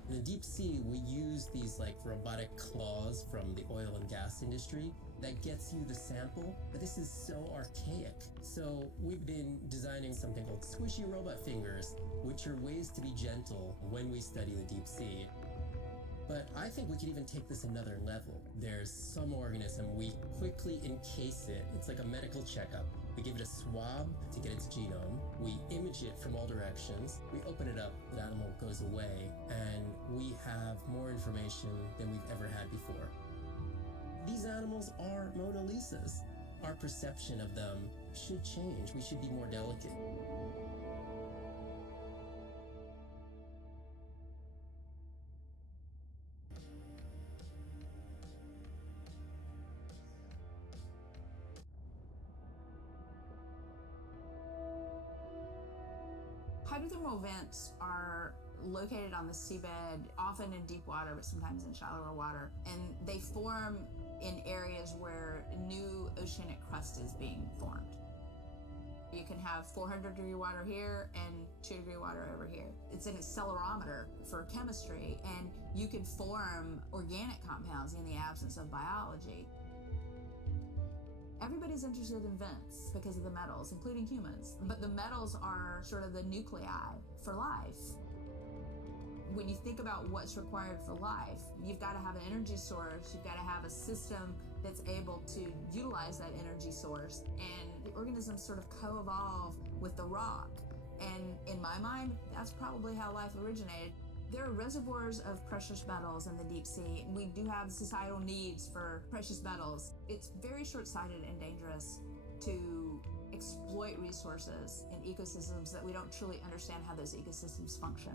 In the deep sea, we use these like robotic claws from the oil and gas industry that gets you the sample, but this is so archaic. So we've been designing something called squishy robot fingers, which are ways to be gentle when we study the deep sea. But I think we could even take this another level. There's some organism, we quickly encase it. It's like a medical checkup. We give it a swab to get its genome. We image it from all directions. We open it up, the animal goes away, and we have more information than we've ever had before. These animals are Mona Lisas. Our perception of them should change. We should be more delicate. Hydrothermal vents are located on the seabed, often in deep water, but sometimes in shallower water. And they form in areas where new oceanic crust is being formed. You can have 400-degree water here and 2-degree water over here. It's an accelerometer for chemistry, and you can form organic compounds in the absence of biology. Everybody's interested in vents because of the metals, including humans. But the metals are sort of the nuclei for life. When you think about what's required for life, you've got to have an energy source, you've got to have a system that's able to utilize that energy source. And the organisms sort of co-evolve with the rock. And in my mind, that's probably how life originated. There are reservoirs of precious metals in the deep sea, and we do have societal needs for precious metals. It's very short-sighted and dangerous to exploit resources in ecosystems that we don't truly understand how those ecosystems function.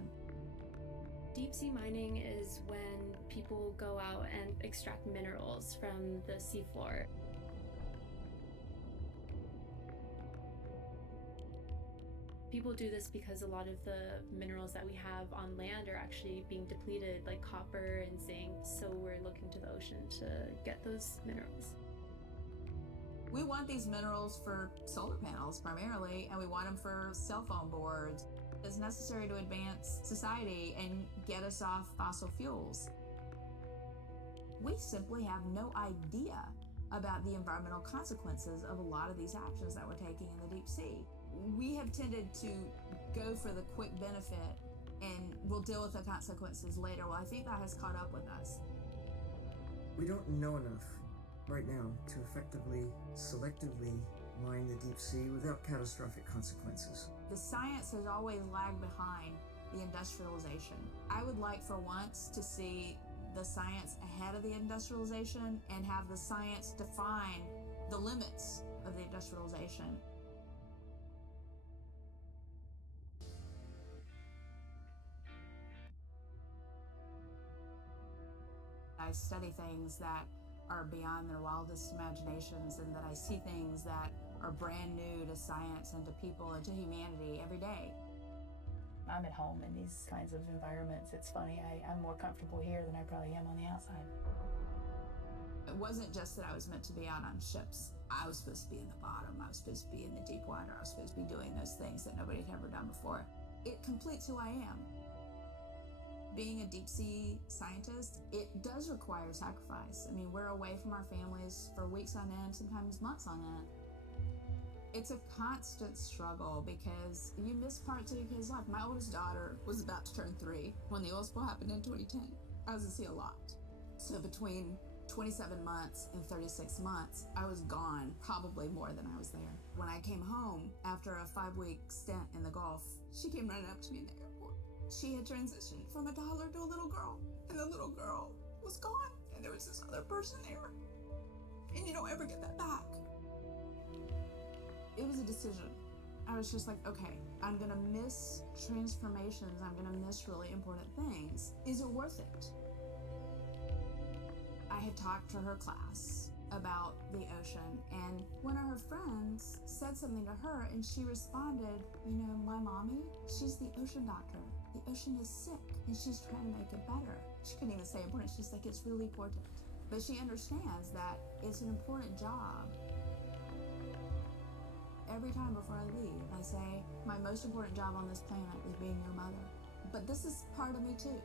Deep sea mining is when people go out and extract minerals from the seafloor. People do this because a lot of the minerals that we have on land are actually being depleted, like copper and zinc, so we're looking to the ocean to get those minerals. We want these minerals for solar panels primarily, and we want them for cell phone boards. It's necessary to advance society and get us off fossil fuels. We simply have no idea about the environmental consequences of a lot of these actions that we're taking in the deep sea. We have tended to go for the quick benefit and we'll deal with the consequences later. Well, I think that has caught up with us. We don't know enough right now to effectively, selectively mine the deep sea without catastrophic consequences. The science has always lagged behind the industrialization. I would like for once to see the science ahead of the industrialization and have the science define the limits of the industrialization. I study things that are beyond their wildest imaginations, and that I see things that are brand new to science and to people and to humanity every day. I'm at home in these kinds of environments. It's funny, I'm more comfortable here than I probably am on the outside. It wasn't just that I was meant to be out on ships. I was supposed to be in the bottom. I was supposed to be in the deep water. I was supposed to be doing those things that nobody had ever done before. It completes who I am. Being a deep sea scientist, it does require sacrifice. I mean, we're away from our families for weeks on end, sometimes months on end. It's a constant struggle because you miss parts of your kid's life. My oldest daughter was about to turn 3 when the oil spill happened in 2010. I was at sea a lot. So between 27 months and 36 months, I was gone probably more than I was there. When I came home after a 5-week stint in the Gulf, she came running up to me in the airport. She had transitioned from a toddler to a little girl, and the little girl was gone, and there was this other person there. And you don't ever get that back. It was a decision. I was just like, okay, I'm gonna miss transformations. I'm gonna miss really important things. Is it worth it? I had talked to her class about the ocean, and one of her friends said something to her, and she responded, you know, my mommy, she's the ocean doctor. The ocean is sick, and she's trying to make it better. She couldn't even say important. She's like, it's really important. But she understands that it's an important job. Every time before I leave, I say, my most important job on this planet is being your mother. But this is part of me too.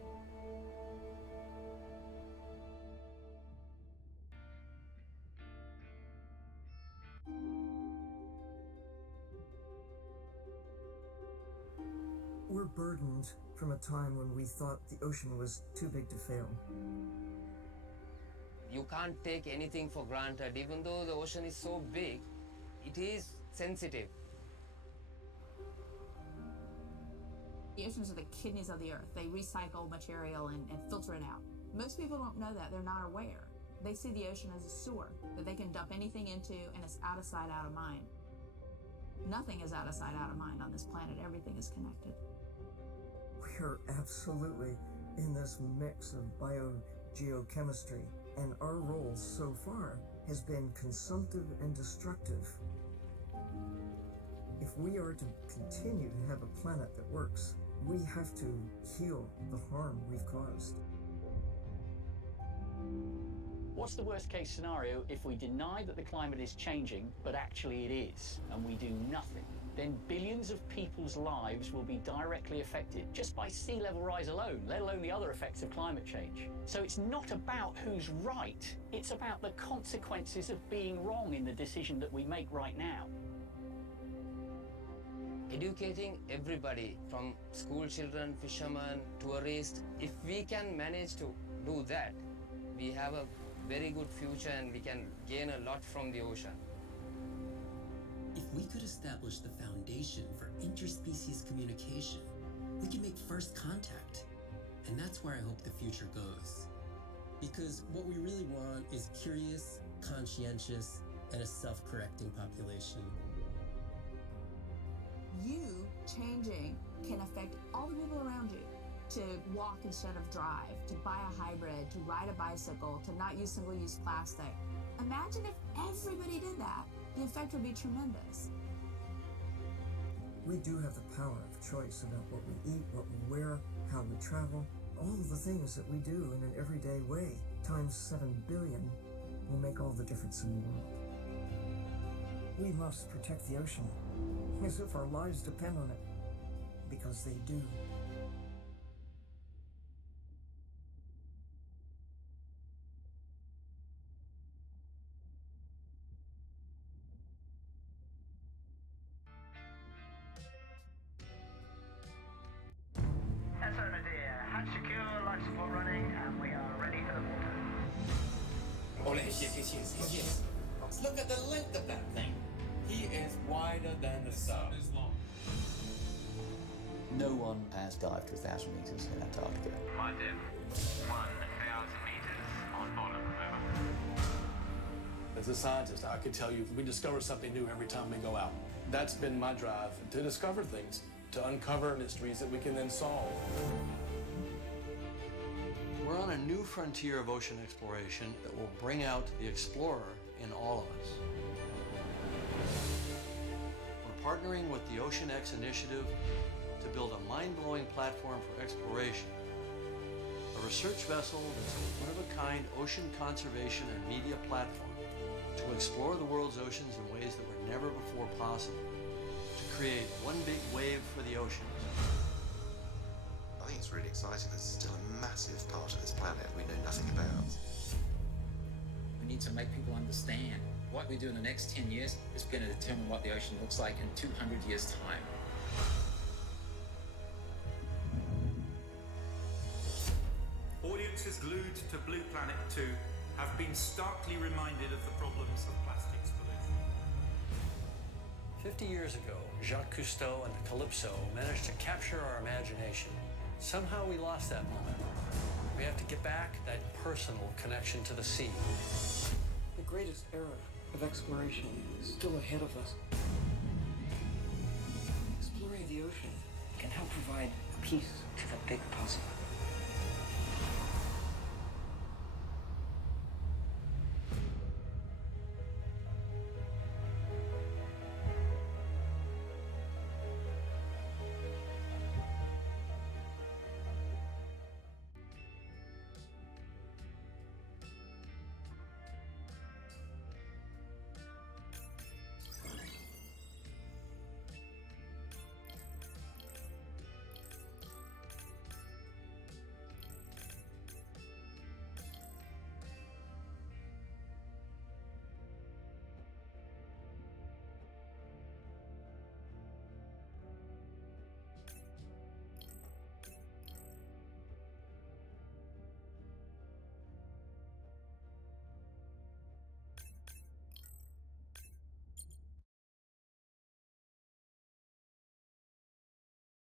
We're burdened from a time when we thought the ocean was too big to fail. You can't take anything for granted. Even though the ocean is so big, it is sensitive. The oceans are the kidneys of the earth. They recycle material and filter it out. Most people don't know that. They're not aware. They see the ocean as a sewer that they can dump anything into, and it's out of sight, out of mind. Nothing is out of sight, out of mind on this planet. Everything is connected. We are absolutely in this mix of biogeochemistry, and our role so far has been consumptive and destructive. If we are to continue to have a planet that works, we have to heal the harm we've caused. What's the worst case scenario if we deny that the climate is changing, but actually it is, and we do nothing? Then billions of people's lives will be directly affected just by sea level rise alone, let alone the other effects of climate change. So it's not about who's right, it's about the consequences of being wrong in the decision that we make right now. Educating everybody, from school children, fishermen, tourists, if we can manage to do that, we have a very good future and we can gain a lot from the ocean. If we could establish the foundation for interspecies communication, we can make first contact. And that's where I hope the future goes. Because what we really want is curious, conscientious, and a self-correcting population. You changing can affect all the people around you. To walk instead of drive, to buy a hybrid, to ride a bicycle, to not use single-use plastic. Imagine if everybody did that. The effect would be tremendous. We do have the power of choice about what we eat, what we wear, how we travel. All of the things that we do in an everyday way, times 7 billion, will make all the difference in the world. We must protect the ocean, as if our lives depend on it, because they do. As Yes. Look at the length of that thing. He is wider than the sun. No one has dived to 1,000 meters in Antarctica. My depth, 1,000 meters on bottom, over. As a scientist, I can tell you we discover something new every time we go out. That's been my drive, to discover things, to uncover mysteries that we can then solve. We're on a new frontier of ocean exploration that will bring out the explorer in all of us. We're partnering with the Ocean X Initiative to build a mind-blowing platform for exploration. A research vessel that's a one-of-a-kind ocean conservation and media platform to explore the world's oceans in ways that were never before possible, to create one big wave for the oceans. I think it's really exciting. There's still a massive part of this planet we know nothing about. We need to make people understand what we do in the next 10 years is going to determine what the ocean looks like in 200 years' time. Audiences glued to Blue Planet 2 have been starkly reminded of the problems of plastics pollution. 50 years ago, Jacques Cousteau and the Calypso managed to capture our imagination. Somehow we lost that moment. We have to get back that personal connection to the sea. The greatest era of exploration is still ahead of us. Exploring the ocean can help provide a piece to the big puzzle.